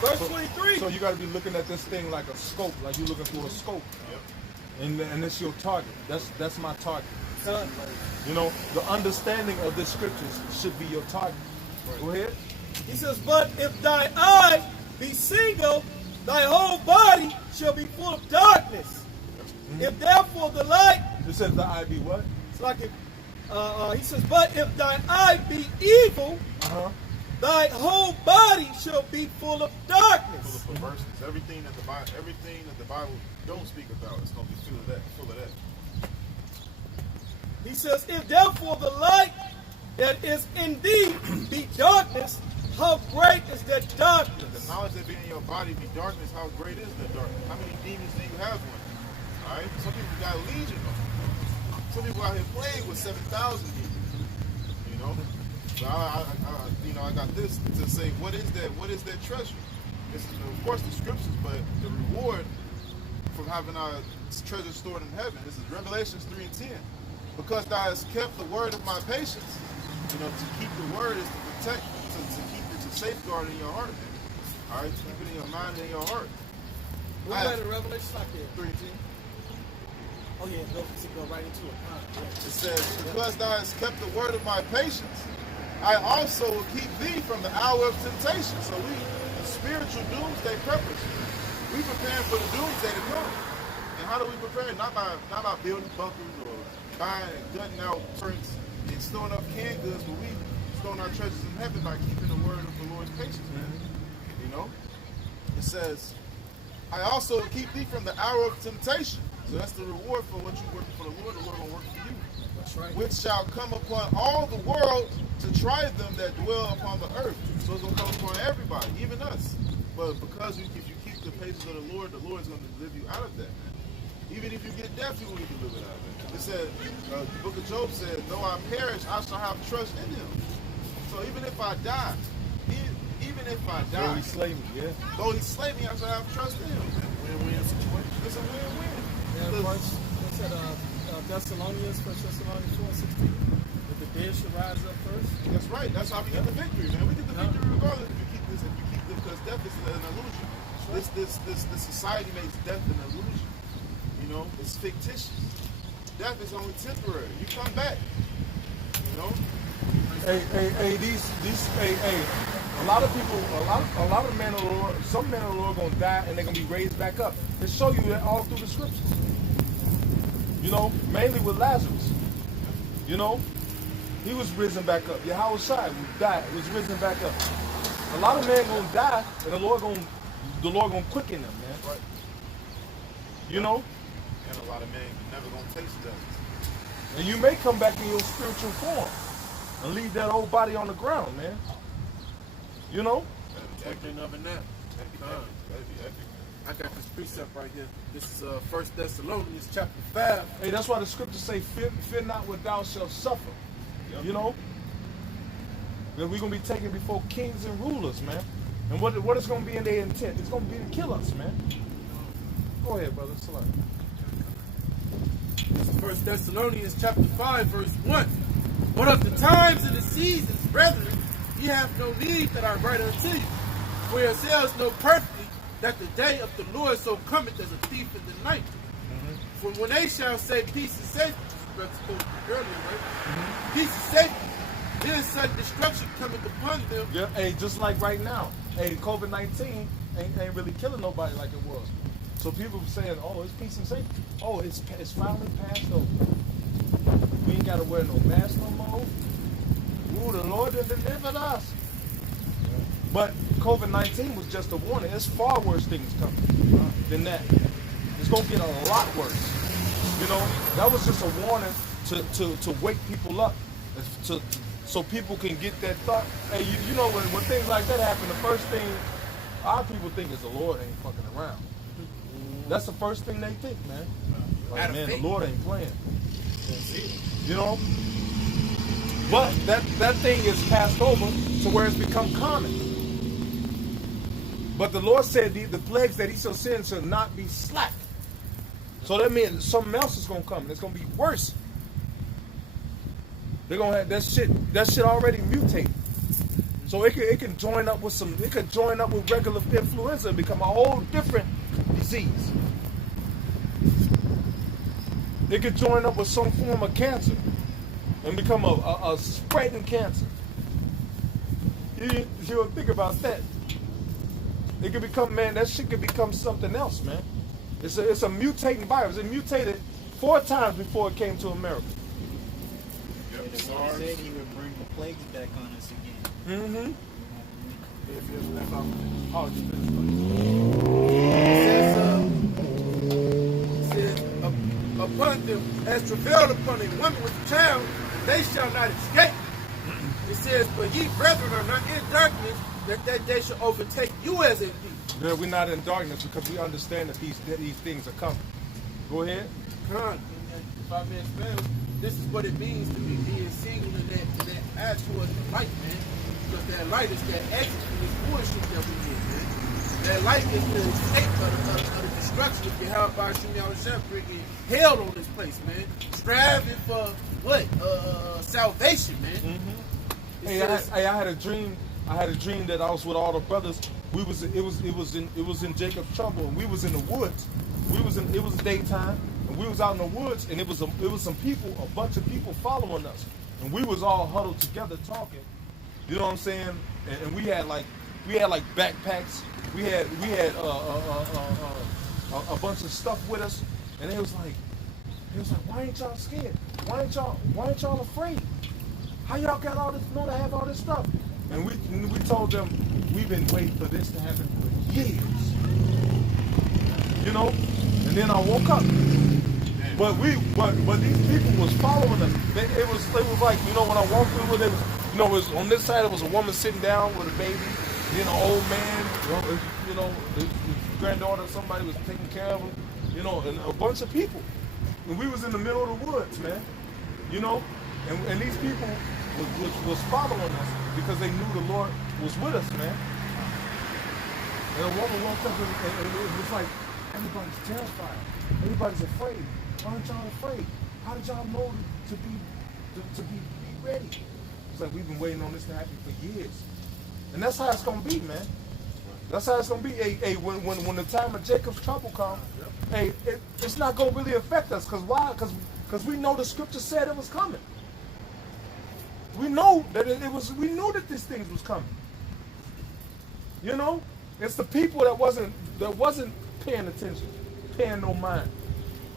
Verse 23. So you got to be looking at this thing like a scope, like you're looking through a scope. Yep. And it's your target. That's my target. God. You know, the understanding of the scriptures should be your target. Right. Go ahead. He says, but if thy eye be single, thy whole body shall be full of darkness. If therefore the light, It says the eye be what? it's like if, he says, but if thine eye be evil, thy whole body shall be full of darkness. Full of perverseness. Everything that the Bible don't speak about is going to be full of that. He says, if therefore the light that is in thee be darkness, how great is that darkness? The knowledge that be in your body be darkness, how great is that darkness? How many demons do you have one? All right? Some people got legion of them. Some people out here playing with 7,000 demons. You know? So I got this to say, what is that treasure? This is, of course, the scriptures, but the reward from having our treasure stored in heaven. This is Revelations 3:10. Because thou hast kept the word of my patience. You know, to keep the word is to protect, to keep it, to safeguard in your heart. All right, to keep it in your mind and in your heart. We're ready to Revelation like that. 3:10. Oh yeah, go right into it. It says, because thou hast kept the word of my patience, I also will keep thee from the hour of temptation. So we, the spiritual doomsday preppers, we preparing for the doomsday to come. And how do we prepare? Not by building bunkers or buying and gutting out turrets and storing up canned goods, but we storing our treasures in heaven by keeping the word of the Lord's patience, man. You know? It says, I also will keep thee from the hour of temptation. So that's the reward for what you working for the Lord will work for you. That's right. Which shall come upon all the world to try them that dwell upon the earth. So it's going to come upon everybody, even us. But because if you keep the paces of the Lord is going to deliver you out of that, man. Even if you get deaf, you will be delivered out of that. It said, the book of Job said, though I perish, I shall have trust in him. So even if I die, Though he slay me, yeah. though he slay me, I shall have trust in him. Win-win situation. It's a win-win. Yeah, verse, what's that, Thessalonians, 1 Thessalonians 4:16. That the dead should rise up first. That's right. That's how we get the victory, man. We get the victory regardless if you keep this, because death is an illusion. This society makes death an illusion. You know, it's fictitious. Death is only temporary. You come back. You know. A lot of people, a lot of men of the Lord, some men of the Lord are gonna die and they're gonna be raised back up. They show you that all through the scriptures. You know, mainly with Lazarus. You know, he was risen back up. Yahweh Shai died, was risen back up. A lot of men gonna die, and the Lord gonna quicken them, man. Right. You know, And a lot of men never gonna taste death. and you may come back in your spiritual form and leave that old body on the ground, man. You know. Taking of a nap. I got this precept right here. This is 1 Thessalonians chapter 5. Hey, that's why the scriptures say, fear not what thou shalt suffer. You know? That we're going to be taken before kings and rulers, man. And what is going to be in their intent? It's going to be to kill us, man. Go ahead, brother. It's all right. This is 1 Thessalonians chapter 5, verse 1. But of the times and the seasons, brethren, ye have no need that I write unto you. For yourselves know perfectly that the day of the Lord so cometh as a thief in the night. For when they shall say peace and safety, brother spoke earlier, right? Peace and safety, then sudden destruction cometh upon them. Yeah, hey, just like right now. Hey, COVID-19 ain't really killing nobody like it was. So people are saying, oh, it's peace and safety. Oh, it's finally passed over. We ain't got to wear no mask no more. Ooh, the Lord has delivered us. But COVID-19 was just a warning. There's far worse things coming than that. It's going to get a lot worse. You know, that was just a warning to wake people up, so people can get that thought. Hey, you know, when things like that happen, the first thing our people think is the Lord ain't fucking around. That's the first thing they think, man. Like, man, the Lord ain't playing. You know? But that thing is passed over to where it's become common. But the Lord said the plagues that he shall send shall not be slack. So that means something else is gonna come and it's gonna be worse. They're gonna have that shit already mutated. So it can join up with regular influenza and become a whole different disease. It could join up with some form of cancer and become a spreading cancer. You don't think about that. It could become, man, that shit could become something else, man. It's a mutating virus. It mutated 4 times before it came to America. He said he would bring the plagues back on us again. It says, upon them as travailed upon a woman with a child, they shall not escape. It says, but ye brethren are not in darkness, that day shall overtake you as in peace. Yeah, we're not in darkness because we understand that these things are coming. Go ahead. If I may explain, this is what it means to be being single in that eye towards the light, man. Because that light is that exit from this bullshit that we in, man. That light is the escape of the destruction of Yahweh Shemyahushua bringing hell on this place, man. Striving for what? Salvation, man. Hey, I had a dream. I had a dream that I was with all the brothers. It was in Jacob's trouble, and we was in the woods. It was daytime, and we was out in the woods, and it was some people, a bunch of people following us, and we was all huddled together talking. You know what I'm saying? And we had like backpacks. We had a bunch of stuff with us, and it was like, why ain't y'all scared? Why ain't y'all afraid? How y'all got all this? Know to have all this stuff? And we told them we've been waiting for this to happen for years. You know? And then I woke up. But these people was following us. It was like, you know, when I walked through it was, you know, it was on this side it was a woman sitting down with a baby, Being an old man, his granddaughter, somebody was taking care of him, and a bunch of people. And we was in the middle of the woods, man. And these people was following us because they knew the Lord was with us, man. And a woman walked up and it was like, everybody's terrified. Everybody's afraid. Aren't y'all afraid? How did y'all know to be ready? It's like we've been waiting on this to happen for years. And that's how it's gonna be, man. That's how it's gonna be. When the time of Jacob's trouble comes, it's not gonna really affect us. Cause why? Cause we know the scripture said it was coming. We know that we knew that these things was coming. It's the people that wasn't paying attention, paying no mind,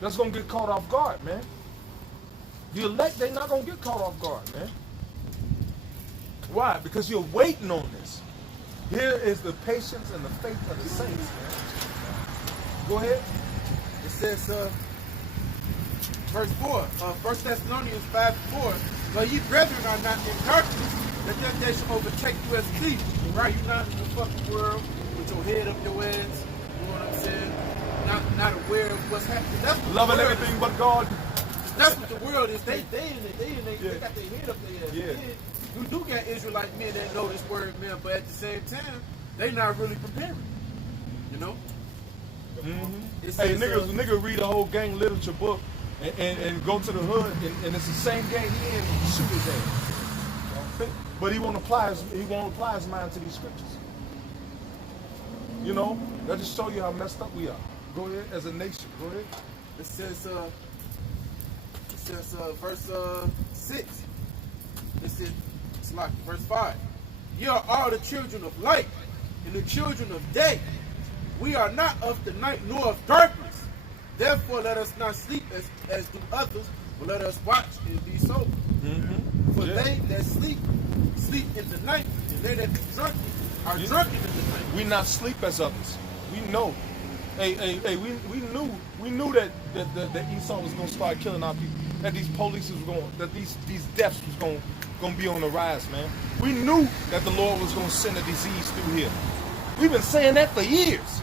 that's gonna get caught off guard, man. The elect, they not gonna get caught off guard, man. Why? Because you're waiting on this. Here is the patience and the faith of the saints, man. Go ahead. It says, verse 4, 1 Thessalonians 5:4. But ye brethren are not in darkness, that that day shall overtake you as a thief. Right? You're not in the fucking world with your head up your ass. You know what I'm saying? Not aware of what's happening. That's what Loving everything but God. That's what the world is. They got their head up their ass. Yeah. You do got Israelite men that know this word, man, but at the same time, they not really preparing. Mm-hmm. It Hey, says, nigga read a whole gang literature book and go to the hood and it's the same gang he in and shoot his ass. But he won't apply his mind to these scriptures. That just show you how messed up we are. Go ahead, as a nation. Go ahead. It says verse 6. It says, it's like verse 5. Ye are all the children of light and the children of day. We are not of the night nor of darkness. Therefore let us not sleep as do others, but let us watch and be sober. Mm-hmm. For they that sleep in the night, and they that be drunken are drunken in the night. We not sleep as others. We know. We knew that Esau was gonna start killing our people. That these police was going, that these deaths was gonna be on the rise, man. We knew that the Lord was gonna send a disease through here. We've been saying that for years.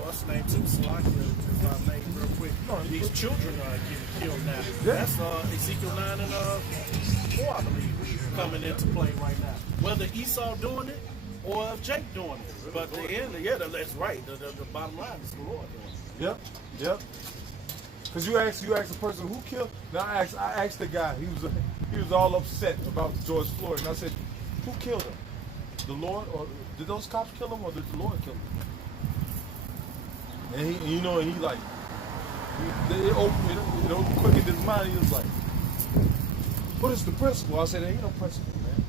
What's the name too? Salakia, if I may, real quick. These children are getting killed now. Yeah. That's Ezekiel 9 and 4, I believe, coming into play right now. Whether Esau doing it or if Jake doing it. But the end, that's right. The bottom line is the Lord doing it. Yep. Because you ask the person who killed. Now I asked the guy. He was all upset about George Floyd, and I said, who killed him? The Lord, or did those cops kill him, or did the Lord kill him? And he like, it opened quickened his mind. He was like, what is the principle? I said, there ain't no principle, man.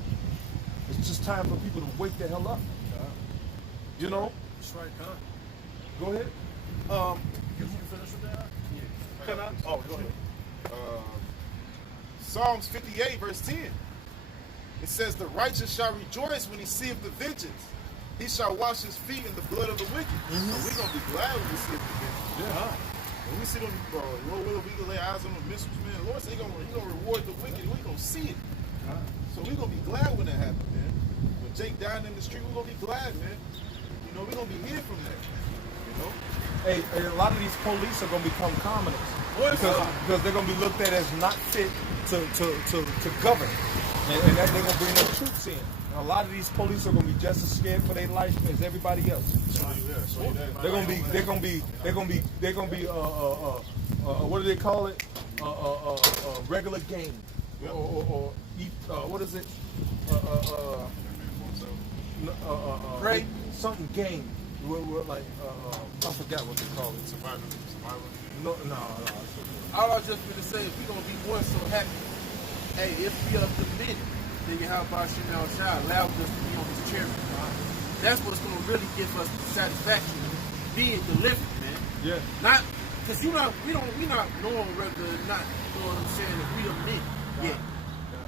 It's just time for people to wake the hell up. That's right, Con. Go ahead. You finish with that? Yeah. Can I? Oh, go ahead. Psalms 58, verse 10. It says, the righteous shall rejoice when he seeth the vengeance. He shall wash his feet in the blood of the wicked. Mm-hmm. So we're going to be glad when we see the vengeance. Yeah. When we see them, Lord will we can lay eyes on the missiles, man. The Lord said he's going to reward the wicked. We're going to see it. So we're going to be glad when that happens, man. When Jake died in the street, we're going to be glad, man. We're going to be here from that. Hey, a lot of these police are going to become commoners because they're going to be looked at as not fit to govern, and that they're going to bring their troops in. And a lot of these police are going to be just as scared for their life as everybody else. They're going to be what do they call it? Regular gang, or what is it? Right. Something gang. We're like, I forgot what they call it. Survivor. No. All I was just going to say is we're going to be more so happy. Hey, if we are committed, then how about Chanel Child allowed us to be on his chair? That's what's going to really give us the satisfaction of being delivered, man. Yeah. Not, because we not knowing whether or not, you know what I'm saying, if we are men yet.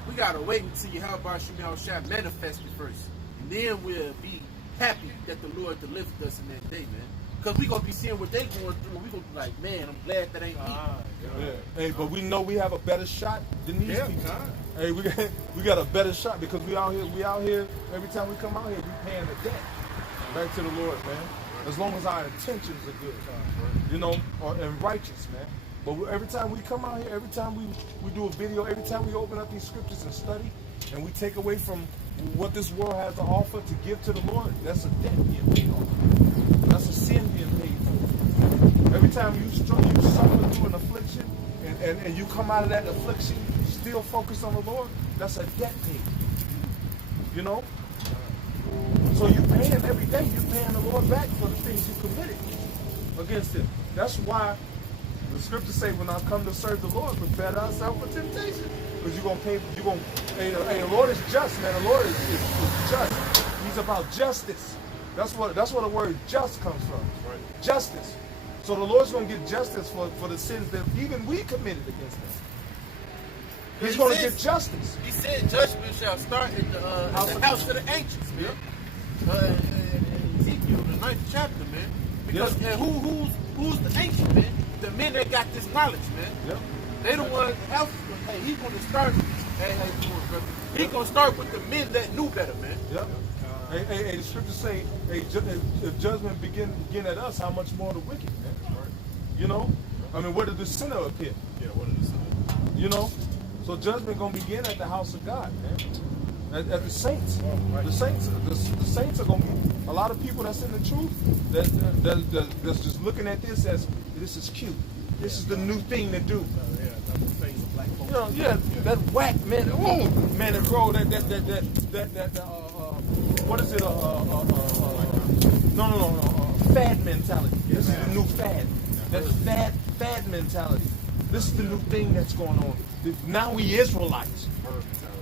We got to wait until how about Chanel Child manifested first. And then we'll be happy that the Lord delivered us in that day, man. Because we gonna be seeing what they going through. We gonna be like, man, I'm glad that ain't me. Yeah. Hey, but we know we have a better shot than these Yeah, people. God. Hey, we got a better shot because we out here. Every time we come out here, we paying the debt back to the Lord, man. As long as our intentions are good, you know, and righteous, man. But every time we come out here, every time we do a video, every time we open up these scriptures and study, and we take away from what this world has to offer to give to the Lord, that's a debt being paid off. That's a sin being paid for. Every time you suffer through an affliction, and you come out of that affliction still focused on the Lord, that's a debt paid. You know? So you paying every day, you're paying the Lord back for the things you committed against him. That's why the scriptures say, when I come to serve the Lord, prepare thyself for temptation. Because the Lord is just, man. The Lord is just. He's about justice. That's where the word just comes from. Right. Justice. So the Lord's going to get justice for the sins that even we committed against him. He's going to get justice. He said judgment shall start in the house of the ancients, man. In Ezekiel, the 9th chapter, man. Because who's the ancient, man? The men that got this knowledge, man. Yep. They the ones, hey, he's going to start, he's going to start with the men that knew better, man. Yep. Hey, the scriptures say, if judgment begin at us, how much more the wicked, man? Right. You know? I mean, where did the sinner appear? Yeah, where did the sinner? You know? So judgment gonna begin at the house of God, man. At the saints. The saints are gonna be a lot of people that's in the truth that's just looking at this as this is cute. This is the new thing to do. You know, that whack, man. Oh, man, it grow that what is it? Fad mentality. This is the new fad. That fad mentality. This is the new thing that's going on. Now we Israelites.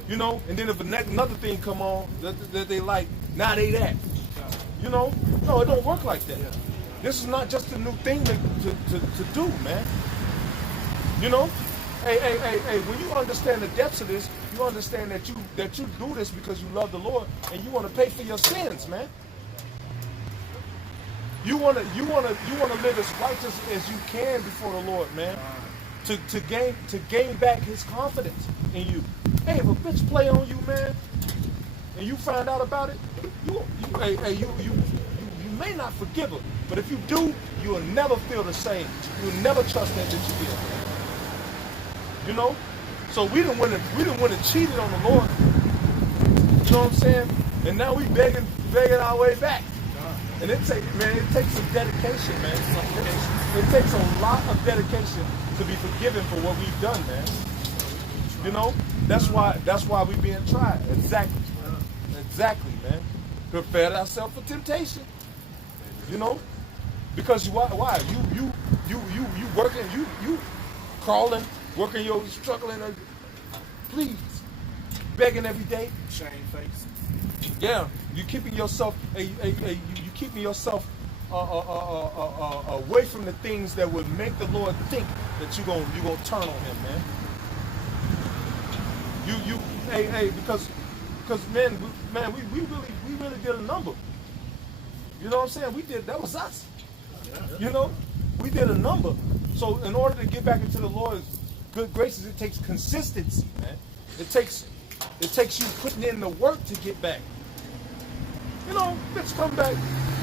You know, and then if another thing come on that they like, now they that. You know? No, it don't work like that. This is not just a new thing to do, man. You know? Hey, when you understand the depths of this, you understand that you do this because you love the Lord and you want to pay for your sins, man. You want to live as righteous as you can before the Lord, man. To gain back his confidence in you. Hey, if a bitch play on you, man, and you find out about it, you may not forgive her, but if you do, you will never feel the same. You will never trust that bitch again. You know? So we didn't want to cheated on the Lord. You know what I'm saying? And now we begging our way back. And it takes some dedication, man. It takes a lot of dedication to be forgiven for what we've done, man. You know? That's why we being tried. Exactly, man. Prepare ourselves for temptation. You know? Because why? You working, you crawling, working your struggling, please, begging every day. Shame face. Yeah, you keeping yourself, you keeping yourself away from the things that would make the Lord think that you gonna turn on him, man. Because man, we really did a number. You know what I'm saying? That was us. You know, we did a number. So in order to get back into the Lord's good graces, it takes consistency, man. It takes you putting in the work to get back. You know, bitch, come back.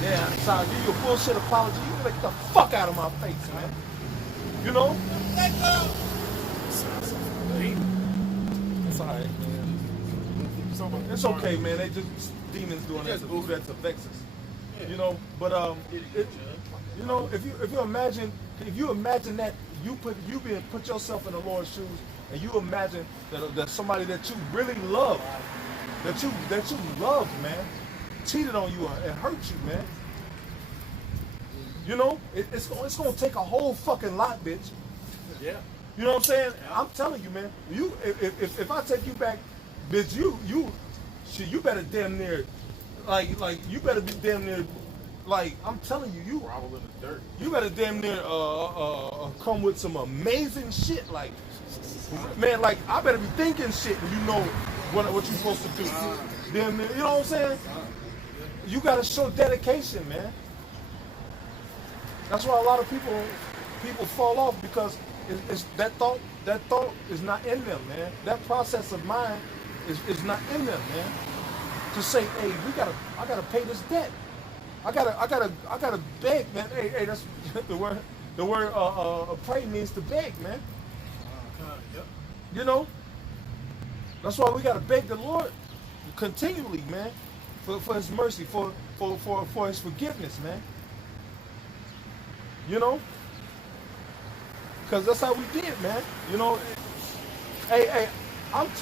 Yeah, I'm sorry. Give you a bullshit apology. You get the fuck out of my face, man. You know? It's all right, man. It's okay, man. They just demons doing that to vex us. You know, but you know, if you imagine that you put yourself in the Lord's shoes, and you imagine that somebody that you really love, that you love, man, cheated on you and hurt you, man. You know, it's gonna take a whole fucking lot, bitch. Yeah. You know what I'm saying? I'm telling you, man. If I take you back, bitch, you better damn near, like you better be damn near, like I'm telling you, you grovel in the dirt. You better damn near come with some amazing shit, like. Man, like, I better be thinking shit when you know what you're supposed to do. Then, you know what I'm saying? You gotta show dedication, man. That's why a lot of people fall off, because it's that thought is not in them, man. That process of mind is not in them, man. To say, hey, I gotta pay this debt. I gotta beg, man. Hey, that's the word. The word pray means to beg, man. Yep. You know. That's why we gotta beg the Lord continually, man, for His mercy, for His forgiveness, man. You know. Because that's how we did, man. You know. Hey, I'm just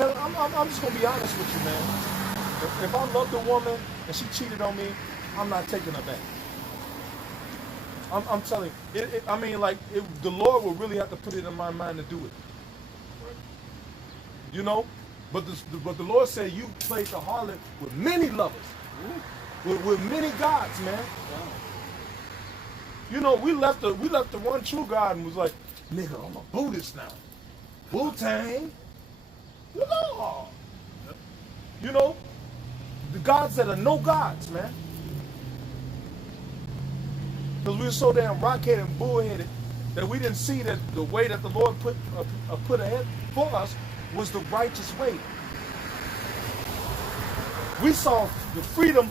gonna be honest with you, man. If I loved a woman and she cheated on me, I'm not taking her back. I'm telling you. The Lord will really have to put it in my mind to do it. You know? But the Lord said you played the harlot with many lovers. With many gods, man. You know, we left the one true God and was like, nigga, I'm a Buddhist now. Wu-Tang. No. You know? The gods that are no gods, man. Because we were so damn rockheaded and bullheaded that we didn't see that the way that the Lord put ahead for us was the righteous way. We saw the freedom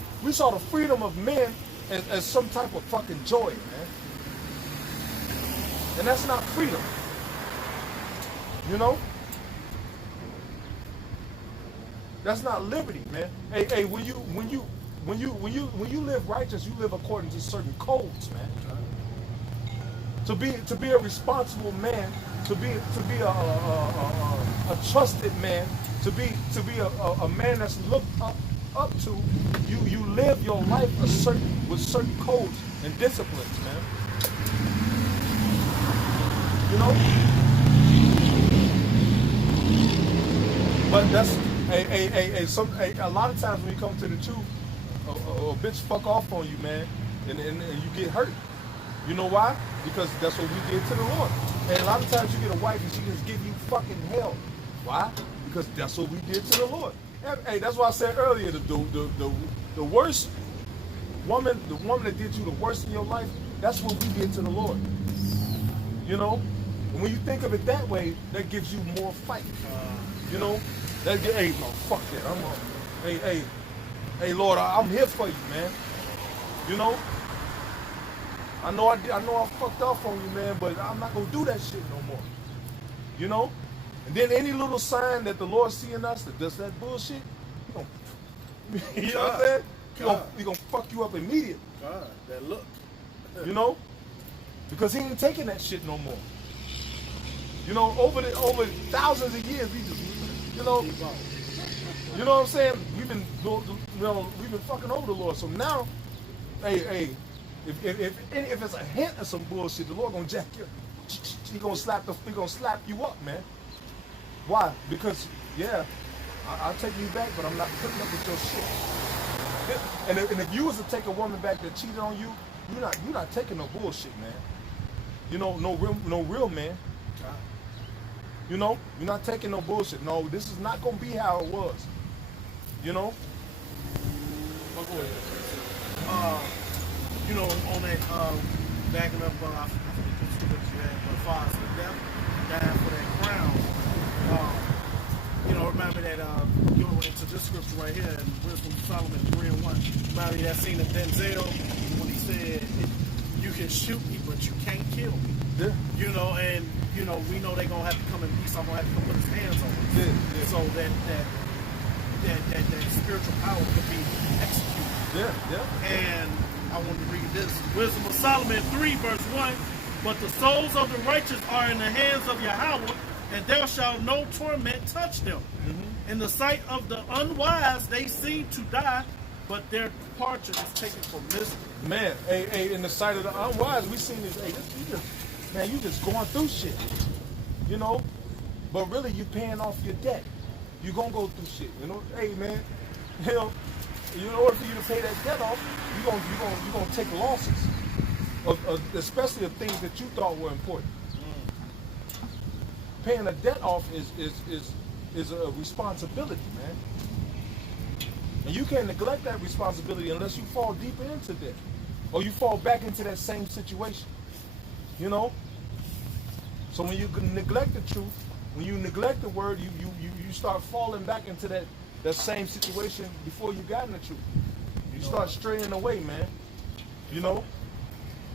of men as some type of fucking joy, man. And that's not freedom. You know? That's not liberty, man. Hey, when you live righteous, you live according to certain codes, man. To be a responsible man, to be a trusted man, to be a man that's looked up to, you live your life with certain codes and disciplines, man. You know? But that's a lot of times when you come to the truth, a bitch fuck off on you, man, and you get hurt. You know why? Because that's what we did to the Lord. And a lot of times you get a wife and she just give you fucking hell. Why? Because that's what we did to the Lord. Hey, that's why I said earlier, the worst woman, the woman that did you the worst in your life, that's what we did to the Lord. You know? And when you think of it that way, that gives you more fight. You know? Hey, no, fuck that. Hey, Lord, I'm here for you, man. You know? I know I fucked off on you, man, but I'm not gonna do that shit no more. You know? And then any little sign that the Lord see in us that does that bullshit, you know what I'm saying? He gonna fuck you up immediately. God, that look. You know? Because he ain't taking that shit no more. You know, over thousands of years, we just, you know what I'm saying? We've been fucking over the Lord. So now, hey, if it's a hint of some bullshit, the Lord gonna jack you. He gonna slap you up, man. Why? Because I'll take you back, but I'm not putting up with your shit. And if you was to take a woman back that cheated on you, you're not taking no bullshit, man. You know, no real man. You know, you're not taking no bullshit. No, this is not gonna be how it was. You know. You know, on that backing up, I forget what you had, but far as the death, dying for that crown. You know, remember that going into this scripture right here in Wisdom of Solomon 3:1. Remember that scene of Denzel when he said, "You can shoot me, but you can't kill me." Yeah. You know, and you know we know they're gonna have to come in peace. I'm gonna have to come put his hands on it. Yeah. So that spiritual power could be executed. Yeah. And I want to read this. Wisdom of Solomon 3, verse 1. But the souls of the righteous are in the hands of Yahweh, and there shall no torment touch them. Mm-hmm. In the sight of the unwise, they seem to die, but their departure is taken for mystery. Man, hey, in the sight of the unwise, we seen this. Hey, you just going through shit. You know? But really, you paying off your debt. You gonna go through shit. You know? Hey, man. You know, in order for you to pay that debt off, you're gonna take losses, especially of things that you thought were important. Paying a debt off is a responsibility, man. And you can't neglect that responsibility unless you fall deeper into debt, or you fall back into that same situation. You know? So when you neglect the truth, when you neglect the word, you start falling back into that same situation before you got in the truth. You start straying away, man. You know?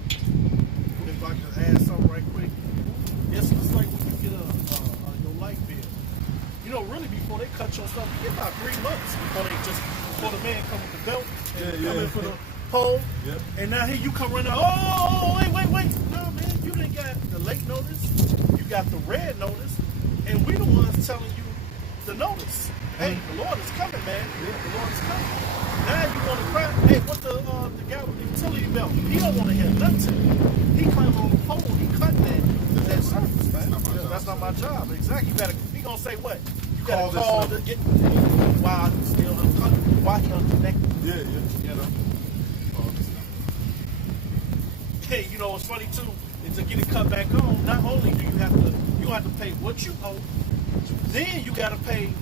If I could add something right quick. It's just like when you get your light bill. You know, really before they cut your stuff, you get about 3 months before the man come with the belt and come in for the pole. Yep. And now here you come running, oh, wait. No, man, you didn't got the late notice. You got the red notice. And we the ones telling you the notice. Hey, the Lord is coming, man. The Lord is coming. Now you want to cry. Hey, what the guy with the utility belt? He don't want to hear nothing. He climbing on the pole. He cutting that surface, man. That's not my job. Exactly. He gonna say what? You gotta call to get why he's still unconnected. Why he unconnected? Yeah. You know. Hey, you know what's funny too is to get it cut back on. Not only do you have to pay what you owe, then you gotta pay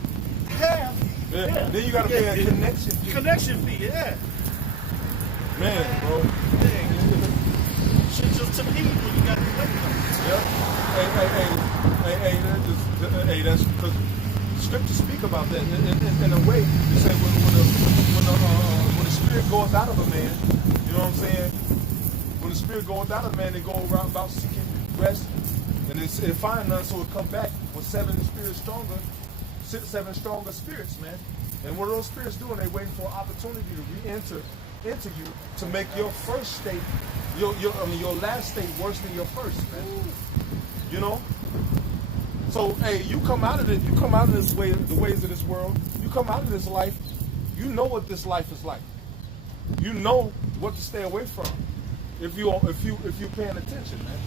half. Yeah. Then you gotta pay a connection fee. Connection fee, yeah. Man, bro. Dang. Shit just took heat when you got the late notice. Yep. Hey, that's because scriptures speak about that. In a way, you say when the spirit goeth out of a man, you know what I'm saying? When the spirit goeth out of a man, they go around about seeking rest, and it find none, so it come back with seven stronger spirits, man. And what are those spirits doing? They waiting for an opportunity to re-enter into you to make your first state, your last state worse than your first, man. You know? So hey, you come out of it, the ways of this world, you come out of this life, you know what this life is like. You know what to stay away from. If you're paying attention, man.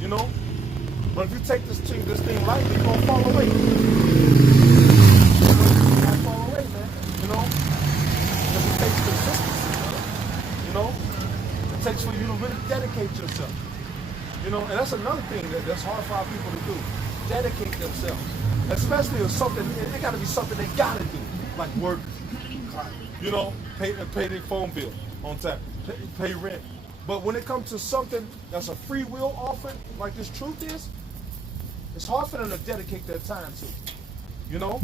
You know? But if you take this thing lightly, you're gonna fall away. You're gonna fall away, man. You know? Because it takes consistency, you know? It takes for you to really dedicate yourself. You know, and that's another thing that's hard for our people to do. Dedicate themselves. Especially if something, it gotta be something they gotta do. Like work, you know, pay their phone bill on time, pay rent. But when it comes to something that's a free will offering, like this truth is, it's hard for them to dedicate their time to. You know?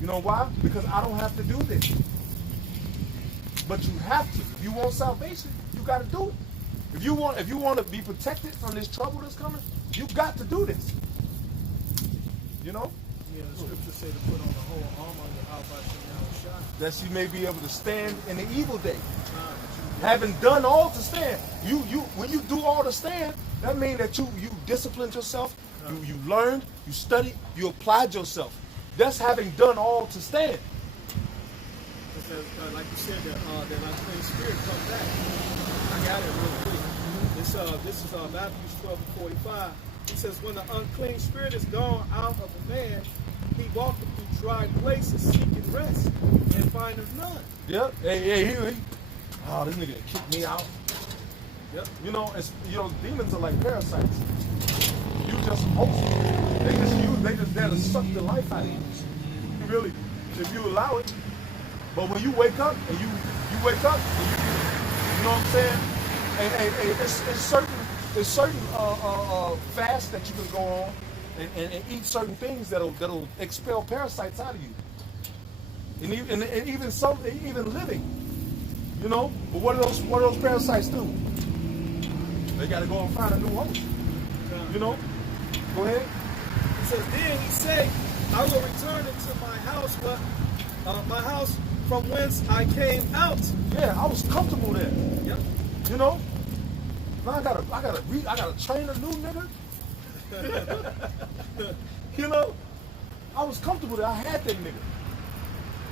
You know why? Because I don't have to do this. But you have to. If you want salvation, you got to do it. If you want to be protected from this trouble that's coming, you got to do this. You know? Yeah, the scriptures say to put on the whole armor of Yahweh that you may be able to stand in the evil day. Having done all to stand. When you do all to stand, that means that you disciplined yourself, you learned, you studied, you applied yourself. That's having done all to stand. Like you said, that unclean spirit come back. I got it real quick. This is Matthew 12:45. It says, when the unclean spirit is gone out of a man, he walketh through dry places seeking rest and findeth none. Yep. Hey. Oh, this nigga kicked me out. Yep. You know, demons are like parasites. You just host them. They just there to suck the life out of you. Really, if you allow it. But when you wake up and you wake up, and you know what I'm saying? Hey, it's certain fasts that you can go on and eat certain things that'll expel parasites out of you. And even living. You know, but what do those parasites do? They got to go and find a new host. You know, go ahead. It says, then he said, I will return into my house, my house from whence I came out. Yeah, I was comfortable there. Yep. You know, now I gotta train a new nigga. You know, I was comfortable there. I had that nigga.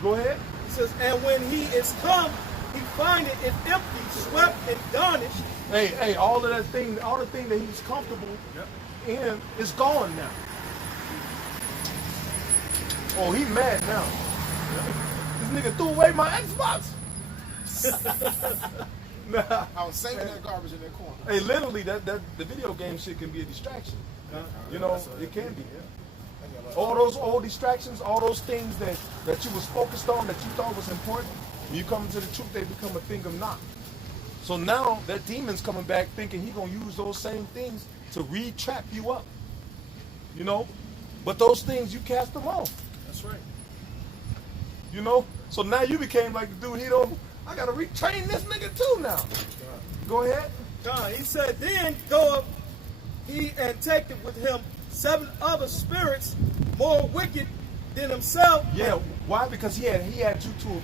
Go ahead. It says, and when he is come, he findeth it empty, swept, and garnished. Hey, all the thing that he's comfortable in is gone now. Oh, he mad now. This nigga threw away my Xbox. Nah. I was saving that garbage in that corner. Hey, literally, the video game shit can be a distraction. You know, it can be. All those old distractions, all those things that you was focused on, that you thought was important, when you come into the truth, they become a thing of naught. So now that demon's coming back thinking he gonna use those same things to re-trap you up. You know? But those things, you cast them off. That's right. You know? So now you became like the dude, I gotta retrain this nigga too now. Go ahead. God, he said, then go up he and take it with him 7 other spirits more wicked than himself. Yeah, why? Because he had you to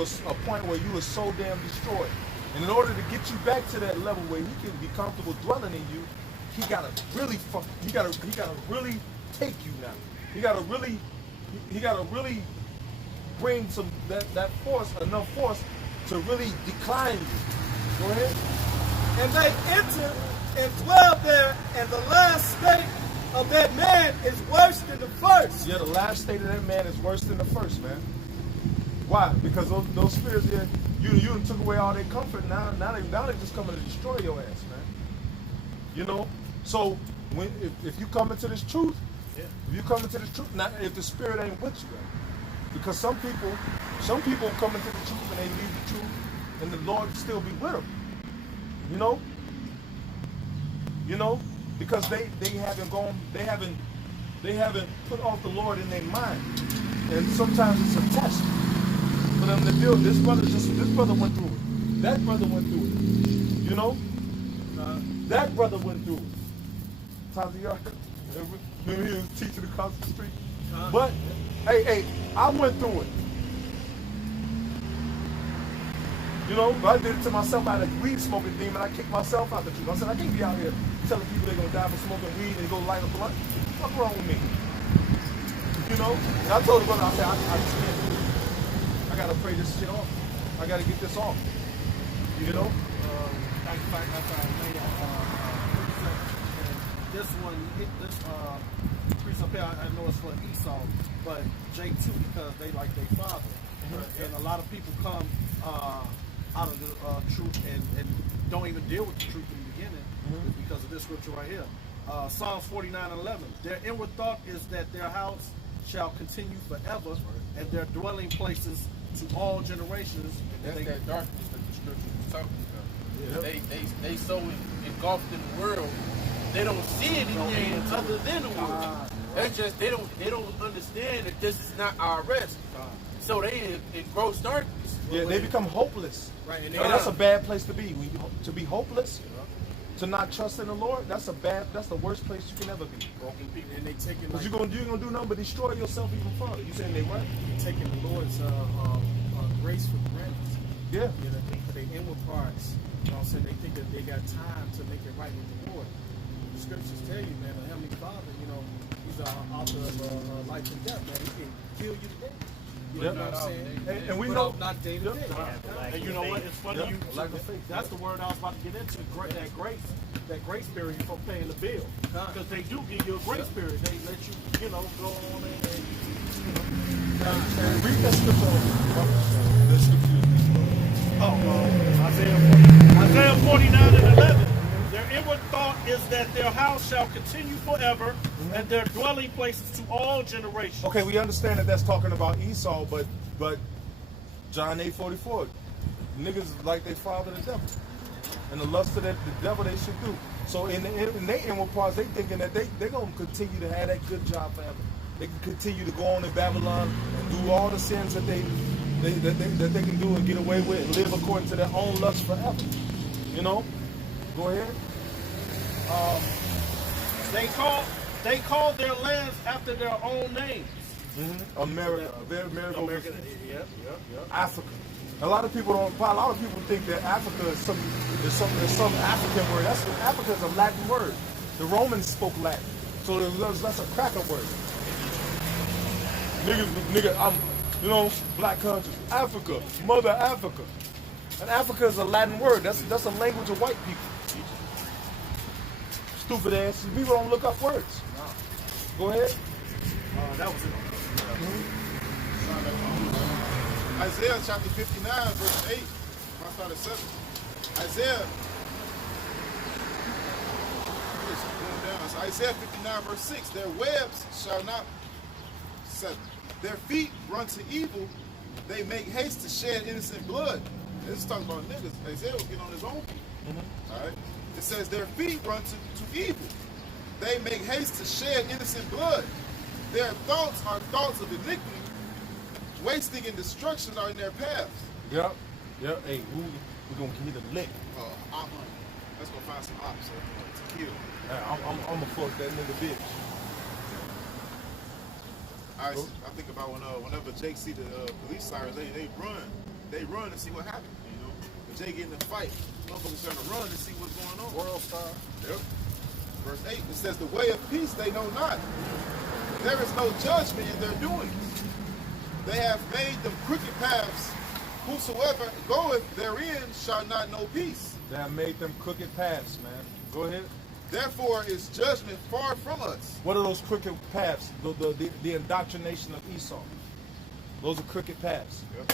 a point where you were so damn destroyed. And in order to get you back to that level where he can be comfortable dwelling in you, he gotta really take you now. He gotta really bring some that force, enough force to really decline you. Go ahead. And they enter and dwell there, and the last state of that man is worse than the first. Yeah, the last state of that man is worse than the first, man. Why? Because those spirits here, you took away all their comfort. Now they just coming to destroy your ass, man. You know. So if you come into this truth, now if the spirit ain't with you, right? Because some people come into the truth and they leave the truth, and the Lord still be with them. You know, because they haven't put off the Lord in their mind, and sometimes it's a test for them to deal. This brother went through it. That brother went through it. You know, that brother went through it. Maybe he was teaching across the street, but hey, I went through it. You know, I did it to myself. I had a weed smoking demon. I kicked myself out the truth. I said, I can't be out here telling people they're going to die for smoking weed and go light a blunt. What's wrong with me? You know? And I told the brother, I said, I just can't do it. I got to pray this shit off. I got to get this off. You know? This one, this priest up here, I know it's for Esau, but Jake too, because they like their father. And a lot of people come out of the truth and don't even deal with the truth in the beginning because of this scripture right here. Psalms 49:11. Their inward thought is that their house shall continue forever, and their dwelling places to all generations. That's that darkness that the scripture is talking about. They so engulfed in the world, they don't see anything other than the world. That's just they don't understand that this is not our rest. So they in gross darkness. Yeah, they become hopeless. Right, and that's a bad place to be. To be hopeless, to not trust in the Lord, that's the worst place you can ever be. Broken people, and they taking because you're gonna do nothing but destroy yourself even further. You saying they what? Taking the Lord's grace for granted. Yeah. You know, for their inward parts. You know what I'm saying? They think that they got time to make it right with the Lord. The scriptures tell you, man, the Heavenly Father, you know, He's the author of life and death, man. He can kill you today. You know what I'm saying? And we know not day to day. And you know what? It's funny that's the word I was about to get into. That grace period for paying the bill, because they do give you a grace period. They let you, go on and read that scripture. Isaiah 49:11. Their inward thought is that their house shall continue forever, and their dwelling places to all generations. Okay, we understand that that's talking about Esau, but John 8:44, niggas like they father the devil, and the lust of the devil they should do. So in their inward parts, they thinking that they're gonna continue to have that good job forever. They can continue to go on in Babylon and do all the sins that they can do and get away with and live according to their own lust forever. You know? Go ahead. They call their lands after their own names. America. Yeah. Africa. A lot of people think that Africa is some African word. Africa is a Latin word. The Romans spoke Latin, so that's a cracker word. Nigga, black country, Africa, Mother Africa, and Africa is a Latin word. That's a language of white people. Stupid ass. People don't look up words. Go ahead. That was it. Isaiah chapter 59, verse 8. I started at 7. Isaiah. So Isaiah 59, verse 6. Their webs shall not. 7. Their feet run to evil. They make haste to shed innocent blood. This is talking about niggas. Isaiah was getting on his own people. All right. It says their feet run to evil. They make haste to shed innocent blood. Their thoughts are thoughts of iniquity. Wasting and destruction are in their paths. Yep. Hey, we're gonna give you the lick. Let's go find some ops to kill. I'm gonna fuck that nigga bitch. I think about whenever Jake see the police sirens, they run to see what happened. You know, if Jake get in a fight, motherfuckers trying to run to see what's going on. World star. Yep. Verse 8, it says, the way of peace they know not. There is no judgment in their doings. They have made them crooked paths. Whosoever goeth therein shall not know peace. They have made them crooked paths, man. Go ahead. Therefore is judgment far from us. What are those crooked paths? The indoctrination of Esau. Those are crooked paths. Yep.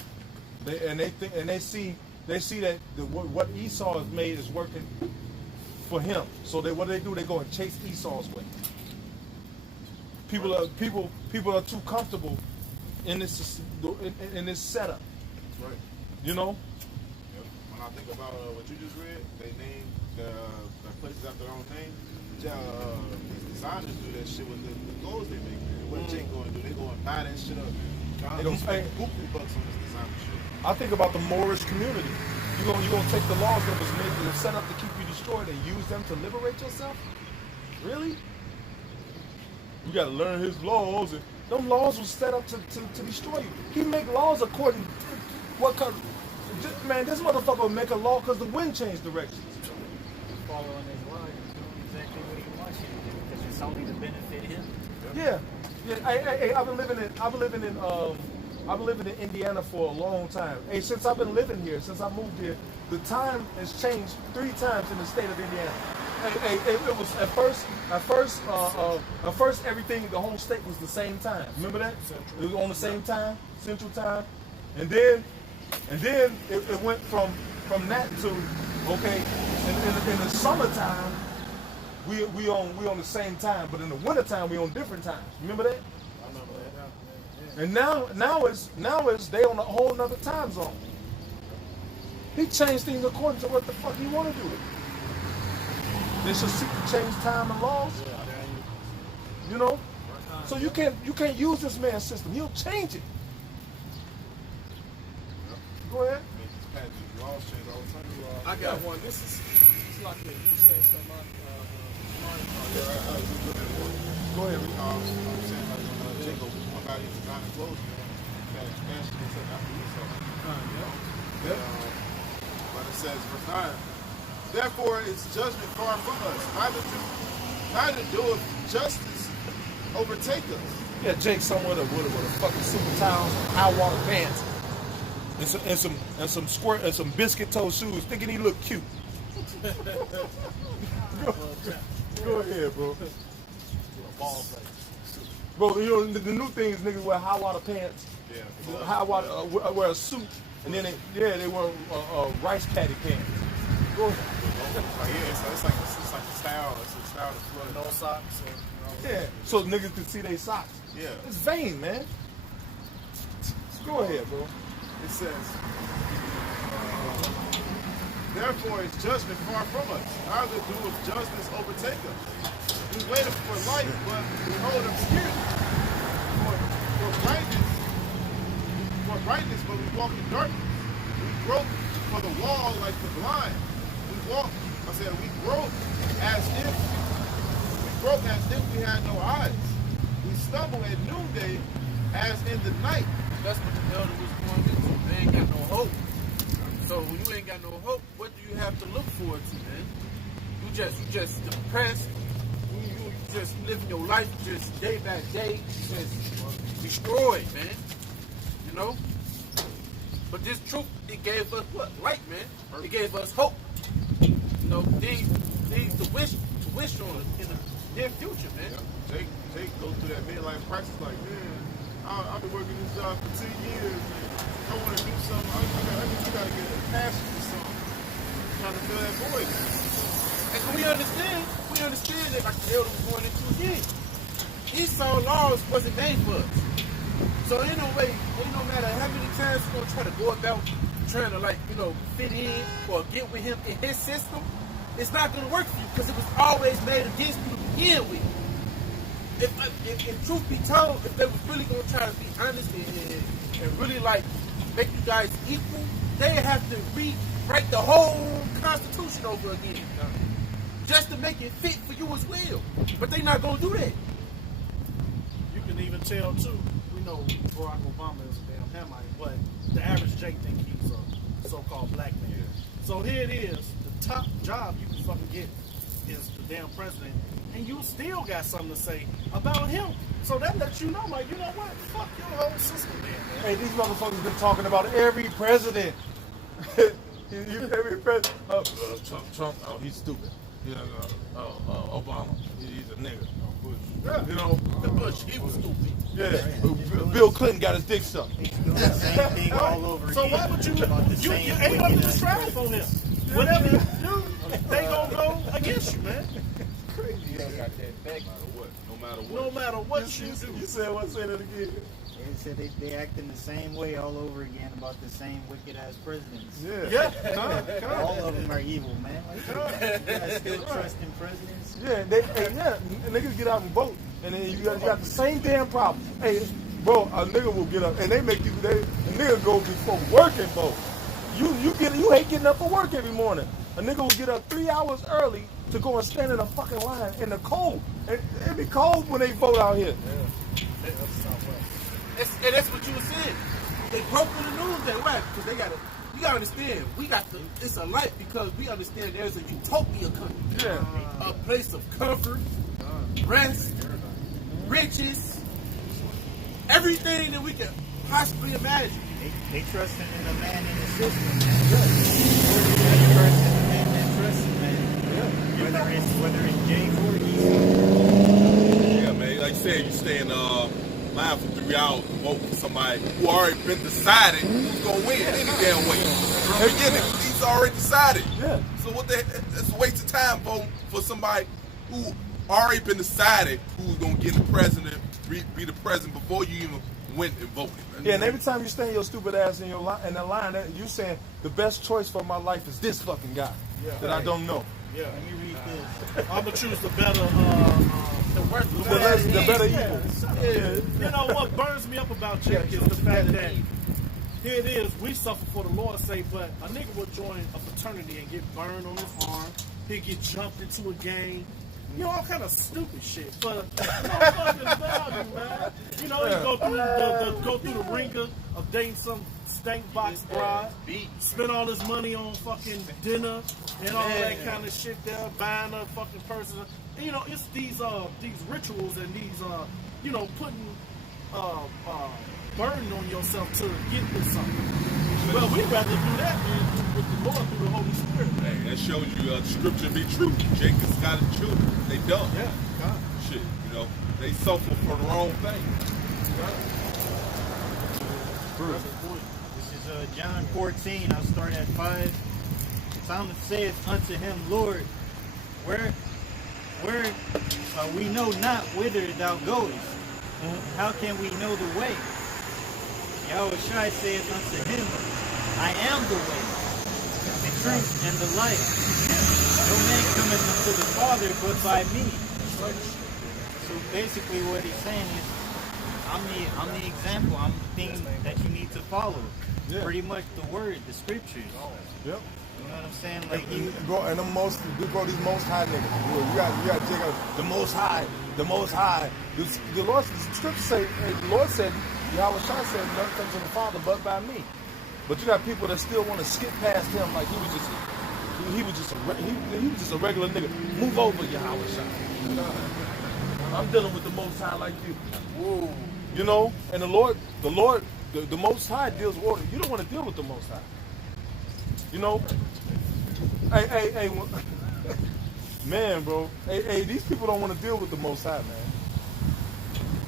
They see that what Esau has made is working for him. So what do? They go and chase Esau's way. People are too comfortable in this setup. That's right. You know. Yep. When I think about what you just read, they named the places after their own name. These designers do that shit with the clothes they make. What Jake going to do? They go and buy that shit up. They don't spend buku bucks on this designer shit. I think about the Moorish community. You gonna take the laws that was made that set up to keep you destroyed and use them to liberate yourself? Really? You gotta learn his laws, and them laws were set up to destroy you. He make laws according to what kind. Man, this motherfucker will make a law because the wind changed directions. Following his line, doing exactly what he wants you to do because it's only to benefit him. Yeah. Hey, I've been living in Indiana for a long time. Hey, since I've been living here, since I moved here, the time has changed 3 times in the state of Indiana. Hey, it was at first everything, the whole state was the same time. Remember that? It was on the same time, Central Time, and then it went from that to okay. In the summertime, we on the same time, but in the wintertime we on different times. Remember that? I remember that. And now it's they on a whole nother time zone. He changed things according to what the fuck he want to do. They should seek to change time and laws. You know? So you can't use this man's system. He'll change it. Go ahead. Laws change all the time. I got one. This is like you saying something. Go ahead. I'm saying like when Jacob went out his design and clothes, fashion and stuff after Esau. But it says, verse 9, therefore is judgment far from us. Neither doeth justice overtake us. Yeah, Jake somewhere with a fucking super towels, high water pants, and some biscuit toe shoes, thinking he look cute. Go ahead, bro. Bro, you know the new thing is niggas wear high water pants, high water wear a suit, and then they wear rice patty pants. Go ahead. It's like a style. It's a style that's flooded. No socks. Yeah, so niggas can see their socks. Yeah. It's vain, man. Go ahead, bro. It says, therefore is judgment far from us. Neither doeth justice overtake us. We waited for light, but behold obscurity. For brightness, but we walk in darkness. We grope for the wall like the blind. We grope as if we had no eyes. We stumble at noonday as in the night. That's what the elder was going into. They ain't got no hope. So when you ain't got no hope, what do you have to look forward to, man? You just depressed. You just living your life just day by day, just destroyed, man. You know? But this truth, it gave us what? Light, man. It gave us hope. You know, things to wish on in the near future, man. Yeah. Jake goes through that midlife crisis like, man, I've been working this job for 2 years, and I want to do something. I got to get a passion for something. Trying to fill that void. And we understand that like the elder was going into again. Esau laws wasn't made for us. So ain't no matter how many times we're going to try to go about trying to like, fit in or get with him in his system, it's not going to work for you because it was always made against you to begin with. If truth be told, if they was really going to try to be honest and really like make you guys equal, they have to rewrite the whole Constitution over again. Just to make it fit for you as well. But they not going to do that. You can even tell, too, we know Barack Obama is a damn Hamite, but the average Jake think he's a so-called black man. So here it is, the top job you can fucking get is the damn president, and you still got something to say about him. So that lets you know, like, you know what? Fuck your whole system, man. Hey, these motherfuckers been talking about every president. Every president. Trump, oh, he's stupid. Obama, he's a nigga. Bush. You know, The Bush, he was stupid. yeah. Bill Clinton got his dick sucked. He's doing the same thing all over So again. why would you About the you same ain't nothing to wicked strive on him. Whatever you do, they gonna go against you, man. No matter what you do. You said what? Say that again. They said they acting the same way all over again about the same wicked ass presidents. Yeah. All of them are evil, man. Like, you guys still trust in presidents? Yeah, niggas get out and vote, and then you got the same damn problem. Hey, bro, a nigga will get up, and they make you. A nigga go before work and vote. You hate getting up for work every morning. A nigga will get up 3 hours early to go and stand in a fucking line in the cold. And it be cold when they vote out here. And that's what you were saying. They broke the news that way because you gotta understand, it's a life because we understand there's a utopia country. Yeah. A place of comfort, rest, riches, everything that we can possibly imagine. They trusting in the man in the system, man. They trust in the man that trusts him, man. Whether it's James or Esau. Yeah, man. Like you said, you stay in line for 3 hours to vote for somebody who already been decided who's gonna win any damn way. From the beginning, he's already decided. Yeah. So what the heck? It's a waste of time voting for somebody who already been decided who's gonna get the president, be the president before you even went and voted. Man. Yeah, and every time you stand your stupid ass in that line, you saying the best choice for my life is this fucking guy that I don't know. Yeah. Let me read this. I'm gonna choose the better, The better evil. You know what burns me up about Jake is the fact that here it is, we suffer for the Lord's sake, but a nigga will join a fraternity and get burned on his arm. He'll get jumped into a game. You know, all kind of stupid shit. But no fucking value, man. You know, he go through the ringer of dating some stank box bride, spend all his money on fucking dinner and all that kind of shit there, buying a fucking person. And, you know, it's these rituals and these putting burden on yourself to get with something. Well, we'd rather do that than with the Lord through the Holy Spirit. Hey, that shows you the scripture be true. Jacob's got his children. They dumb. Yeah, God. Shit, they suffer for the wrong thing. This is John 14. I'll start at 5. Thomas saith unto him, Lord, where we know not whither thou goest. How can we know the way? Yahushua saith unto him, I am the way, the truth, and the life. No man cometh unto the Father but by me. So basically what he's saying is, I'm the example, I'm the thing that you need to follow. Yeah. Pretty much the word, the scriptures. Yep. You know what I'm saying? Like Bro, and these most high niggas. You got Jacob, the most high. The Lord, the scripture say, the Lord said, Yahweh said, none comes to the Father but by me. But you got people that still want to skip past him like he was just a regular nigga. Move over, Yahweh. I'm dealing with the Most High like you. Whoa. You know, and the Lord, the Most High deals with order. You don't want to deal with the Most High. You know? Hey, man, bro. Hey, these people don't want to deal with the Most High, man.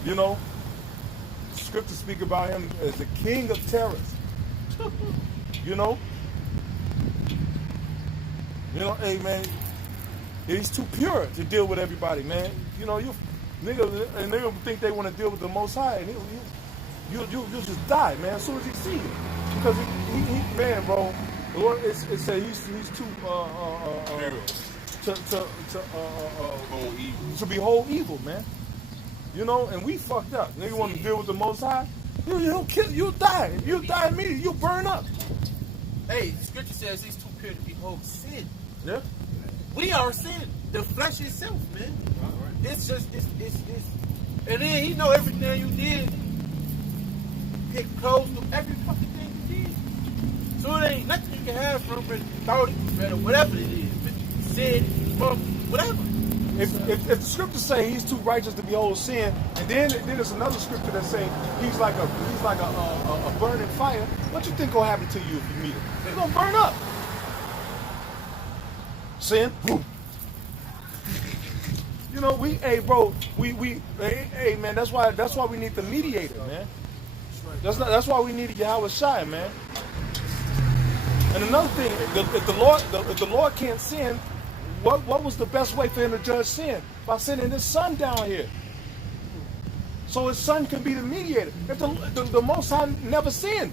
You know? Scriptures speak about him as the king of terrors. You know? Hey, man, he's too pure to deal with everybody, man. You know, nigga think they want to deal with the Most High, and you'll just die, man, as soon as he see you. Because man, bro. The Lord, it said he's too to behold evil, man. You know, and we fucked up. Nigga want to deal with the Most High. He'll kill. You'll die. You'll die immediately. You'll burn up. Hey, the scripture says he's too pure to behold sin. Yeah. We are sin. The flesh itself, man. It's just, it's. And then he know everything you did. Pick clothes to every fucking thing you did. So it ain't nothing you can have from it, thought it, or whatever it is. Said, whatever. If the scriptures say he's too righteous to behold sin, and then there's another scripture that say he's like a burning fire, what you think gonna happen to you if you meet him? You're gonna burn up. Sin, boom. You know, hey man, that's why we need the mediator, man. That's why we need Yahweh Shai, man. And another thing, if the Lord can't sin, what was the best way for him to judge sin? By sending his son down here. So his son can be the mediator. If the Most High never sinned.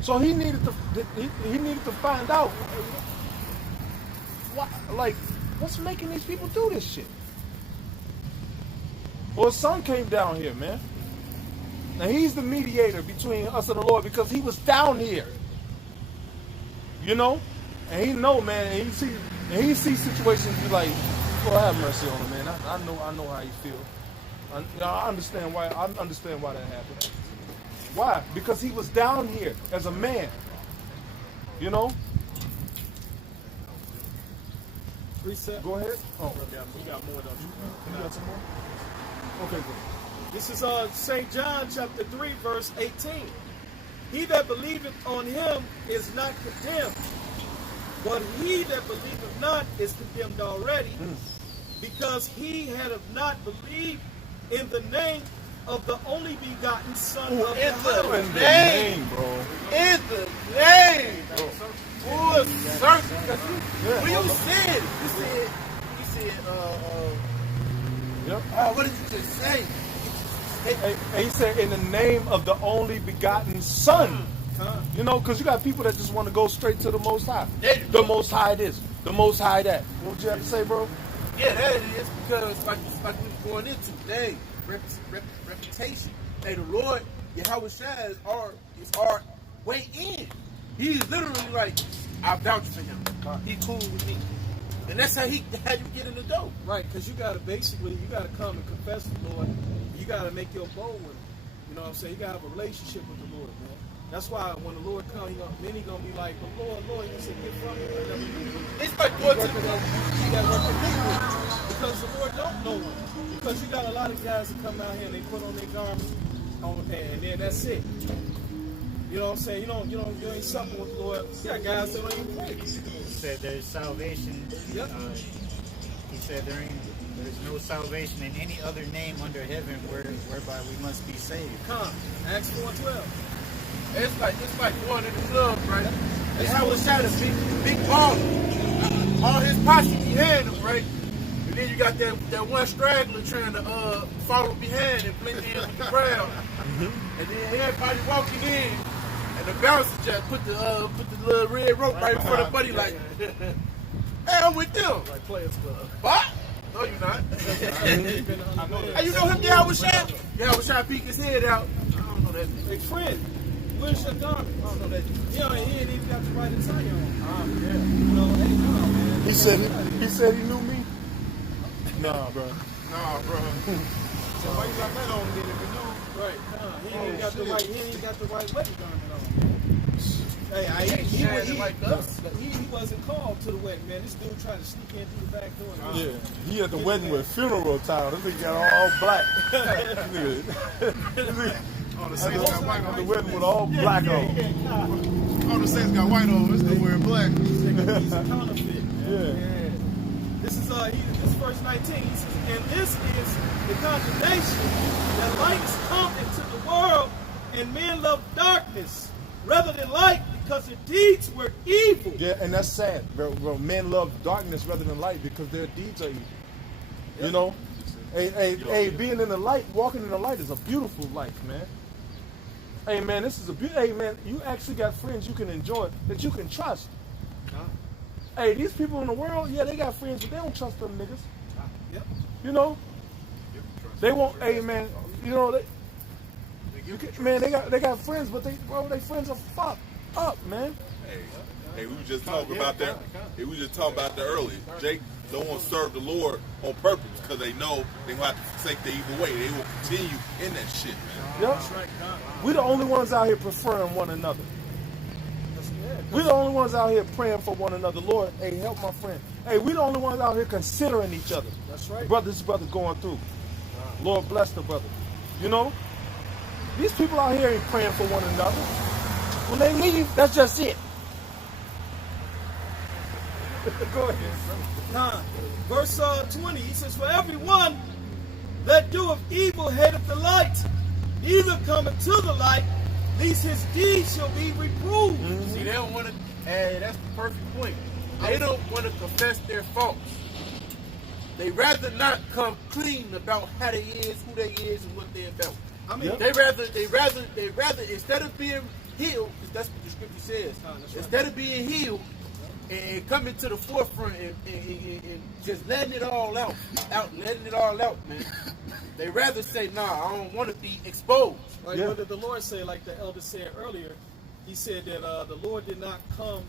So he needed to find out what's making these people do this shit. Well, his son came down here, man. And he's the mediator between us and the Lord because he was down here. You know? And he know, man, and he sees situations be like, Lord have mercy on him, man. I know how you feel. I understand why that happened. Why? Because he was down here as a man. You know? Reset. Go ahead. Oh, We got more, don't you? you got some more? Okay, good. This is St. John chapter 3, verse 18. He that believeth on him is not condemned, but he that believeth not is condemned already, because he had not believed in the name of the only begotten Son of In God. the name, bro. In the name. Full circle. When you said, what did you just say? He said, in the name of the only begotten Son. You know, because you got people that just want to go straight to the Most High. The Most High this, the Most High that. What would you have to say, bro? Yeah, that it is, because like we were going into today, reputation. Hey, the Lord, Yahweh Shai is our way in. He's literally like, I vouch for him. He cool with me. And that's how you get in the door. Right, because you got to come and confess the Lord. You got to make your bold with him. You know what I'm saying? You got to have a relationship with the Lord, man. That's why when the Lord comes, many going to be like, but Lord, you said, get from me. It's like going to because the Lord don't know him. Because you got a lot of guys that come out here and they put on their garments, and then that's it. You know what I'm saying? You ain't something with the Lord. You got guys that don't even pray. He said there's salvation. Yep. He said there's no salvation in any other name under heaven whereby we must be saved. Come, Acts 4:12. It's like going to the club, right? And Yahweh Shai a big ball. All his posse behind him, right? And then you got that one straggler trying to follow behind and blend in with the crowd. And then everybody walking in, and the bouncer just put the little red rope right in front of Buddy like, hey, I'm with them. Like Players Club. What? No, you're not. Hey, you know him, Yahweh Shai? Yahweh Shai peek his head out. I don't know that. Hey, friend, where's your garment? I don't know that. He ain't even got the right attire on. Yeah. You know, hey, come on, man. He said he knew me? Nah, bro. Nah, bro. So why you got that on then if you know? Right. He ain't got the right wedding garment on. Hey, he wasn't called to the wedding, man. This dude tried to sneak in through the back door. Yeah, he at the wedding with funeral attire. This nigga got all black. All the saints got white At on. the wedding with all black on. All the saints got white on. This nigga wearing black. He's a counterfeit. Yeah. This is verse 19. He says, and this is the condemnation that light is come into the world, and men love darkness rather than light because their deeds were evil. Yeah, and that's sad. Bro, men love darkness rather than light because their deeds are evil. You know? Hey, being in the light, walking in the light is a beautiful life, man. Hey man, this is a hey man, you actually got friends you can enjoy that you can trust. Hey, these people in the world, yeah, they got friends, but they don't trust them niggas. Yep. You know, they won't. Hey man, you know man, they got friends, but they friends are fucked up, man. Hey, we were just talking about that. Hey, we were just talking about that earlier. Jake don't want to serve the Lord on purpose because they know they're gonna have to forsake the evil way. They will continue in that shit, man. Yep. We the only ones out here preferring one another. We the only ones out here praying for one another. Lord, hey, help my friend. Hey, we the only ones out here considering each other. That's right. This brother going through. Lord bless the brother. You know, these people out here ain't praying for one another. When they leave, that's just it. Go ahead. Verse 20, he says, for everyone that doeth evil hateth the light, neither cometh to the light, lest his deeds shall be reproved. See, they don't want to, that's the perfect point. They don't want to confess their faults. They rather not come clean about how they is, who they is, and what they're about. I mean, they rather, instead of being healed, because that's what the scripture says, instead of being healed, and coming to the forefront and just letting it all out, man. They rather say, nah, I don't want to be exposed. Like what did the Lord say, like the elder said earlier? He said that the Lord did not come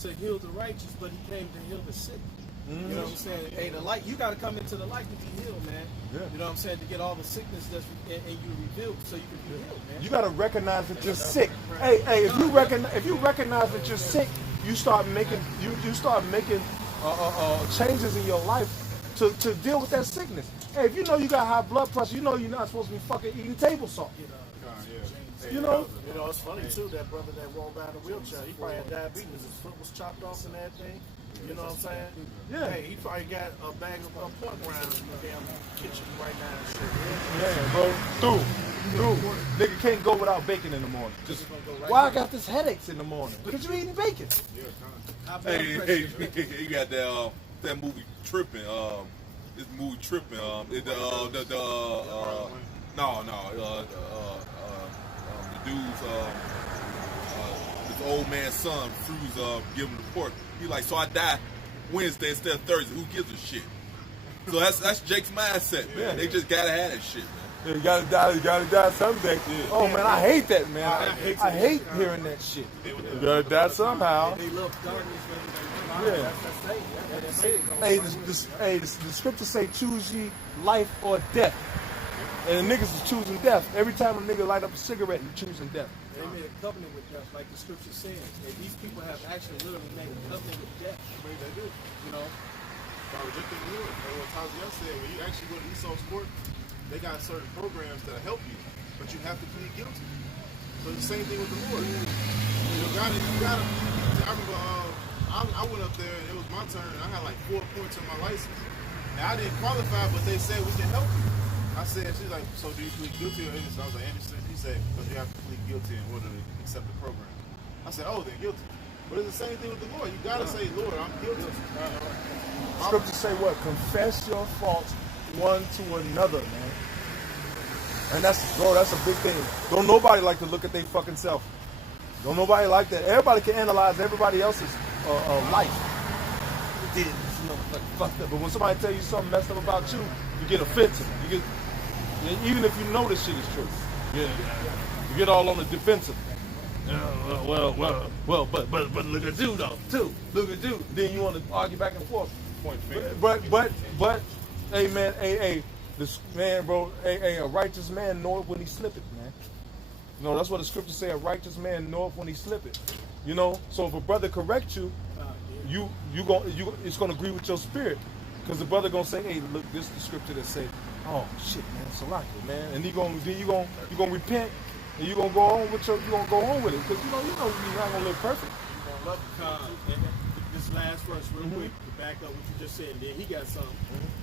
to heal the righteous, but he came to heal the sick. You know what I'm saying? Hey, the light, you got to come into the light to be healed, man. Yeah. You know what I'm saying? To get all the sickness that's in you revealed so you can be healed, man. You got to recognize that you're sick. Hey, if you recognize that you're sick, you start making changes in your life to deal with that sickness. Hey, if you know you got high blood pressure, you know you're not supposed to be fucking eating table salt. You know, it's funny too. That brother that rolled by in a wheelchair, he probably had diabetes. His foot was chopped off and everything. You know what I'm saying? Yeah. Hey, he probably got a bag of pork rinds in the damn kitchen right now and shit. Yeah, bro. Through. Nigga can't go without bacon in the morning. Just why I got this headaches in the morning? Because you eating bacon. Hey, you got that movie Tripping. This movie Tripping. The dude's this old man's son, Fru's giving the pork. He like, so I die Wednesday instead of Thursday. Who gives a shit? So that's Jake's mindset, man. They just gotta have that shit, man. Yeah, you gotta die someday. Yeah. Oh man, I hate that, man. I hate hearing that shit. You gotta die somehow. They love darkness. Hey, the scriptures say, choose ye life or death. And the niggas is choosing death. Every time a nigga light up a cigarette, he's choosing death. They made a covenant with death, like the scripture says. And these people have actually literally made a covenant with death. I mean, they do. You know? Just the Lord. And what Tazia said, when you actually go to Esau's court, they got certain programs that help you, but you have to plead guilty. So it's the same thing with the Lord. You gotta. I remember I went up there and it was my turn. I had like 4 points on my license. And I didn't qualify, but they said we can help you. I said, she's like, so do you plead guilty or innocent? I was like, innocent. He said, because you have to plead guilty in order to accept the program. I said, oh, then guilty. But it's the same thing with the Lord. You gotta say, Lord, I'm guilty. Scriptures say what? Confess your faults one to another, man. And that's a big thing. Don't nobody like to look at their fucking self. Don't nobody like that. Everybody can analyze everybody else's life. You did, fucked up. But when somebody tell you something messed up about you, you get offensive. Even if you know this shit is true. You get all on the defensive. Well, but look at you though, too. Look at you. Then you want to argue back and forth. Point finger. But, hey man, this man, bro, a righteous man knoweth when he slippeth, man. You know, that's what the scriptures say, a righteous man knoweth when he slippeth. You know, so if a brother corrects you, it's gonna agree with your spirit. Because the brother gonna say, hey, look, this is the scripture that say, oh shit, man, Salaki, man. And you gonna repent and you gonna go on with it. Because you know you're not gonna live perfect. You're gonna love this last verse real quick to back up what you just said, and then he got something.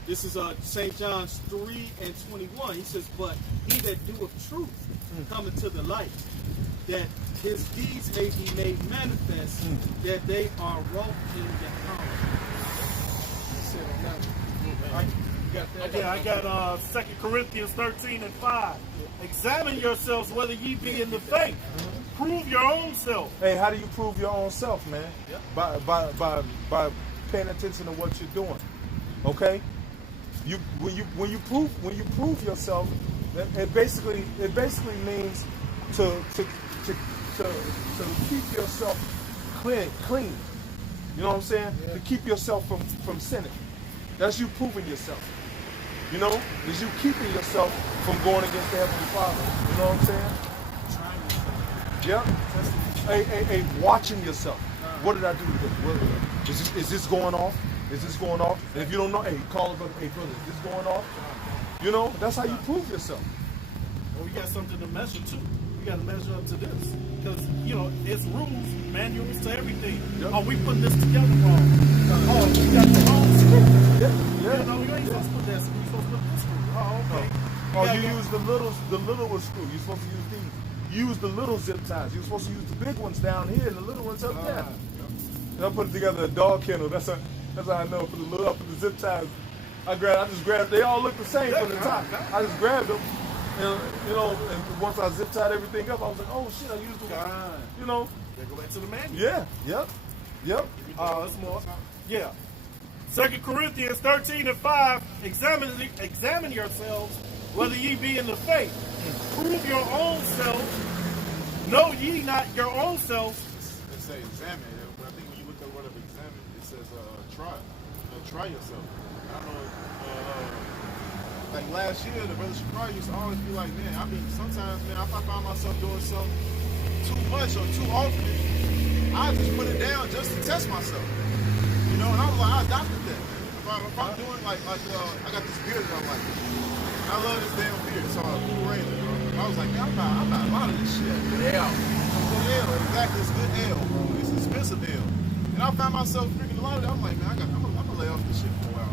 This is St. John's 3:21. He says, but he that doeth truth cometh to the light, that his deeds may be made manifest, that they are wrought in the power. That's it on that one. Right? You got that? Yeah, I got 2 Corinthians 13 and 5. Examine yourselves whether ye be in the faith. Prove your own self. Hey, how do you prove your own self, man? By paying attention to what you're doing. Okay? When you prove yourself, it basically means to keep yourself clean. You know what I'm saying? Yeah. To keep yourself from sinning. That's you proving yourself. You know? Is you keeping yourself from going against the Heavenly Father. You know what I'm saying? Yep. Hey, watching yourself. What did I do today? Is this going off? Is this going off? And if you don't know, hey, call us up. Hey, brother, is this going off? You know, that's how you prove yourself. Well, we got something to measure to. We got to measure up to this. Because, you know, it's rules, manuals to everything. Yep. Are we putting this together wrong? Oh, we got the wrong screw. Yeah. You know, you ain't supposed to put that screw. You're supposed to put this screw. Oh, okay. Oh, you use the little screw. You're supposed to use these. Use the little zip ties. You're supposed to use the big ones down here and the little ones up there. And I put together a dog kennel. That's how I know for the zip ties. I just grabbed. They all look the same from the top. I just grabbed them, and you know. And once I zip tied everything up, I was like, oh shit, I used the one. You know. They go back to the manual. Yeah. Yep. That's more. Yeah. 2 Corinthians 13 and 5. Examine yourselves whether ye be in the faith. Prove your own self. Know ye not your own selves. It says examine, but I think when you look at the word of examine, it says try. Try yourself. I know, like last year, the brother Shakari used to always be like, man, I mean, sometimes, man, if I find myself doing something too much or too often, I just put it down just to test myself. You know, and I was like, I adopted that, man. If I'm doing like I got this beard that I like. I love this damn beard. It's all Blue Raven, bro. I was like, man, I'm not a lot of this shit. Good ale. Good ale. Exactly. It's good ale, bro. It's expensive ale. And I found myself drinking a lot of that. I'm like, man, I'm gonna lay off this shit for a while.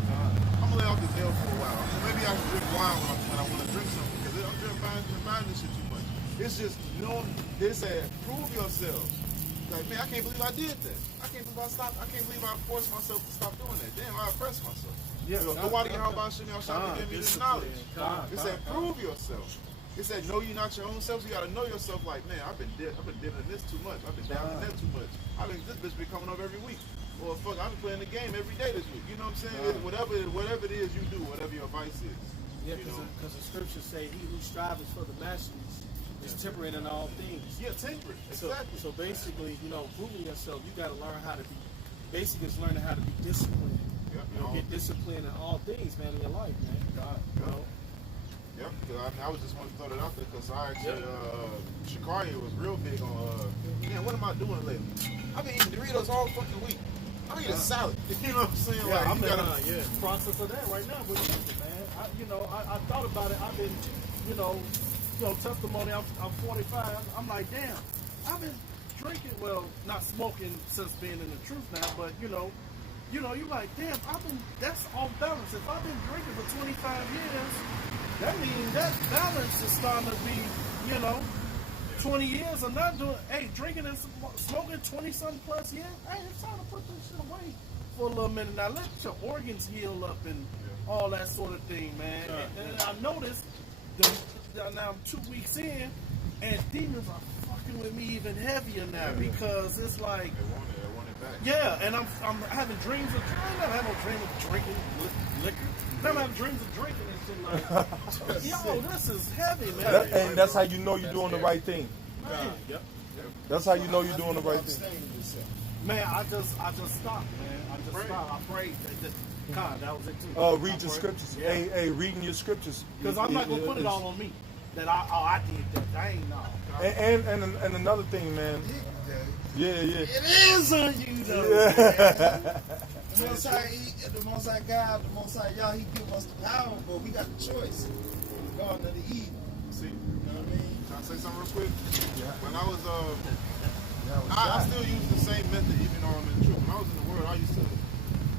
I'm gonna lay off this ale for a while. I mean, maybe I can drink wine when I want to drink something because I'm buying this shit too much. It's just, you know, they said, prove yourselves. Like, man, I can't believe I did that. I can't believe I forced myself to stop doing that. Damn, I oppressed myself. Yeah, nobody how about shit else trying to give me this knowledge. It said, prove yourself. It said, know you not your own self. You gotta know yourself. Like, man, I've been dipping in this too much. I've been down in that too much. This bitch been coming up every week. Well, fuck, I've been playing the game every day this week. You know what I'm saying? Whatever it is you do, whatever your vice is. Yeah, because the scriptures say, he who strives for the masteries is temperate in all things. Yeah, temperate. Exactly. So basically, you know, proving yourself, you got to learn how to be. Basically, it's learning how to be disciplined. Yep. You know, get disciplined in all things, man, in your life, man. God, you know. Yep. Because I was just want to throw that out there because I actually, Shakari was real big on. Man, what am I doing lately? I've been eating Doritos all fucking week. I'm eating salad. You know what I'm saying? Yeah, like, I'm in the process of that right now with you, man. I thought about it. I've been, testimony. I'm 45. I'm like, damn. I've been drinking. Well, not smoking since being in the truth now, but you're like, damn. That's off balance. If I've been drinking for 25 years, that means that balance is starting to be, 20 years of not doing, drinking and smoking 20-something plus years. Hey, it's time to put this shit away for a little minute. Now let your organs heal up and all that sort of thing, man. And I noticed now I'm 2 weeks in, and demons are fucking with me even heavier now because it's like, they want it back. Yeah, and I'm having dreams of. I never had no dream of drinking liquor. I'm having dreams of drinking and shit like. Yo, this is heavy, man. And that's how you know you're doing the right thing. Yep. That's how you know you're doing the right thing. Man, I just stopped, man. I just stopped. I prayed. God, that was it too. Read your scriptures. Yeah. Hey, reading your scriptures. Because I'm not gonna put it all on me. That I did that. I ain't know. And another thing, man. Yeah. It is on you, though. Yeah. The Most High God, the Most High Yah, He give us the power, but we got the choice. Garden of the Eden. See, you know what I mean? Can I say something real quick? Yeah. When I was, I still use the same method even though I'm in the truth. When I was in the world, I used to,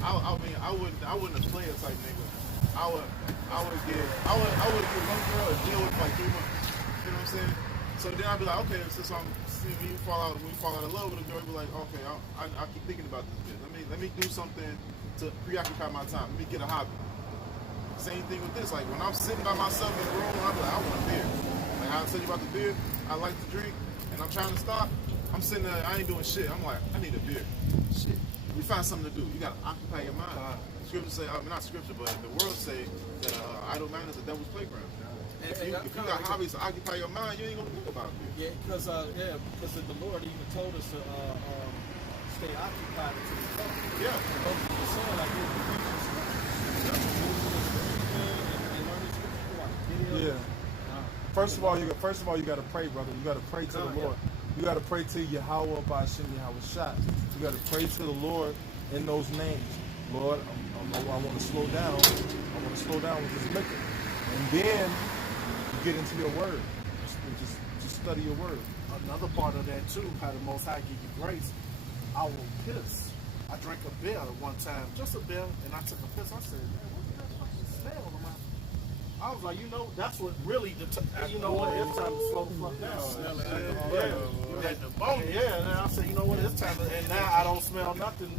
I wouldn't have played a type nigga. I would give one girl a deal with like 3 months. You know what I'm saying? So then I'd be like, okay, since when we fall out of love with a girl, we'd be like, okay, I keep thinking about this bitch. Let me do something to preoccupy my time. Let me get a hobby. Same thing with this. Like when I'm sitting by myself in the room, I'm like, I want a beer. Like how I tell you about the beer, I like to drink, and I'm trying to stop. I'm sitting there, I ain't doing shit. I'm like, I need a beer. Shit. You find something to do. You gotta occupy your mind. Scripture say, I mean not scripture, but the world say that idle mind is the devil's playground. If you got hobbies to occupy your mind, you ain't gonna think about it. Yeah, because the Lord even told us to stay occupied until He comes. Yeah. Those who are saying like you're Yeah. First of all, you got to pray, brother. You got to pray to the Lord. You got to pray to Yahweh by Shem Yahweh Shai. You got to pray to the Lord in those names. Lord, I want to slow down. I want to slow down with this liquor, and then you get into your word. Just study your word. Another part of that too, how the Most High give you grace. I will piss. I drank a beer one time, just a beer, and I took a piss. I said, man, what's that fucking smell in my? I was like, that's what really, it's time to slow the fuck down. And I said, it's time to, and now I don't smell nothing,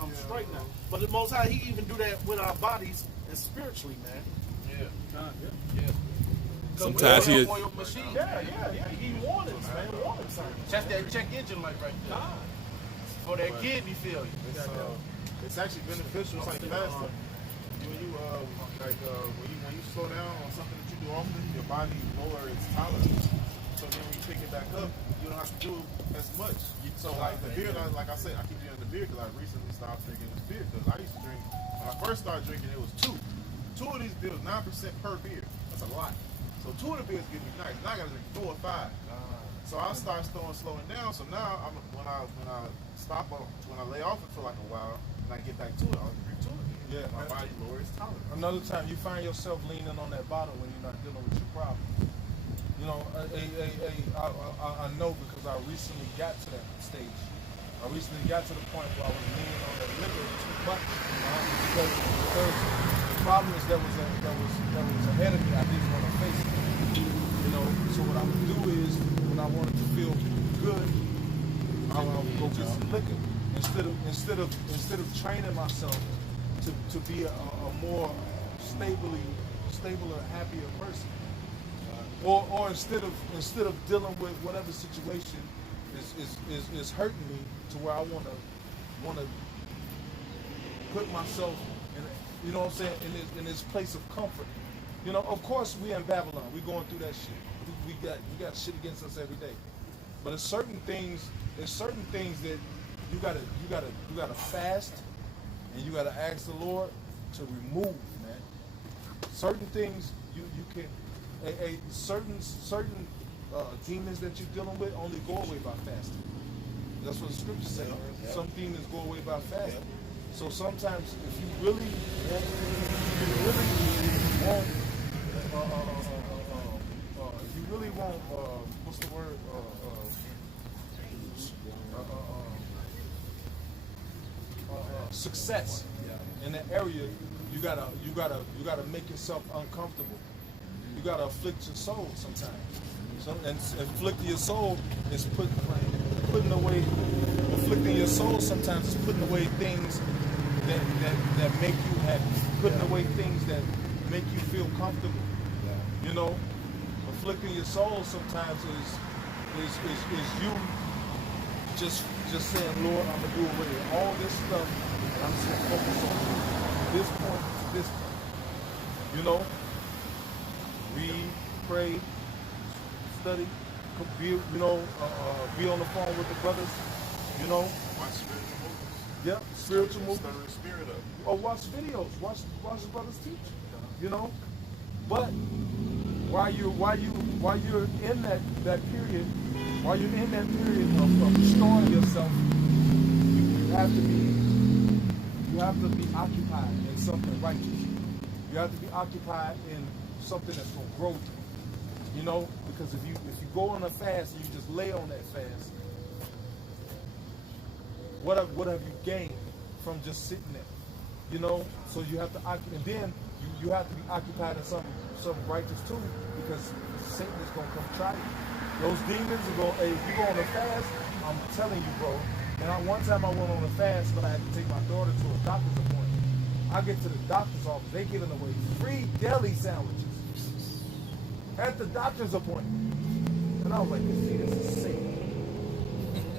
I'm straight now. But the Most High, He even do that with our bodies and spiritually, man. Yeah. Sometimes he is. He warnings, man. Warnings. That's that check engine light right there. For that kidney failure. It's actually beneficial. It's like fasting. When you slow down on something that you do often, your body lower its tolerance. So then when you pick it back up, you don't have to do as much. So like the beer, like I said, I keep drinking the beer because I recently stopped drinking this beer because I used to drink. When I first started drinking, it was two. Two of these beers, 9% per beer. That's a lot. So two of the beers give me nice. Now I gotta drink 4 or 5. So I start slowing down. So now when I lay off it for like a while and I get back to it, I'll drink 2 again. Yeah, my body lowers tolerance. Another time you find yourself leaning on that bottle when you're not dealing with your problem. I know because I recently got to that stage. I recently got to the point where I was leaning on that liquor too much because the problem is that was ahead of me. I didn't want to face it. So what I would do is when I wanted to feel good, I would go get some liquor instead of training myself to be a more stable and happier person. Or instead of dealing with whatever situation is hurting me to where I wanna put myself in, what I'm saying, in this place of comfort. Of course we in Babylon, we going through that shit. We got shit against us every day. But there's certain things that you gotta fast and you gotta ask the Lord to remove, man. Certain things you can certain demons that you're dealing with only go away by fasting. That's what the scriptures say. Yeah. Some demons go away by fasting. Yeah. So sometimes if you really want what's the word? Success in that area, you gotta make yourself uncomfortable. You gotta afflict your soul sometimes. And afflicting your soul is putting away. Afflicting your soul sometimes is putting away things that make you happy. Putting away things that make you feel comfortable. Afflicting your soul sometimes is you just saying, Lord, I'm gonna do away with all this stuff, and I'm just gonna focus on you. This point to this point. Read, pray, study, be on the phone with the brothers. Watch spiritual movies. Yeah, spiritual movies. Stir the spirit up. Or watch videos. Watch the brothers teach. But while you're in that period, of restoring yourself, you have to be occupied in something righteous. You have to be occupied in something that's gonna grow you. Because if you go on a fast and you just lay on that fast, what have you gained from just sitting there? So you have to occupy, and then you have to be occupied in something righteous too, because Satan is gonna come try you. Those demons are going, hey, if you go on a fast, I'm telling you, bro. And one time I went on a fast, but I had to take my daughter to a doctor's appointment. I get to the doctor's office, they giving away free deli sandwiches at the doctor's appointment. And I was like, see, this is sick.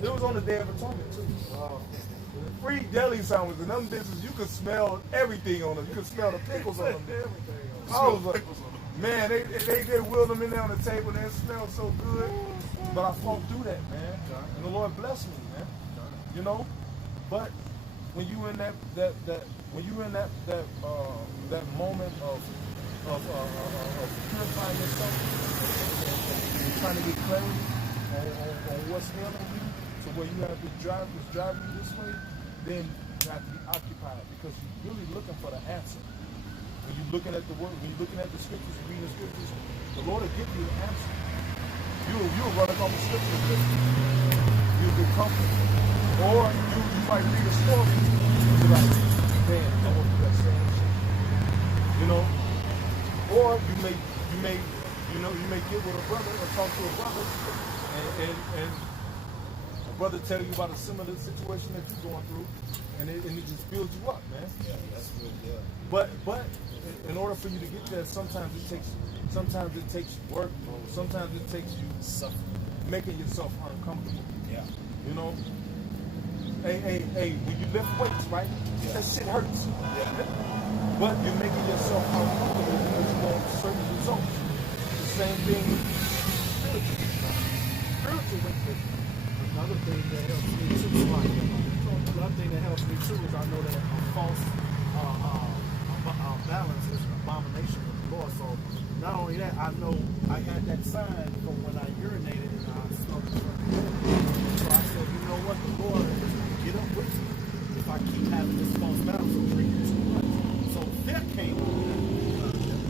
It was on the Day of Atonement too. Free deli sandwiches, and them dishes, you could smell everything on them. You could smell the pickles on them. I was like, man, they wheeled them in there on the table, and it smelled so good. But I fought through that, man. And the Lord blessed me, man. You know? But when you in that moment of purifying yourself, and trying to get clarity on what's healing you, to where you have to drive you this way, then you have to be occupied because you're really looking for the answer. When you're looking at the word, when you're looking at the scriptures and reading the scriptures, the Lord will give you the answer. You'll run across the scriptures. You'll get comforted. Or you might read a story and be like, man, I want to do that same shit. You know? Or you may get with a brother or talk to a brother and a brother tell you about a similar situation that you're going through, and it just builds you up, man. Yeah, that's good. Yeah. But in order for you to get there, sometimes it takes work, bro. Sometimes it takes you making yourself uncomfortable. Yeah. You know? Hey, when you lift weights, right? Yeah. That shit hurts. Yeah. But you're making yourself uncomfortable because you want certain results. The same thing with spiritual weightlifting. Another thing that helps me too, another thing that helps me too is I know that a false balance is an abomination of the Lord. So not only that, I know I had that sign from when I urinated and I smoked. So I said, you know what, the Lord is going to get up with me if I keep having this false balance of drinking too much. So fear came on.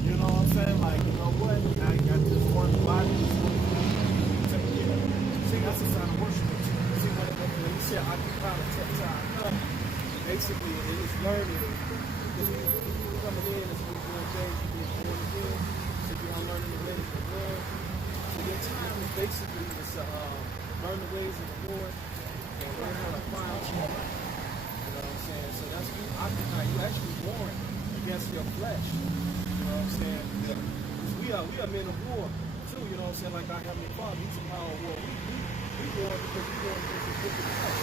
You know what I'm saying? Like, you know what? I got this one body, this one See, that's a sign of worship. See, when you say occupy the time, basically it is learning. Because we're coming in as we're doing things, we're born again. So you're learning the ways of the Lord. So your time is basically learn the ways of the Lord and learn how to apply it to your life. You know what I'm saying? So that's what you occupy. You actually warring against your flesh. You know what I'm saying? Because we are men of war too. You know what I'm saying? Like our Heavenly Father, He's a power of war. We war because we war against the wicked flesh.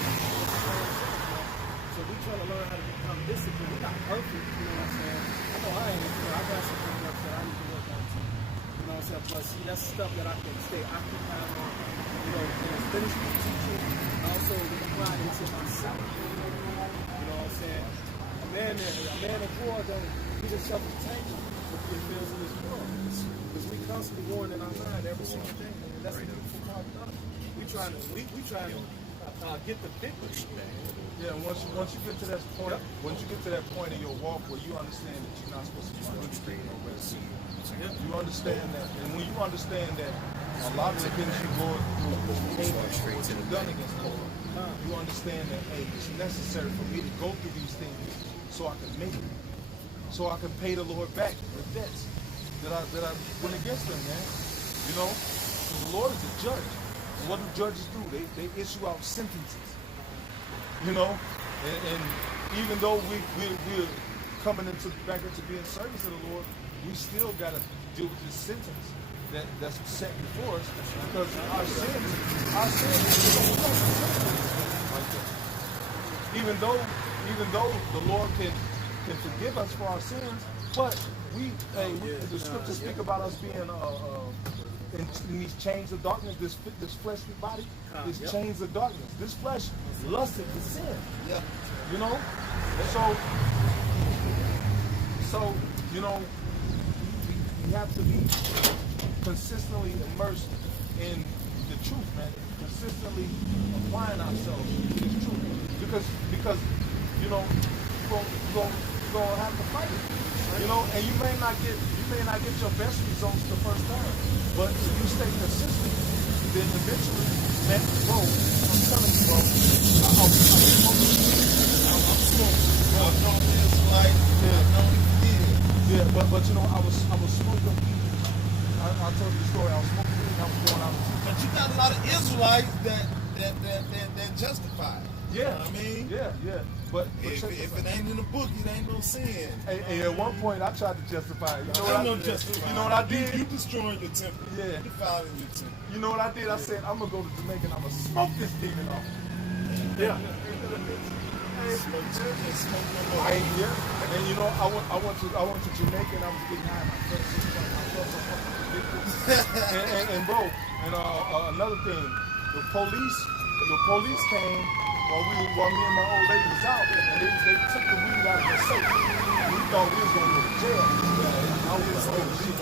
So we try to learn how to become disciplined. We're not perfect. You know what I'm saying? I know I ain't. You know, I got some things that I need to work on too. You know what I'm saying? But see, that's stuff that I can stay occupied on. You know, in ministry teaching, also apply it to myself. You know what I'm saying? A man of war don't get himself entangled with the affairs of this world. Because we constantly warring in our mind every single day. And that's the beautiful part of us. We trying to get the victory. Yeah, once you get to that point, once you get to that point in your walk where you understand that you're not supposed to be frustrated or rest, you understand that, and when you understand that a lot of the things you go through what you've done against the Lord, you understand that hey, it's necessary for me to go through these things so I can make it, so I can pay the Lord back the debts that I went against them, man. You know, the Lord is a judge. And what do judges do? They issue out sentences. You know, and even though we're coming back into being service to the Lord, we still got to deal with this sentence that's set before us because our sins like that. Even though the Lord can forgive us for our sins, but the scriptures speak about us being in these chains of darkness, this fleshly body, these chains of darkness. This flesh lusted to sin. Yeah. You know? So you know, we have to be consistently immersed in the truth, man. Consistently applying ourselves to this truth. Because you know, you're gonna have to fight it. You know, and you may not get your best results the first time. But if you stay consistent, then eventually, man, bro, I'm telling you, bro, I'm yeah, but you know, I was smoking weed. I told you the story. I was smoking weed. I was going out. But you got a lot of Israelites that justify it. Yeah, I mean, yeah. But if check it this out. ain't in the book, it ain't no sin. Hey, at one point, I tried to justify it. You know what I did? justifying. You know what I did? You destroying your temple. Yeah. You defiling your temple. You know what I did? I said, I'm gonna go to Jamaica and I'm gonna smoke this demon off. Yeah. Smoke no more. Yeah. And you know, I went to Jamaica and I was getting high. I felt so fucking ridiculous. and bro, and another thing, the police came while me and my old lady was out, and they took the weed out of the safe. We thought we was gonna go to jail. I was like, oh shit,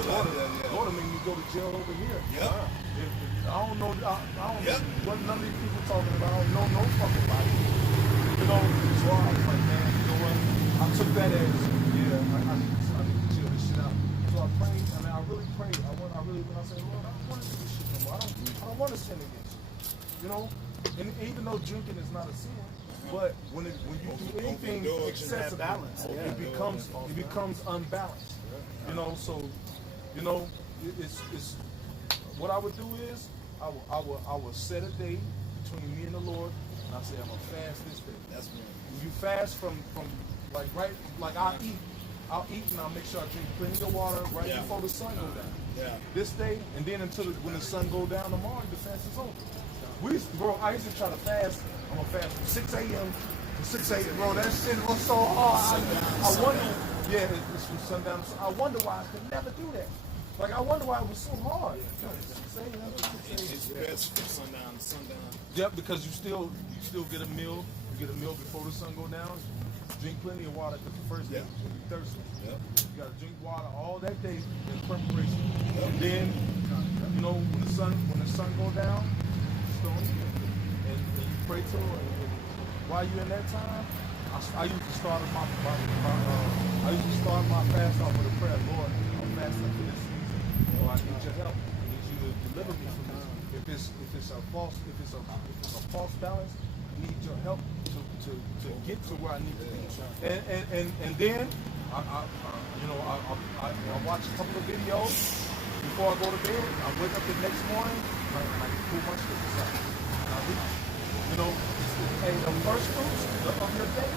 Lord made me go to jail over here. I don't know. I don't know what none of these people talking about. I don't know no fucking body. You know, so I was like, man, you know what? I took that as, I need to chill this shit out. So I prayed. I mean, I really prayed. When I said, Lord, I don't want to do this shit no more. I don't want to sin against you. You know, and even though drinking is not a sin, but when you do anything excessive, it becomes unbalanced. You know, so you know, it's what I would do is I will set a day between me and the Lord, and I say I'm gonna fast this day. That's me. You fast from like I'll eat and I'll make sure I drink plenty of water before the sun go down. Yeah. This day and then when the sun go down tomorrow, the fast is over. I used to try to fast. I'm gonna fast from 6 a.m. to 6 a.m. Bro, that shit was so hard. I wonder. Yeah, it's from sundown. I wonder why I could never do that. Like I wonder why it was so hard. 6 a.m. to 6 a.m. It's best from sundown to sundown. Yep, because you still get a meal. You get a meal before the sun go down. Drink plenty of water because the first day you'll be thirsty. Yep. You gotta drink water all that day in preparation. And then, you know, when the sun go down, stone and you pray to her. And while you're in that time, I used to start my fast off with a prayer. Lord, I'm fasting for this season. Lord, I need your help. I need you to deliver me from this. If it's a false balance, I need your help to get to where I need to be. And then I watch a couple of videos before I go to bed. I wake up the next morning and I pull my scriptures out. And I read. You know, the first fruits of your day,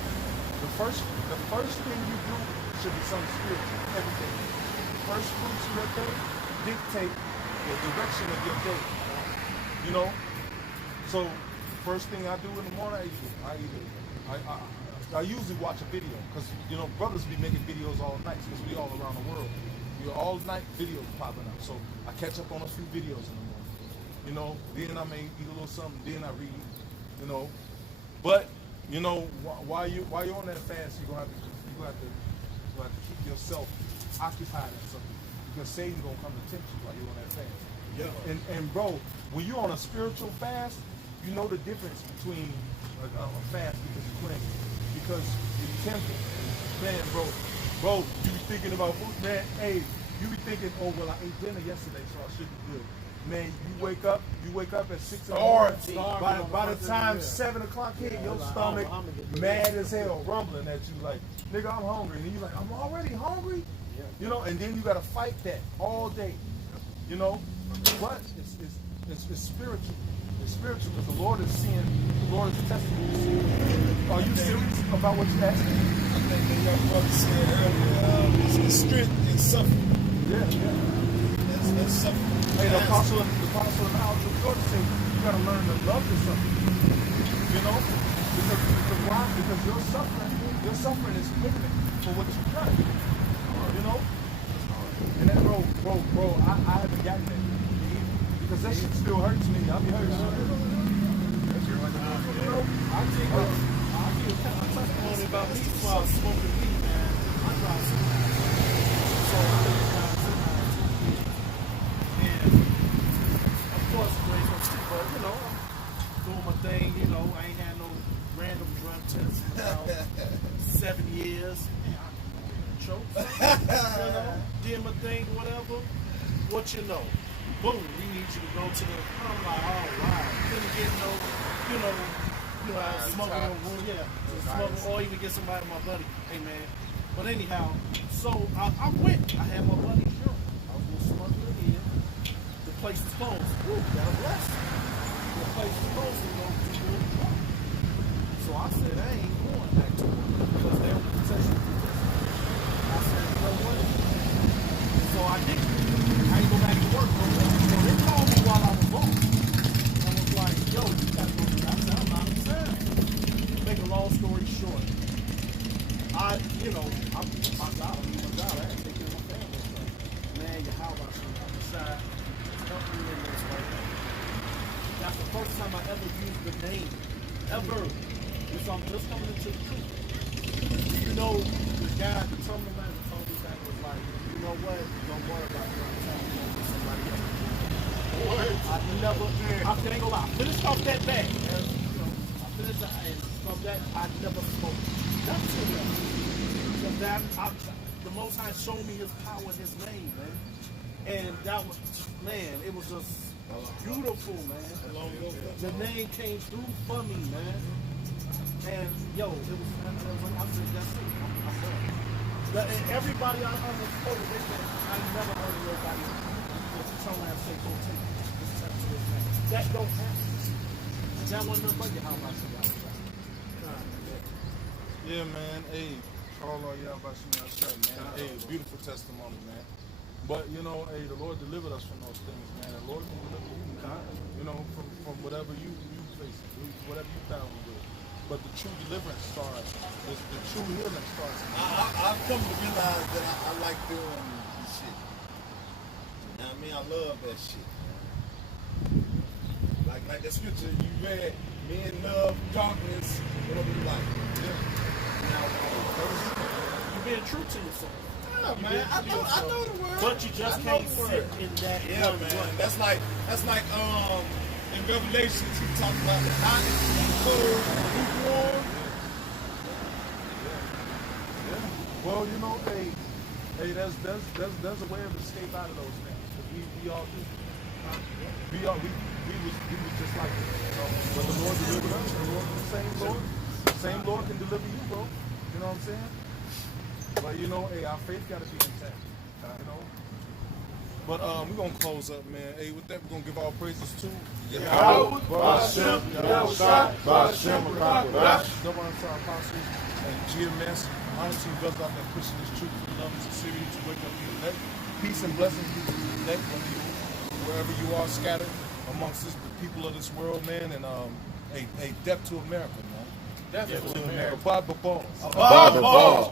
the first thing you do should be something spiritual every day. The first fruits of your day dictate the direction of your day. You know, so first thing I do in the morning, I usually watch a video because you know brothers be making videos all night because we all around the world. We all night videos popping up, so I catch up on a few videos in the morning. You know, then I may eat a little something, then I read. You know, but you know while you're on that fast, you're gonna have to keep yourself occupied in something because Satan's gonna come to tempt you while you're on that fast. Yeah. And bro, when you're on a spiritual fast, you know the difference between a fast because you're cleansed. Because you're tempted. Man, bro, you be thinking about food, man, hey, you be thinking, oh well I ate dinner yesterday, so I should be good. Man, you wake up at 6 in the morning. By the time 7 o'clock hit, your stomach mad as hell, rumbling at you like, nigga, I'm hungry. And you're like, I'm already hungry? You know, and then you gotta fight that all day. You know? But it's spiritual. It's spiritual because the Lord is testing you. Are you serious about what you're asking? I think that your brother said earlier, it's strength in suffering. Yeah. That's suffering. Hey, the apostle of the house of God said you gotta learn to love your suffering. You know? Because why? Because your suffering is payment for what you've done. You know? And that bro, I haven't gotten that. Because that shit still hurts me. I be hurting. You know, I give a testimony about me while smoking weed, man. I drive so and of course, but you know, I'm doing my thing. You know, I ain't had no random drug tests in about 7 years. Choke, you know, did my thing, whatever. What you know? Boom, we need you to go to the, I'm like, oh wow, couldn't get no, smoking no room, smoking, or even get somebody, my buddy, hey man. But anyhow, so I went, I had my buddy sure, I was gonna smuggle it in, the place is closed, woo, got a blessing. The place is closed, you know, so back to work because they were potentially do this. I said, you know what? So I didn't. I ain't go back to work no more. So they called me while I was off. And was like, yo, you got to go to that. I said, I'm not upset. Make a long story short, I'm my job. I had to take care of my family. So, man, you how about you outside? Help me in this right now. That's the first time I ever used the name. Ever. So I'm just coming into the truth. You know, the guy, the terminal manager told me that was like, you know what? Don't worry about it. I'm telling you with somebody else. I never, I ain't gonna lie. I finished off that bag. And, you know, I finished that, and from that, I never smoked. That's it. Because that, the Most High showed me His power, His name, man. And that was, man, it was just beautiful, man. The name came through for me, man. And yo, it was I said, that's it. I'm done. And everybody I spoke to, they said, I never heard of nobody turn around and say, go take this step to this man. That don't happen. That wasn't nothing but you, how about you guys? Yeah, man. Hey, all of y'all about you, man. Hey, beautiful testimony, man. But you know, hey, the Lord delivered us from those things, man. The Lord can deliver you, you know, from whatever you face, whatever you battle with. But the true deliverance starts. The true healing starts. I've come to realize that I like doing this shit. You know what I mean? I love that shit. Like that scripture you read, men love darkness, whatever you like. You're being true to yourself. Yeah, man. I know the word. But you just can't sit in that one. That's like in Revelations he talks about the hot, cold, lukewarm. Well, you know, hey, there's a way of escape out of those things. We all do. We was just like this, you know. But the Lord delivered us. The same Lord can deliver you, bro. You know what I'm saying? But you know, hey, our faith gotta be intact. You know. But we're gonna close up, man. Hey, with that, we're gonna give all praises to Yahweh, Bashem, Yahushua, Bashem, Rakadash. Double honor to our apostles and GMS. Honor to you brothers out there pushing this truth for the love and sincerity to wake up your neck. Peace and blessings be to your neck wherever you are scattered amongst the people of this world, man. And a death to America, man. Death to America. Bob the balls. Bob the balls.